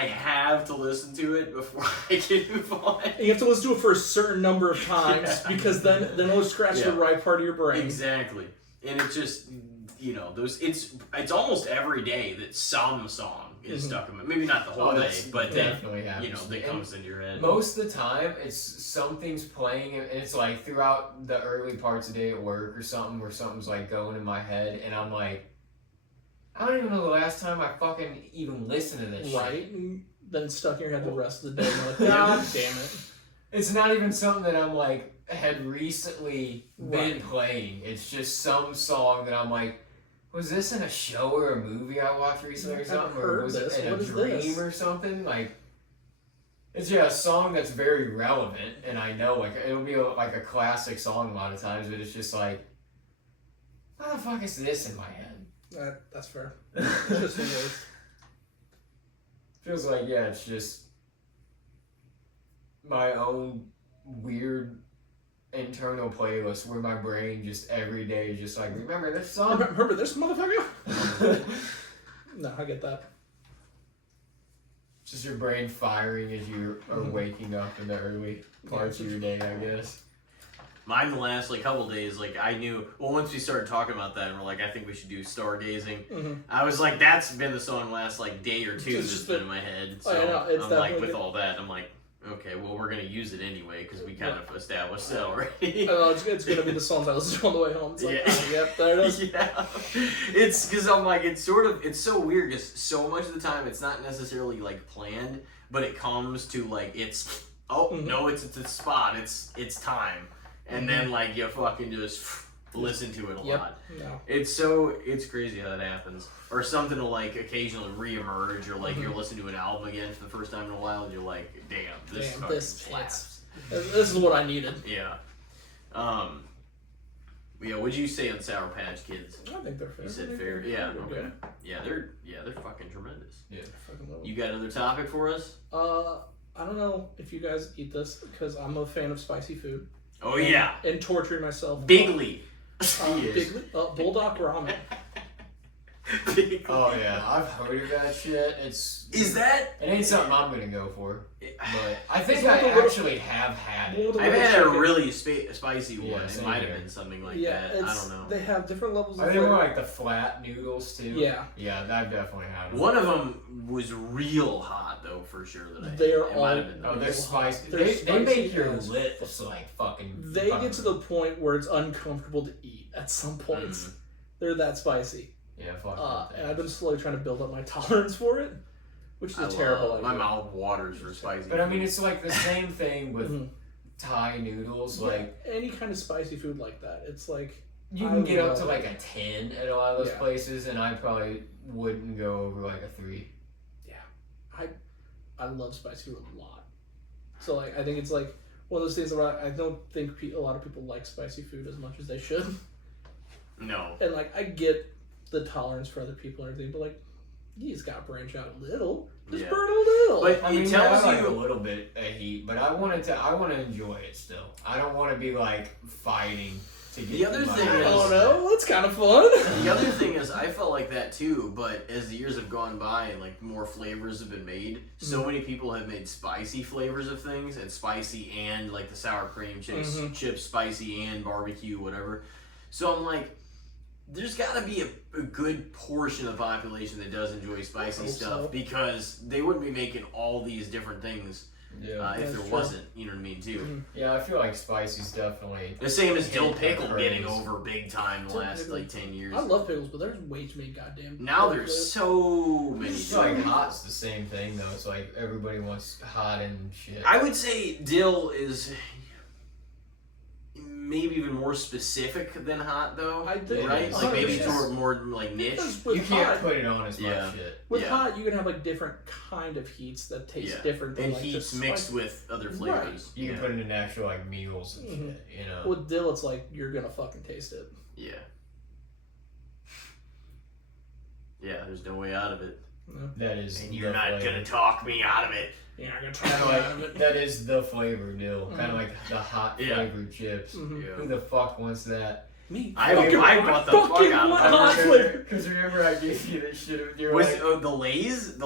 have to listen to it before I can move on. You have to listen to it for a certain number of times, because then it'll scratch the right part of your brain. Exactly. And it just, it's almost every day that some song is stuck in my, maybe not the whole day, but definitely that comes into your head. Most of the time, it's something's playing, and it's like throughout the early parts of the day at work or something, where something's like going in my head, and I'm like, I don't even know the last time I fucking even listened to this shit. Right? And then it's stuck in your head the rest of the day. And you're like, God damn it. It's not even something that I'm like, had recently been playing. It's just some song that I'm like, was this in a show or a movie I watched recently or something? Or was it in a dream or something? Like, it's a song that's very relevant, and I know, like, it'll be like a classic song a lot of times, but it's just like, why the fuck is this in my head? That's fair. It's just one of those. Feels like, it's just my own weird internal playlist where my brain just every day is just like, remember this song? Remember this motherfucker? No, I get that. Just your brain firing as you are waking up in the early parts of your day, I guess. Mine the last couple days, I knew. Well, once we started talking about that, and we're like, I think we should do stargazing. I was like, that's been the song the last day or two that's been in my head. So I'm like, with all that, I'm like, okay, well, we're gonna use it anyway because we kind of established that already. It's gonna be the songs I listen to on the way home. It's like, yep, there it is. Yeah, it's because I'm like, it's so weird because so much of the time it's not necessarily planned, but it comes to it's no, it's a spot, it's time, and then you fucking just listen to it a lot. No. It's crazy how that happens. Or something will occasionally re-emerge, or you're listening to an album again for the first time in a while, and you're like, damn, this slaps. This is what I needed. Yeah. What'd you say on Sour Patch Kids? I think they're fair. You said fair. Yeah. Okay. Good. Yeah, they're fucking tremendous. Yeah. You got another topic for us? I don't know if you guys eat this because I'm a fan of spicy food. Oh yeah. And torturing myself. Bigly. Bigly. Buldak Ramen. Oh yeah, I've heard of that shit. It ain't something I'm gonna go for, but I think I actually have had it. I've had a really spicy one. It might have been something like that. I don't know. They have different levels of flavor. flavor. Are they more the flat noodles too? Yeah. Yeah, I've definitely had one of them was real hot though, for sure. They're they're spicy. They make your lips fucking. They get to the point where it's uncomfortable to eat at some points. They're that spicy. Yeah, fuck and I've been slowly trying to build up my tolerance for it, which is a terrible idea. My mouth waters for spicy. But I mean, it's the same thing with Thai noodles. Any kind of spicy food like that, it's you can get up to a 10 at a lot of those places, and I probably wouldn't go over a 3. Yeah, I love spicy food a lot. So I think it's one of those things where I don't think a lot of people like spicy food as much as they should. No. And I get the tolerance for other people and everything, but you just gotta branch out a little. Just burn a little. But it tells you a little bit of heat, but I want to enjoy it still. I don't want to be fighting to get the other thing. I don't know. That's kind of fun. The other thing is, I felt like that too. But as the years have gone by and more flavors have been made, so many people have made spicy flavors of things, and spicy and the sour cream chips, spicy and barbecue, whatever. So I'm like, there's got to be a good portion of the population that does enjoy spicy stuff because they wouldn't be making all these different things if there wasn't. You know what I mean, too. Yeah, I feel like spicy's definitely the same as dill pickle getting over big time the last 10 years. I love pickles, but there's way too many goddamn. Now there's so many. It's hot's the same thing though. It's everybody wants hot and shit. I would say dill is maybe even more specific than hot, though. I think, right? Maybe toward more niche. You can't put it on as much shit. With hot, you can have different kind of heats that taste different. And heats mixed with other flavors. Right. You can put it in actual meals and shit. You know. With dill, it's you're gonna fucking taste it. Yeah. Yeah, there's no way out of it. No. That is. And you're not gonna talk me out of it. Yeah, I'm gonna try that is the flavor dill, kind of the hot flavored chips. Yeah. Who the fuck wants that? Me. I bought the fuck out of it. Because remember I gave you this shit. You were the Lay's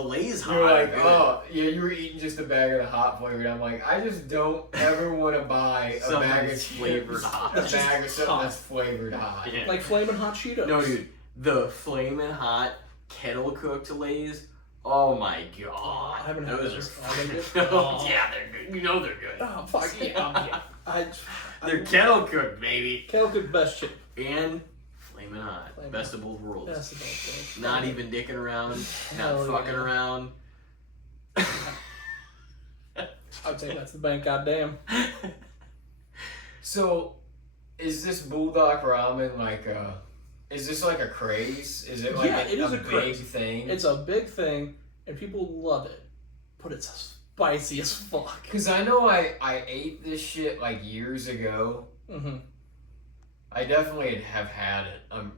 hot. You were you were eating just a bag of the hot flavored. I'm like, I just don't ever want to buy a bag of flavored hot. A bag of something that's flavored hot. Yeah. Like Flamin' Hot Cheetos. No, dude, the Flamin' Hot kettle cooked Lay's. Oh my god! I haven't had those. Yeah, they're good. You know they're good. Oh fuck yeah! They're kettle cooked, baby. Kettle cooked best chip. And Flaming hot. Flaming Best hot. of both worlds. Best of both worlds. Not even dicking around. Hell Not fucking yeah. around. I would say that's the bank, goddamn. So, is this Buldak Ramen like a... Is this like a craze? Is it like Yeah, it is a big craze. thing? It's a big thing, and people love it. But it's spicy as fuck. Because I know I ate this shit like years ago. Mm-hmm. I definitely have had it. I'm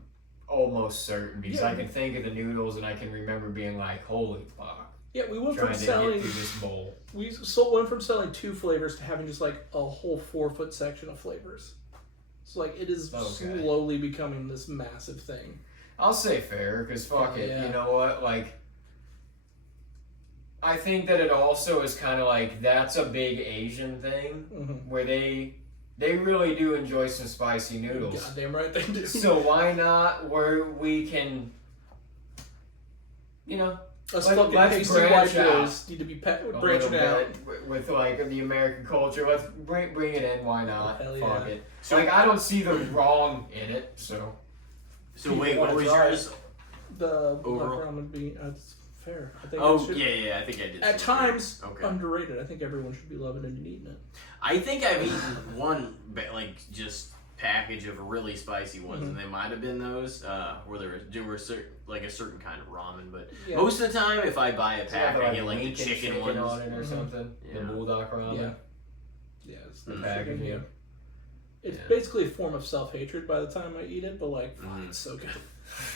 almost certain because Yeah. I can think of the noodles and I can remember being like, holy fuck. Yeah, we went Trying from to selling... get through this bowl. We went from selling 2 flavors to having just like a whole 4-foot section of flavors. So like it is slowly becoming this massive thing. I'll say fair because fuck it. Yeah. You know what? Like, I think that it also is kind of like that's a big Asian thing where they really do enjoy some spicy noodles. Goddamn right they do. So why not where we can, you know, Us let's fucking pasty white branch out boys need to be a branching little out. bit with like the American culture. Let's bring it in. Why not? Hell Fuck yeah. it. So- Like I don't see the wrong in it. So So wait, what was Try yours? The Overall? black ramen being it's fair. I think Oh it should, yeah, I think I did. at see that. times Okay. underrated. I think everyone should be loving it and eating it. I think I've eaten one like just package of really spicy ones, and they might have been those where there were a certain kind of ramen. But Yeah. most of the time, if I buy a Does it have, pack, I get like the Lincoln chicken ones. on it or something. Yeah. The Buldak ramen. Yeah. Yeah, it's the packaging. chicken, yeah. It's Yeah. basically a form of self-hatred by the time I eat it, but like, fuck, Mhm. it's so good.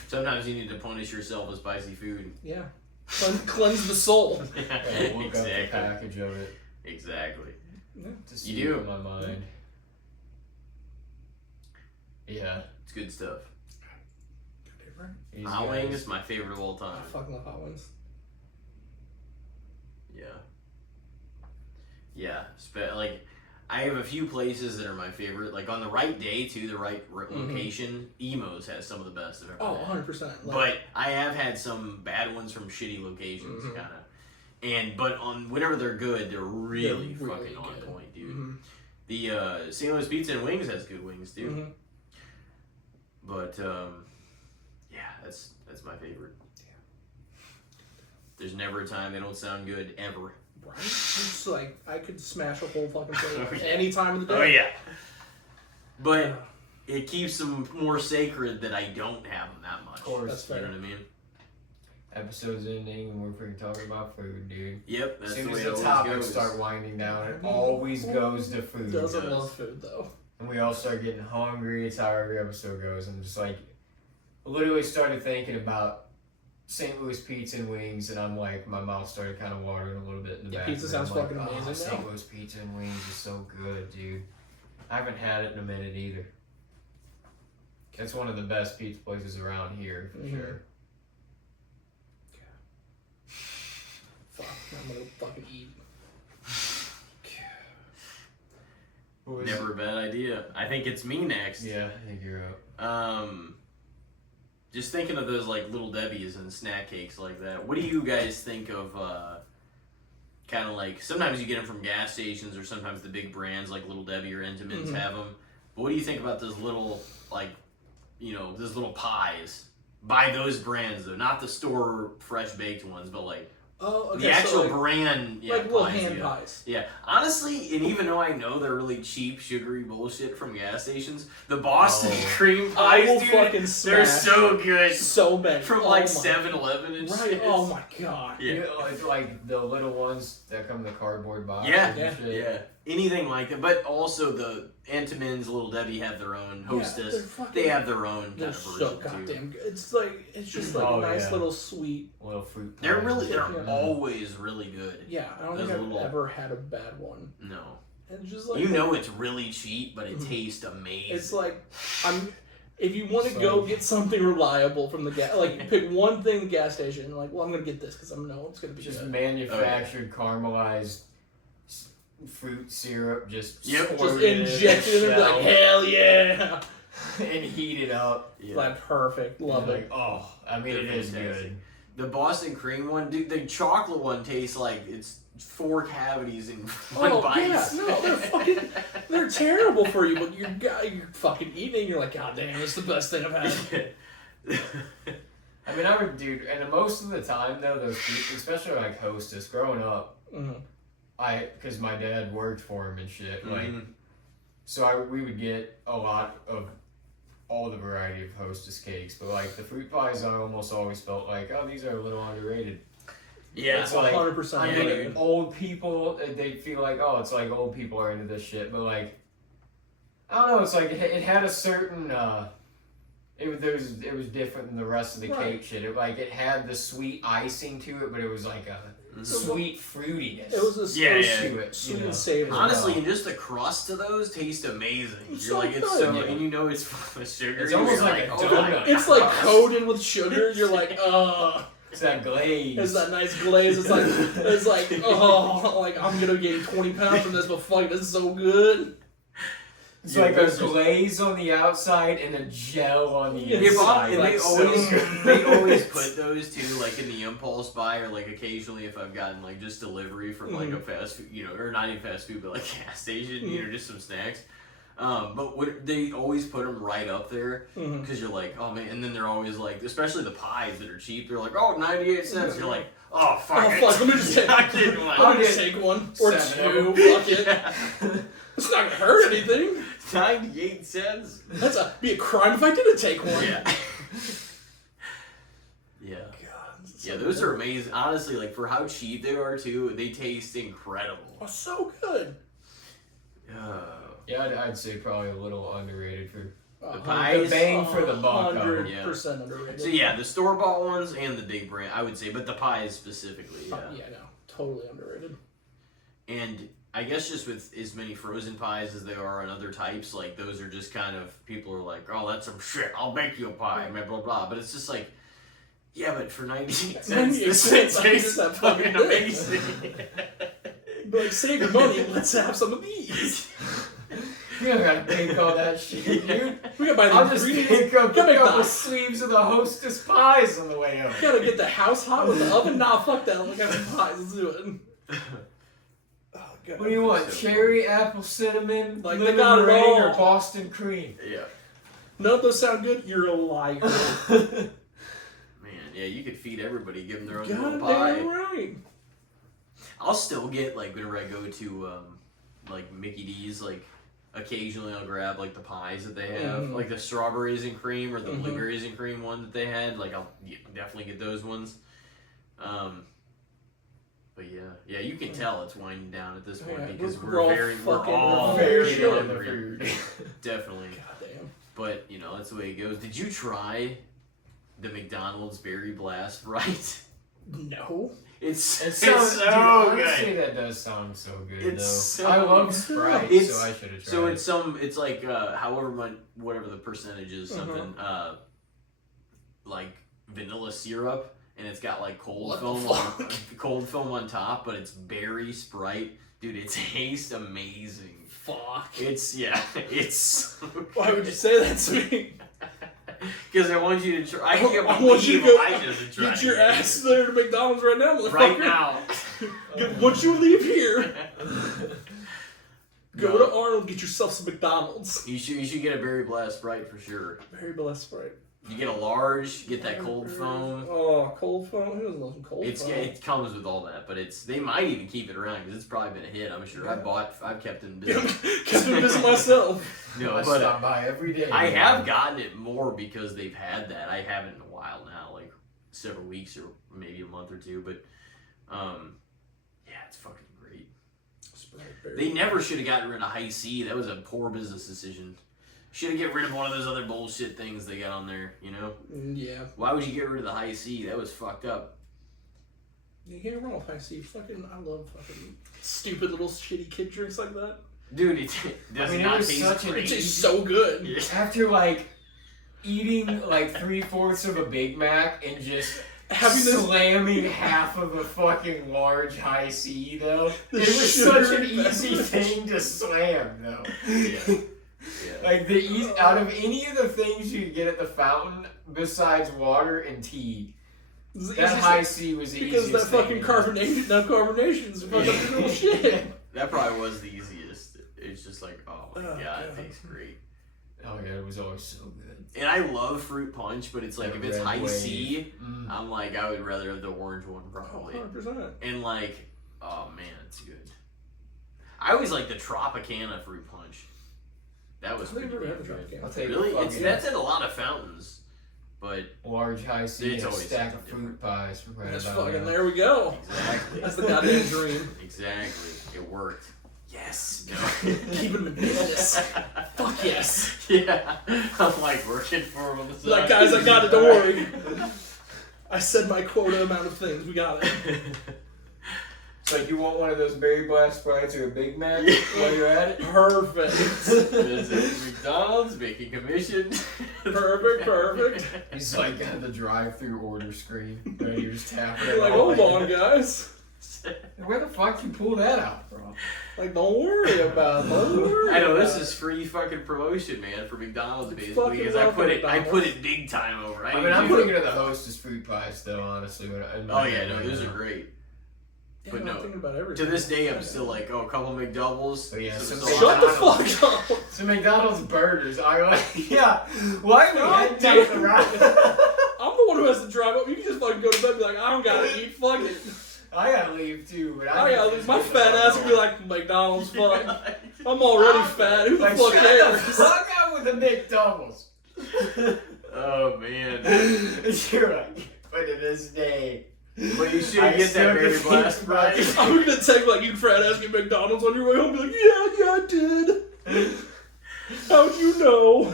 Sometimes you need to punish yourself with spicy food. Yeah. Cleanse the soul. Yeah, look up the Exactly. package of it Exactly. Yeah. to see You do. it in my mind. Yeah. It's good stuff. These Hot guys- wings is my favorite of all I time. fucking love hot wings. Yeah. Yeah. Like, I have a few places that are my favorite. Like, on the right day, too, the right location, Emo's has some of the best I've ever Oh, had. 100%. But I have had some bad ones from shitty locations, kind of. But whenever they're good, they're really They're fucking really on good. point, dude. Mhm. The St. Louis Pizza and Wings has good wings, too. Mhm. But, yeah, that's my favorite. There's never a time they don't sound good, ever. Right? It's like, I could smash a whole fucking plate Oh, yeah. any time of the day. Oh, yeah. But it keeps them more sacred that I don't have them that much. Of course. That's You fair. know what I mean? Episode's ending and we're freaking talking about food, dude. Yep, that's As soon the way as it the always topics goes. start winding down, it always goes to food. Doesn't does. love food, though. And we all start getting hungry. It's how every episode goes. And just like, literally started thinking about St. Louis Pizza and Wings, and I'm like, my mouth started kind of watering a little bit in the Yeah, back. pizza sounds fucking amazing St. now. Louis Pizza and Wings is so good, dude. I haven't had it in a minute either. It's one of the best pizza places around here, for sure. Fuck, I'm gonna fucking eat. What was Never a bad idea. I think it's me next. Yeah, I think you're up. Just thinking of those like Little Debbie's and snack cakes like that. What do you guys think of? Kind of like sometimes you get them from gas stations, or sometimes the big brands like Little Debbie or Entenmann's have them. But what do you think about those little those little pies? By those brands though, not the store fresh baked ones, but like Oh, okay. the actual so like, brand. Yeah, like little pies, hand yeah. pies. Yeah, honestly, and even though I know they're really cheap, sugary bullshit from gas stations, the Boston cream I pies, will dude, fucking they're smash so good. so many. From Oh like my- 7-Eleven and Right. shit. Oh my god. Yeah. You know, it's like the little ones that come in the cardboard box. Yeah, and shit. yeah. Anything like that. But also the Entenmann's, Little Debbie have their own Hostess. they're fucking- They have their own kind They're of so version too. goddamn good. It's just like Oh, a nice yeah. little sweet. Little fruit. They're pies. they're always really good. Yeah, I don't Those think I've little- ever had a bad one. No. And just like You know it's really cheap, but it Mhm. tastes amazing. it's like if you want to So- go get something reliable from the gas, like you pick one thing at the gas station, and like, well, I'm gonna get this because I know it's gonna be Just good. manufactured caramelized fruit syrup, just Yep. Just squirted in injected a and be like, shell hell yeah! and heat it up. Yeah. Like perfect, love You're it. like, oh, I mean, They're it is fantastic. good. The Boston cream one, dude, the chocolate one tastes like it's 4 cavities in one bite. Yeah, no, they're terrible for you, but you're fucking eating it and you're like, God damn, it's the best thing I've had. I mean, dude, and most of the time though, those people, especially like Hostess, growing up, because my dad worked for him and shit, like, so we would get a lot of all the variety of Hostess cakes, but like the fruit pies, I almost always felt like, oh, these are a little underrated. Yeah, it's like 100% underrated. Old people, they feel like, oh, it's like old people are into this shit, but like, I don't know, it's like it had a certain, it was different than the rest of the cake shit. It had the sweet icing to it, but it was like a sweet fruitiness. It was a sweet and savory. Honestly, and just the crust of those taste amazing. You're like, it's so, and you know it's full of sugar. It's almost like a donut. It's like coated with sugar. You're like, It's that glaze. It's that nice glaze. It's like, oh, like I'm gonna gain 20 pounds from this, but fuck, this is so good. It's like a glaze on the outside and a gel on the inside. And they always put those too, like in the impulse buy, or like occasionally if I've gotten like just delivery from like a fast food, or not even fast food, but like gas station, just some snacks. But they always put them right up there because you're like, oh man, and then they're always like, especially the pies that are cheap, they're like, oh, 98 cents. You're like, oh fuck, let me just take one or 2. Fuck it. It's not gonna hurt anything. 98 cents. Be a crime if I didn't take one. Yeah. Yeah. God, yeah, those are amazing. Honestly, like for how cheap they are too, they taste incredible. Oh, so good. Yeah, I'd say probably a little underrated for the pies. The bang for the buck. 100% underrated. So yeah, the store bought ones and the big brand, I would say, but the pies specifically. Yeah. Yeah, no, totally underrated. And I guess just with as many frozen pies as there are on other types, like those are just kind of, people are like, oh, that's some shit, I'll make you a pie, blah, blah, blah. But it's just like, yeah, but for 98 cents, this tastes fucking amazing. But like, save your money, let's have some of these. You don't gotta bake all that shit, dude. We gotta buy the ingredients. Pick up a couple sleeves of the Hostess pies on the way up. You gotta get the house hot with the oven. Nah, fuck that. We got some pies. Let's do it. God. What do you want? Cherry, apple, cinnamon, like lemon they got it meringue, all. or Boston cream? Yeah. None of those sound good. You're a liar. Man, yeah, you could feed everybody, give them their own little pie. Damn right. I'll still get, like, whenever I go to, like, Mickey D's, like, occasionally I'll grab, like, the pies that they have. Like, the strawberries and cream or the blueberries and cream one that they had. Like, I'll definitely get those ones. But yeah, you can tell it's winding down at this point because we're all very on the food. Definitely. Goddamn. But that's the way it goes. Did you try the McDonald's Berry Blast Sprite? No. It's so good. Honestly, that does sound so good. I love Sprite, so I should have tried. So it's like however much, whatever the percentage is, something like vanilla syrup. And it's got like cold foam on top, but it's berry Sprite. Dude, it tastes amazing. Fuck. It's so good. Why would you say that to me? Because I want you to try. I want you to go get your ass there to McDonald's right now, motherfucker. Right now. Once you leave here, go to Arnold, get yourself some McDonald's. You should get a Berry Blast Sprite for sure. Berry Blast Sprite. You get a large, get that cold foam. Oh, cold foam? Who doesn't love some cold foam? It comes with all that, but they might even keep it around because it's probably been a hit. I'm sure. I've kept it in business. Kept it in business myself. No, I stop by every day. I have gotten it more because they've had that. I haven't in a while now, like several weeks or maybe a month or two. But yeah, it's fucking great. They never should have gotten rid of High C. That was a poor business decision. Should have get rid of one of those other bullshit things they got on there, Yeah. Why would you get rid of the High C? That was fucked up. You can't wrong with High C. I love fucking stupid little shitty kid drinks like that. Dude, it not taste great. It tastes so good. Yeah. After like eating like 3/4 of a Big Mac and just slamming half of a fucking large High C though. It was such an easy thing to slam though. Yeah. Yeah. Like out of any of the things you could get at the fountain besides water and tea, That high C was the because easiest that fucking thing. carbonation's fucking little shit. That probably was the easiest. It's just like, oh my god, it tastes great. Oh yeah, it was always so good. And I love fruit punch, but it's like That if it's red high wave. C, I'm like I would rather have the orange one probably. 100%. And like, oh man, it's good. I always like the Tropicana fruit punch. That was pretty never had the good. Tropicana. I'll take Really, a it's fucking that's in a lot of fountains, but large high C It's and a always stack of something fruit pies for right That's about fucking, now. there we go. exactly, That's the goddamn dream. exactly, it worked. Yes, no. Keep him in business. Fuck yes. Yeah, I'm like working for him on the side. Like, guys, I got it, don't worry. I said my quota amount of things, we got it. It's like you want one of those berry blast fries or a Big Mac while you're at it? Perfect. Visit McDonald's, making commission. Perfect. He's like got the drive-through order screen. Right, you're just tapping it. You're like, all hold in. on, guys. Where the fuck you pull that out from? Like, don't worry about it. Don't worry I know this about is free fucking promotion, man, for McDonald's basically Fucking because I love put McDonald's. it big time over. I mean, I'm putting it in the Hostess fruit pies, though. Honestly. Oh yeah, no, those are great. Yeah, But I'm no, thinking about everything. To this day, I'm still like, oh, a couple McDoubles. Oh, yeah, some some sauce. Shut the McDonald's. fuck up. So McDonald's burgers, I like. Yeah. Why we No, head down dude. the route? I'm the one who has to drive up. You can just fucking go to bed and be like, I don't gotta eat. Fuck it. I gotta leave too, but I gotta leave. My fat ass will be like, McDonald's, fuck. I'm already fat. Who the Like, fuck shut cares? the fuck out with the McDoubles. Oh man. You're like, but to this day. But you should I get still that Berry get Blast things fries. I'm gonna take like you fat ass get McDonald's on your way home. Be like, yeah, I did. How'd you know?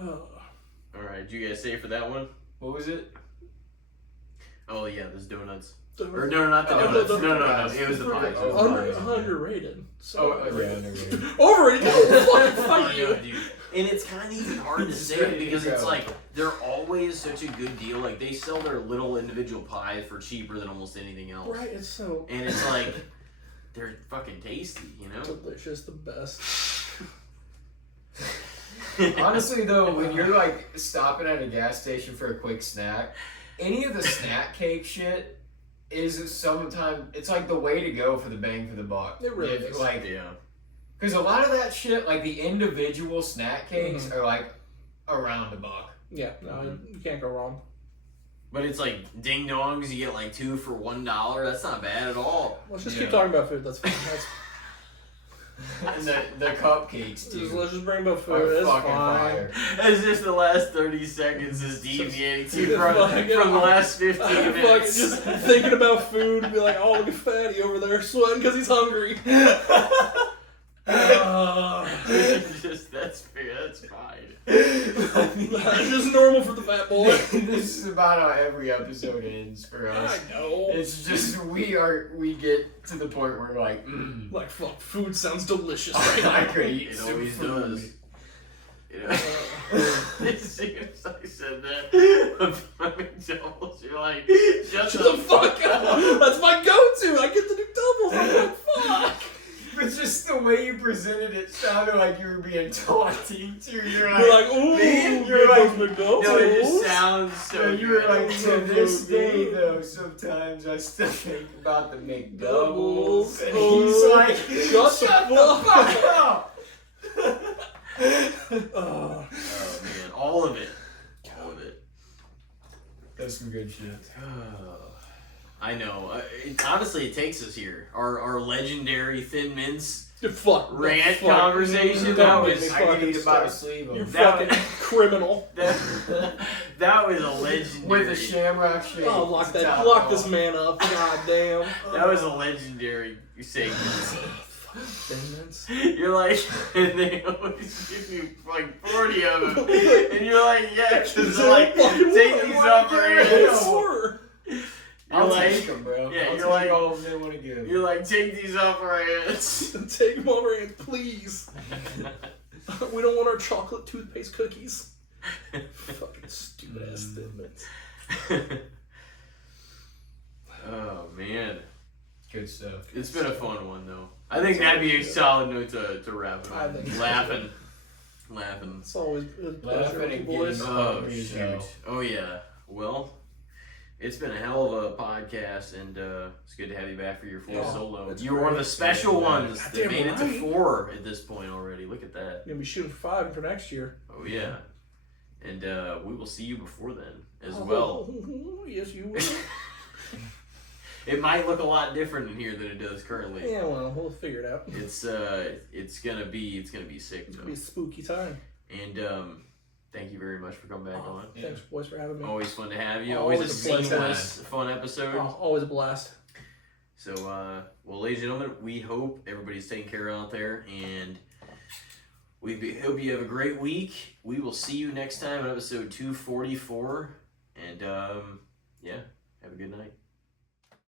All right, did you guys say for that one? What was it? Oh yeah, those donuts. The- Or no, not the Oh, donuts. the No, pies. it was the pies. Oh, Underrated. So Oh, yeah, underrated. Overrated. No, fuck Oh, you. no, dude. And it's kind of even hard to say because it's like they're always such a good deal. Like they sell their little individual pies for cheaper than almost anything else. Right, it's so And it's like they're fucking tasty, you know? delicious, the best. Honestly, though, when you're like stopping at a gas station for a quick snack, any of the snack cake shit is sometimes it's like the way to go for the bang for the buck. It really is. Like, Yeah. because a lot of that shit, like the individual snack cakes, are like around $1. Yeah, no, you can't go wrong. But it's like ding dongs, you get like 2 for $1. That's not bad at all. Let's just Yeah. keep talking about food. That's fine. That's, And the cupcakes, too. let's just bring about Are food. It's fucking fine. fire. It's just the last 30 seconds is deviating Just from the last 15 Fucking minutes. just thinking about food and be like, oh, look at Fatty over there sweating because he's hungry. That's fair, that's fine. That's just normal for the fat boy. This is about how every episode ends for us. I know. It's just we get to the point where we're like, Like, fuck, food sounds delicious I right now. could eat It some always food. does. You know? As soon as I said that about McDoubles, you're like, shut Shut the fuck up. That's my go-to. I get the McDoubles. I'm like, fuck. But just the way you presented it sounded like you were being taunting too. You're You're like, ooh, man, you're you're like, like, McDoubles. No, it just sounds so you were good. like, to So this good. day though, sometimes I still think about the McDoubles. Doubles. And Oh, he's like, shut the fuck up! Oh, man, all of it. All of it. That's some good shit. I know. Honestly, it takes us here. Our legendary Thin Mints fuck. rant fuck. conversation. Don't That get was me I fucking need to buy a started. sleeve You of That fucking was- criminal. that was a legendary. with a shamrock shake. Oh, lock to top lock it this off. man up. God damn. That was a legendary segment. Thin Mints. You're like, and they always give you like 40 of them, and you're like, yeah, because they're like, take these off our hands. Sure. You're I'll like, take them, bro. yeah, I'll you're take like- all of them they want to give. You're like, take these off our hands. Take them over and please. We don't want our chocolate toothpaste cookies. Fucking stupid ass Thin Mints. Oh man, Good stuff. it's been a fun one though. I think that'd be a solid note to wrap it I on. think so. Laughing. It's always a pleasure Laughing with you and boys. getting- Oh Hungry as shoot. hell. Oh yeah. well, it's been a hell of a podcast, and it's good to have you back for your fourth solo. You were one of the special ones that made it to 4 at this point already. Look at that. You're gonna be shooting for 5 for next year. Oh yeah, and we will see you before then as well. Yes, you will. It might look a lot different in here than it does currently. Yeah, well, we'll figure it out. It's gonna be sick. It's gonna be a spooky time. And thank you very much for coming back on. Thanks, boys, for having me. Always fun to have you. Always Always a a blast. seamless, fun episode. Always a blast. So, well, ladies and gentlemen, we hope everybody's taking care out there, and hope you have a great week. We will see you next time on episode 244, and yeah, have a good night.